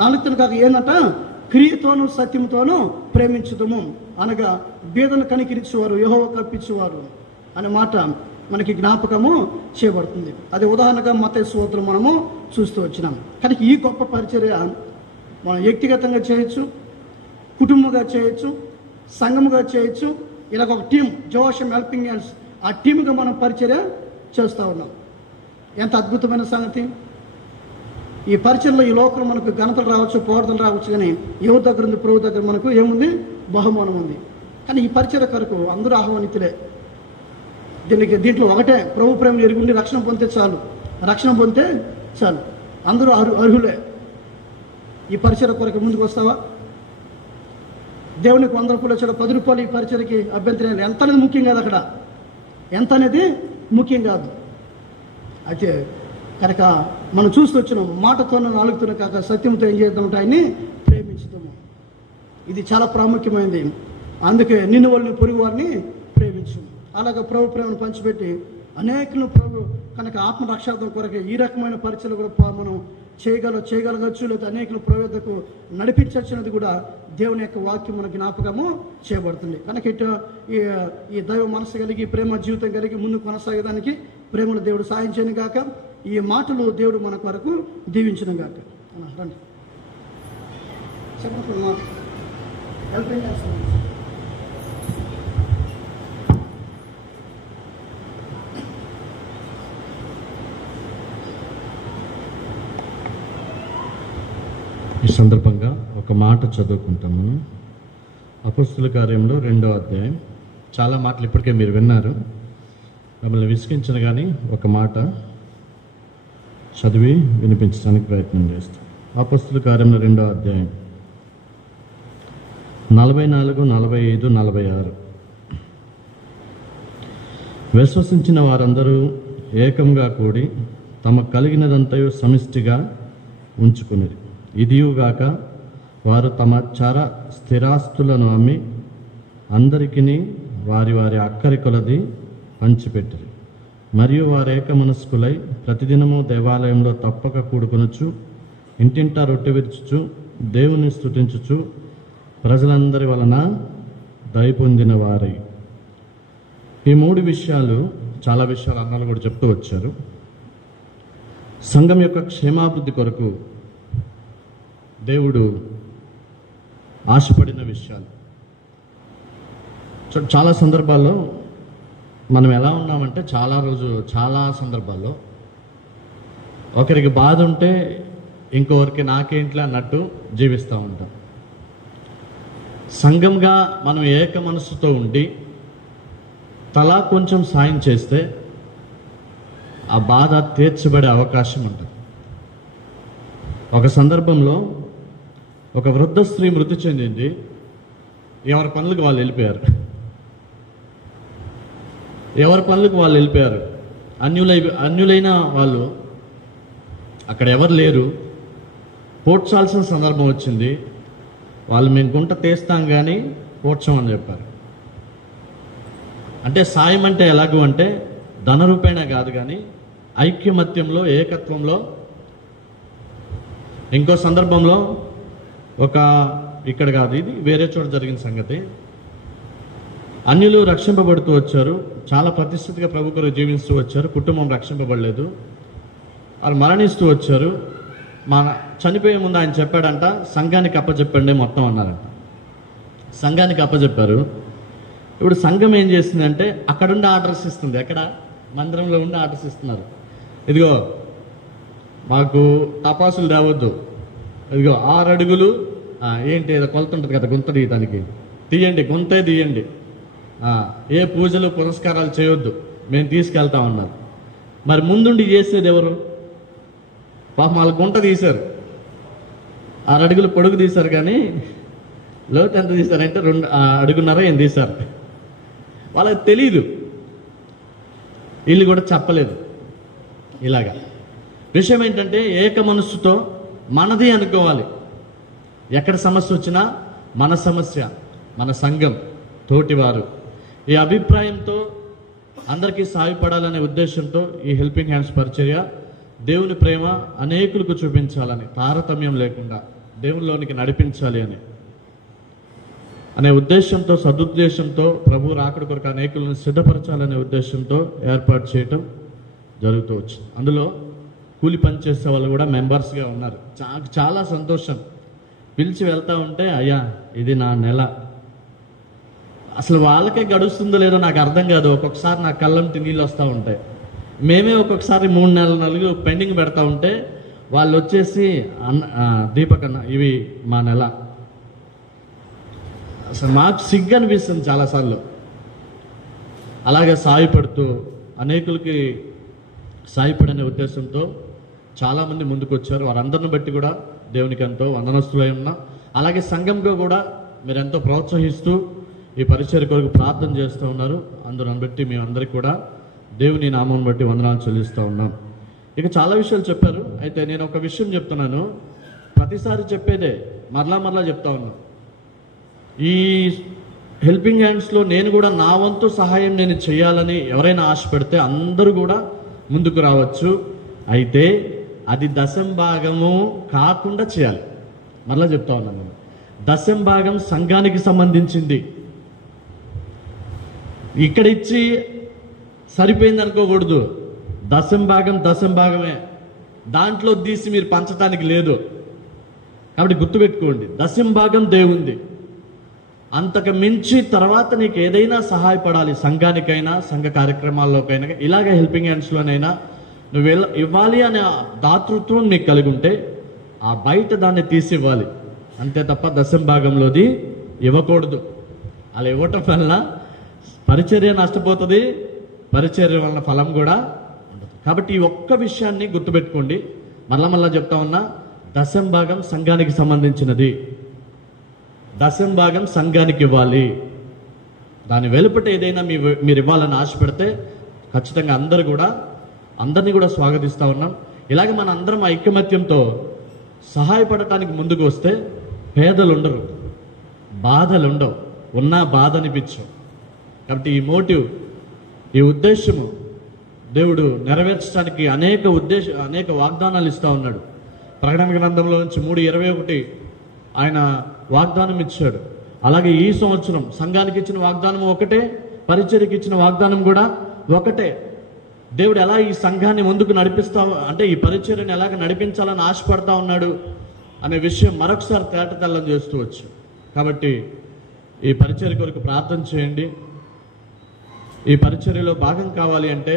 నాలుగుతోను కాక ఏంటంట? క్రియతోనూ సత్యంతోనూ ప్రేమించుదము. అనగా బీదను కనికరించేవారు యెహోవాకు అర్పించేవారు అనే మాట మనకి జ్ఞాపకము చేయబడుతుంది. అది ఉదాహరణగా మత్తయి సువార్తలో మనము చూస్తూ వచ్చినాం. కానీ ఈ గొప్ప పరిచర్య మనం వ్యక్తిగతంగా చేయొచ్చు, కుటుంబంగా చేయొచ్చు, సంఘముగా చేయొచ్చు. ఇలాగ ఒక టీం, జోషం హెల్పింగ్ హ్యాండ్స్, ఆ టీముగా మనం పరిచర్య చేస్తూ ఉన్నాం. ఎంత అద్భుతమైన సంగతి! ఈ పరిచర్లో ఈ లోకంలో మనకు ఘనతలు రావచ్చు, పోరాటలు రావచ్చు, కానీ ఎవరి దగ్గర ఉంది? ప్రభు దగ్గర మనకు ఏముంది? బహుమానం ఉంది. కానీ ఈ పరిచర్య కొరకు అందరూ ఆహ్వానితులే. దీంట్లో ఒకటే, ప్రభు ప్రేమను ఎరుగుండి రక్షణ పొందితే చాలు, రక్షణ పొందితే చాలు. అందరూ అర్హులే. ఈ పరిచర్య కొరకు ముందుకు వస్తావా? దేవునికి 100 రూపాయలు వచ్చాడు, 10 రూపాయలు ఈ పరిచర్యకి అభ్యంతరం లేదు. ఎంత అనేది ముఖ్యం కాదు, అక్కడ ఎంత అనేది ముఖ్యం కాదు. అయితే కనుక మనం చూస్తూ వచ్చినాం, మాటతోనూ నాలుగుతోనూ కాక సత్యంతో ఏం చేద్దామంటే ఆయన్ని ప్రేమించుతాము. ఇది చాలా ప్రాముఖ్యమైనది. అందుకే నిన్ను వాళ్ళని పొరుగు వారిని ప్రేమించు. అలాగే ప్రభు ప్రేమను పంచిపెట్టి అనేకులను ప్రభు కనుక ఆత్మరక్షార్థం కొరకే ఈ రకమైన పరిచయలు కూడా మనం చేయగలగచ్చు, లేదా అనేకులు ప్రవేదకు నడిపించచ్చినది కూడా దేవుని యొక్క వాక్యం మన జ్ఞాపకము చేయబడుతుంది. కనుక ఈ దైవ మనసు కలిగి, ప్రేమ జీవితం కలిగి ముందు కొనసాగడానికి ప్రేమను దేవుడు సాయం చేయను గాక. ఈ మాటలు దేవుడు మన కొరకు దీవించను గాక. రండి చెప్పండి. Helping hands. ఈ సందర్భంగా ఒక మాట చదువుకుంటాము. అపొస్తలుల కార్యంలో 2వ అధ్యాయం. చాలా మాటలు ఇప్పటికే మీరు విన్నారు, మిమ్మల్ని విసిగించిన కానీ ఒక మాట చదివి వినిపించడానికి ప్రయత్నం చేస్తాం. అపొస్తలుల కార్యంలో 2వ అధ్యాయం 44, 45, 46. విశ్వసించిన వారందరూ ఏకంగా కూడి తమ కలిగినదంతయు సమిష్టిగా ఉంచుకునేది. ఇదియుగాక వారు తమ చర స్థిరాస్తులను అమ్మి అందరికీ వారి వారి అక్కరి కొలది పంచిపెట్టిరి. మరియు వారు ఏకమనస్కులై ప్రతిదినము దేవాలయంలో తప్పక కూడుకొనుచు ఇంటింటా రొట్టె విరుచుచు దేవుని స్తుతించుచు ప్రజలందరి వలన దయ పొందిన వారై. ఈ 3 విషయాలు, చాలా విషయాలు అన్నలు కూడా చెప్తూ వచ్చారు. సంఘం యొక్క క్షేమాభివృద్ధి కొరకు దేవుడు ఆశపడిన విషయాలు. చాలా సందర్భాల్లో మనం ఎలా ఉన్నామంటే చాలా సందర్భాల్లో ఒకరికి బాధ ఉంటే ఇంకొకరికి నాకేంట్లే అన్నట్టు జీవిస్తూ ఉంటాం. సంఘంగా మనం ఏక మనస్సుతో ఉండి తలా కొంచెం సాయం చేస్తే ఆ బాధ తీర్చబడే అవకాశం ఉంటుంది. ఒక సందర్భంలో ఒక వృద్ధ స్త్రీ మృతి చెందింది. ఎవరి పనులకు వాళ్ళు వెళ్ళిపోయారు. అన్యులైన వాళ్ళు అక్కడ ఎవరు లేరు. పోడ్చాల్సిన సందర్భం వచ్చింది. వాళ్ళు మేము గుంట తీస్తాం కానీ పోడ్చామని చెప్పారు. అంటే సాయం అంటే ఎలాగూ అంటే ధన రూపేణ కాదు, కానీ ఐక్యమత్యంలో, ఏకత్వంలో. ఇంకో సందర్భంలో ఇక్కడ కాదు, ఇది వేరే చోట జరిగిన సంగతి. అన్యులు రక్షింపబడుతూ వచ్చారు, చాలా ప్రతిష్ఠితిగా ప్రభు కొరకు జీవిస్తూ వచ్చారు. కుటుంబం రక్షింపబడలేదు, వాళ్ళు మరణిస్తూ వచ్చారు. చనిపోయే ముందు ఆయన చెప్పాడంట, సంఘానికి అప్పచెప్పండి మొత్తం అన్నారంట. సంఘానికి అప్పచెప్పారు. ఇప్పుడు సంఘం ఏం చేస్తుందంటే అక్కడుండి ఆర్డర్స్ ఇస్తుంది. ఎక్కడ? మందిరంలో ఉండి ఆర్డర్స్ ఇస్తున్నారు. ఇదిగో మాకు టపాసులు తేవద్దు, ఇదిగో 6 అడుగులు ఏంటి ఏదో కొలత ఉంటుంది కదా, గుంత తీయటానికి తీయండి, గుంతే తీయండి, ఏ పూజలు పురస్కారాలు చేయొద్దు, మేము తీసుకెళ్తామన్నారు. మరి ముందుండి చేసేది ఎవరు? పాపం వాళ్ళు గుంట తీశారు, 6 అడుగులు పొడుగు తీశారు, కానీ లోతు ఎంత తీశారంటే 2 అడుగున్నర ఏం తీశారు. వాళ్ళకి తెలీదు, వీళ్ళు కూడా చెప్పలేదు. ఇలాగా విషయం ఏంటంటే ఏక మనస్సుతో మనది అనుకోవాలి. ఎక్కడ సమస్య వచ్చినా మన సమస్య, మన సంఘం, తోటివారు, ఈ అభిప్రాయంతో అందరికీ సహాయపడాలనే ఉద్దేశంతో ఈ హెల్పింగ్ హ్యాండ్స్ పరిచర్య, దేవుని ప్రేమ అనేకులకు చూపించాలని, తారతమ్యం లేకుండా దేవునిలోనికి నడిపించాలి అనే ఉద్దేశంతో, సదుద్దేశంతో, ప్రభు రాకడ కొరకు అనేకులను సిద్ధపరచాలనే ఉద్దేశంతో ఏర్పాటు చేయటం జరుగుతూ వచ్చింది. అందులో కూలి పని చేసే వాళ్ళు కూడా మెంబర్స్గా ఉన్నారు. చాలా సంతోషం. పిలిచి వెళ్తూ ఉంటే, అయ్యా ఇది నా నెల, అసలు వాళ్ళకే గడుస్తుందో లేదో నాకు అర్థం కాదు. ఒక్కొక్కసారి నా కళ్ళంటి నీళ్ళు వస్తూ ఉంటాయి. మేమే ఒక్కొక్కసారి 3 నెలలు పెండింగ్ పెడతా ఉంటే వాళ్ళు వచ్చేసి దీపక్ అన్న ఇవి మా నెల. అసలు మాకు సిగ్గు అనిపిస్తుంది చాలాసార్లు. అలాగే సాయపడుతూ అనేకులకి సాయపడనే ఉద్దేశంతో చాలామంది ముందుకు వచ్చారు. వారందరిని బట్టి కూడా దేవునికి ఎంతో వందనస్తులై ఉన్నా. అలాగే సంఘంగా కూడా మీరు ఎంతో ప్రోత్సహిస్తూ ఈ పరిచర్య కొరకు ప్రార్థన చేస్తూ ఉన్నారు. అందుని బట్టి మేమందరికీ కూడా దేవుని నామం బట్టి వందనాలు చెల్లిస్తూ ఉన్నాం. ఇక చాలా విషయాలు చెప్పారు. అయితే నేను ఒక విషయం చెప్తున్నాను, ప్రతిసారి చెప్పేదే మరలా చెప్తా ఉన్నాను. ఈ హెల్పింగ్ హ్యాండ్స్లో నేను కూడా నా వంతు సహాయం నేను చేయాలని ఎవరైనా ఆశ పెడితే అందరూ కూడా ముందుకు రావచ్చు. అయితే అది 10వ భాగము కాకుండా చేయాలి. మరలా చెప్తా ఉన్నాను, 10వ భాగం సంఘానికి సంబంధించింది. ఇక్కడ ఇచ్చి సరిపోయింది అనుకోకూడదు. 10వ భాగమే, దాంట్లో తీసి మీరు పంచడానికి లేదు. కాబట్టి గుర్తుపెట్టుకోండి, 10వ భాగం దేవుంది. అంతకు మించి తర్వాత నీకు ఏదైనా సహాయపడాలి, సంఘానికైనా సంఘ కార్యక్రమాల్లోకైనా ఇలాగే హెల్పింగ్ హ్యాండ్స్లోనైనా నువ్వు ఇవ్వాలి అనే దాతృత్వం నీకు కలిగి ఉంటే ఆ బయట దాన్ని తీసి ఇవ్వాలి, అంతే తప్ప దశమ భాగంలోది ఇవ్వకూడదు. అలా ఇవ్వటం వలన పరిచర్య నష్టపోతుంది, పరిచర్య వలన ఫలం కూడా ఉండదు. కాబట్టి ఈ ఒక్క విషయాన్ని గుర్తుపెట్టుకోండి. మళ్ళా చెప్తా ఉన్నా, దశమ భాగం సంఘానికి సంబంధించినది. దశమ భాగం సంఘానికి ఇవ్వాలి. దాని వెలుపట ఏదైనా మీరు ఇవ్వాలని ఆశపడితే ఖచ్చితంగా అందరినీ కూడా స్వాగతిస్తూ ఉన్నాం. ఇలాగే మన అందరం ఐకమత్యంతో సహాయపడటానికి ముందుకు వస్తే పేదలు ఉండరు, బాధలు ఉండవు, ఉన్నా బాధ అనిపించవు. కాబట్టి ఈ మోటివ్, ఈ ఉద్దేశము దేవుడు నెరవేర్చడానికి అనేక వాగ్దానాలు ఇస్తూ ఉన్నాడు. ప్రకటన గ్రంథంలో నుంచి 3:21 ఆయన వాగ్దానం ఇచ్చాడు. అలాగే ఈ సంవత్సరం సంఘానికి ఇచ్చిన వాగ్దానం ఒకటే, పరిచర్యకి ఇచ్చిన వాగ్దానం కూడా ఒకటే. దేవుడు ఎలా ఈ సంఘాన్ని ముందుకు అంటే ఈ పరిచర్యను ఎలాగ నడిపించాలని ఆశపడతా ఉన్నాడు అనే విషయం మరొకసారి తేటతెల్లం చేస్తూ వచ్చు. కాబట్టి ఈ పరిచర్య కొరకు ప్రార్థన చేయండి. ఈ పరిచర్యలో భాగం కావాలి అంటే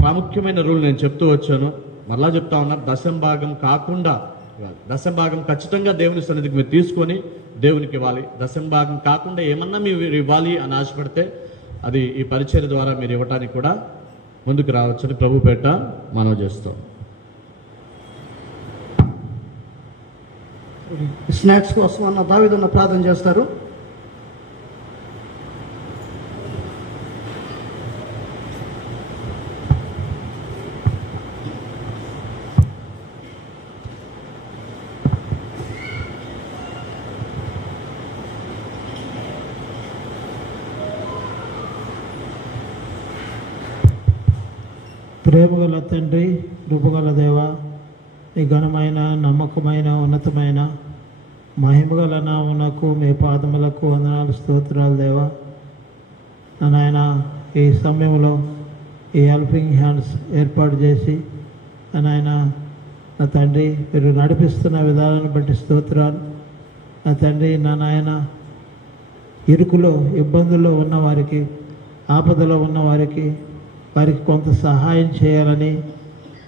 ప్రాముఖ్యమైన రూల్ నేను చెప్తూ వచ్చాను, మరలా చెప్తా ఉన్నా. దశమ భాగం కాకుండా ఇవ్వాలి. దశమ భాగం ఖచ్చితంగా దేవుని సన్నిధికి మీరు తీసుకొని దేవునికి ఇవ్వాలి. దశమ భాగం కాకుండా ఏమన్నా మీరు ఇవ్వాలి అని ఆశపడితే అది ఈ పరిచర్య ద్వారా మీరు ఇవ్వటానికి కూడా ముందుకు రావచ్చని ప్రభు పేట మనవి చేస్తాం. స్నాక్స్ కోసం అన్న దావీదన్న ప్రార్థన చేస్తారు. ప్రేమగల తండ్రి, కృపగల దేవ, ఈ ఘనమైన నమ్మకమైన ఉన్నతమైన మహిమగల నామమునకు మీ పాదములకు వందనాలు, స్తోత్రాలు దేవా. నాయన ఈ సమయంలో ఈ హెల్పింగ్ హ్యాండ్స్ ఏర్పాటు చేసి నాయన నా తండ్రి మీరు నడిపిస్తున్న విధానాన్ని బట్టి స్తోత్రాలు. నా తండ్రి, నా నాయన ఇరుకులో ఇబ్బందుల్లో ఉన్నవారికి, ఆపదలో ఉన్నవారికి కొంత సహాయం చేయాలని,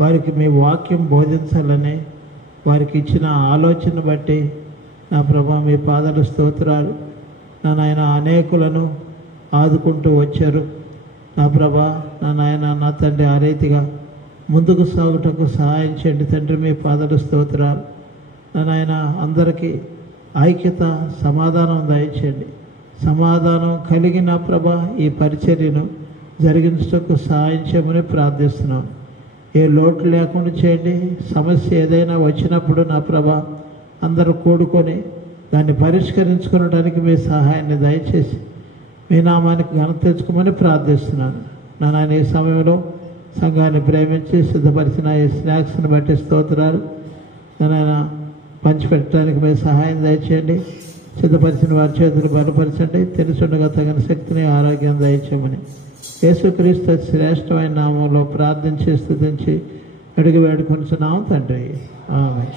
వారికి మీ వాక్యం బోధించాలని వారికి ఇచ్చిన ఆలోచన బట్టి నా ప్రభా మీ పాదాలు స్తోత్రాలు. నా నాయన అనేకులను ఆదుకుంటూ వచ్చారు నా ప్రభా. నా నాయన, నా తండ్రి, ఆ రీతిగా ముందుకు సాగుటకు సహాయం చేయండి తండ్రి. మీ పాదాలు స్తోత్రాలు. నా నాయన అందరికీ ఐక్యత, సమాధానం దయచేయండి. సమాధానం కలిగిన ప్రభా ఈ పరిచర్యను జరిగించటకు సహాయం చేయమని ప్రార్థిస్తున్నాం. ఏ లోటు లేకుండా చేయండి. సమస్య ఏదైనా వచ్చినప్పుడు నా ప్రభా అందరూ కూడుకొని దాన్ని పరిష్కరించుకోవడానికి మీ సహాయాన్ని దయచేసి మీ నామానికి ఘనత తెచ్చుకోమని ప్రార్థిస్తున్నాను. నాయన ఈ సమయంలో సంఘాన్ని ప్రేమించి సిద్ధపరిచిన ఈ స్నాక్స్ని బట్టి స్తోత్రాలు. నాయన పంచిపెట్టడానికి మీ సహాయం దయచేయండి. సిద్ధపరిచిన వారి చేతులు బలపరచండి. తెలుసుండగా తగిన శక్తిని, ఆరోగ్యం దయచేయమని యేసుక్రీస్తు శ్రేష్టమైన నామంలో ప్రార్థించి స్తుతించి అడిగి వేడుకొనిచున్నాము తండ్రి. ఆమేన్.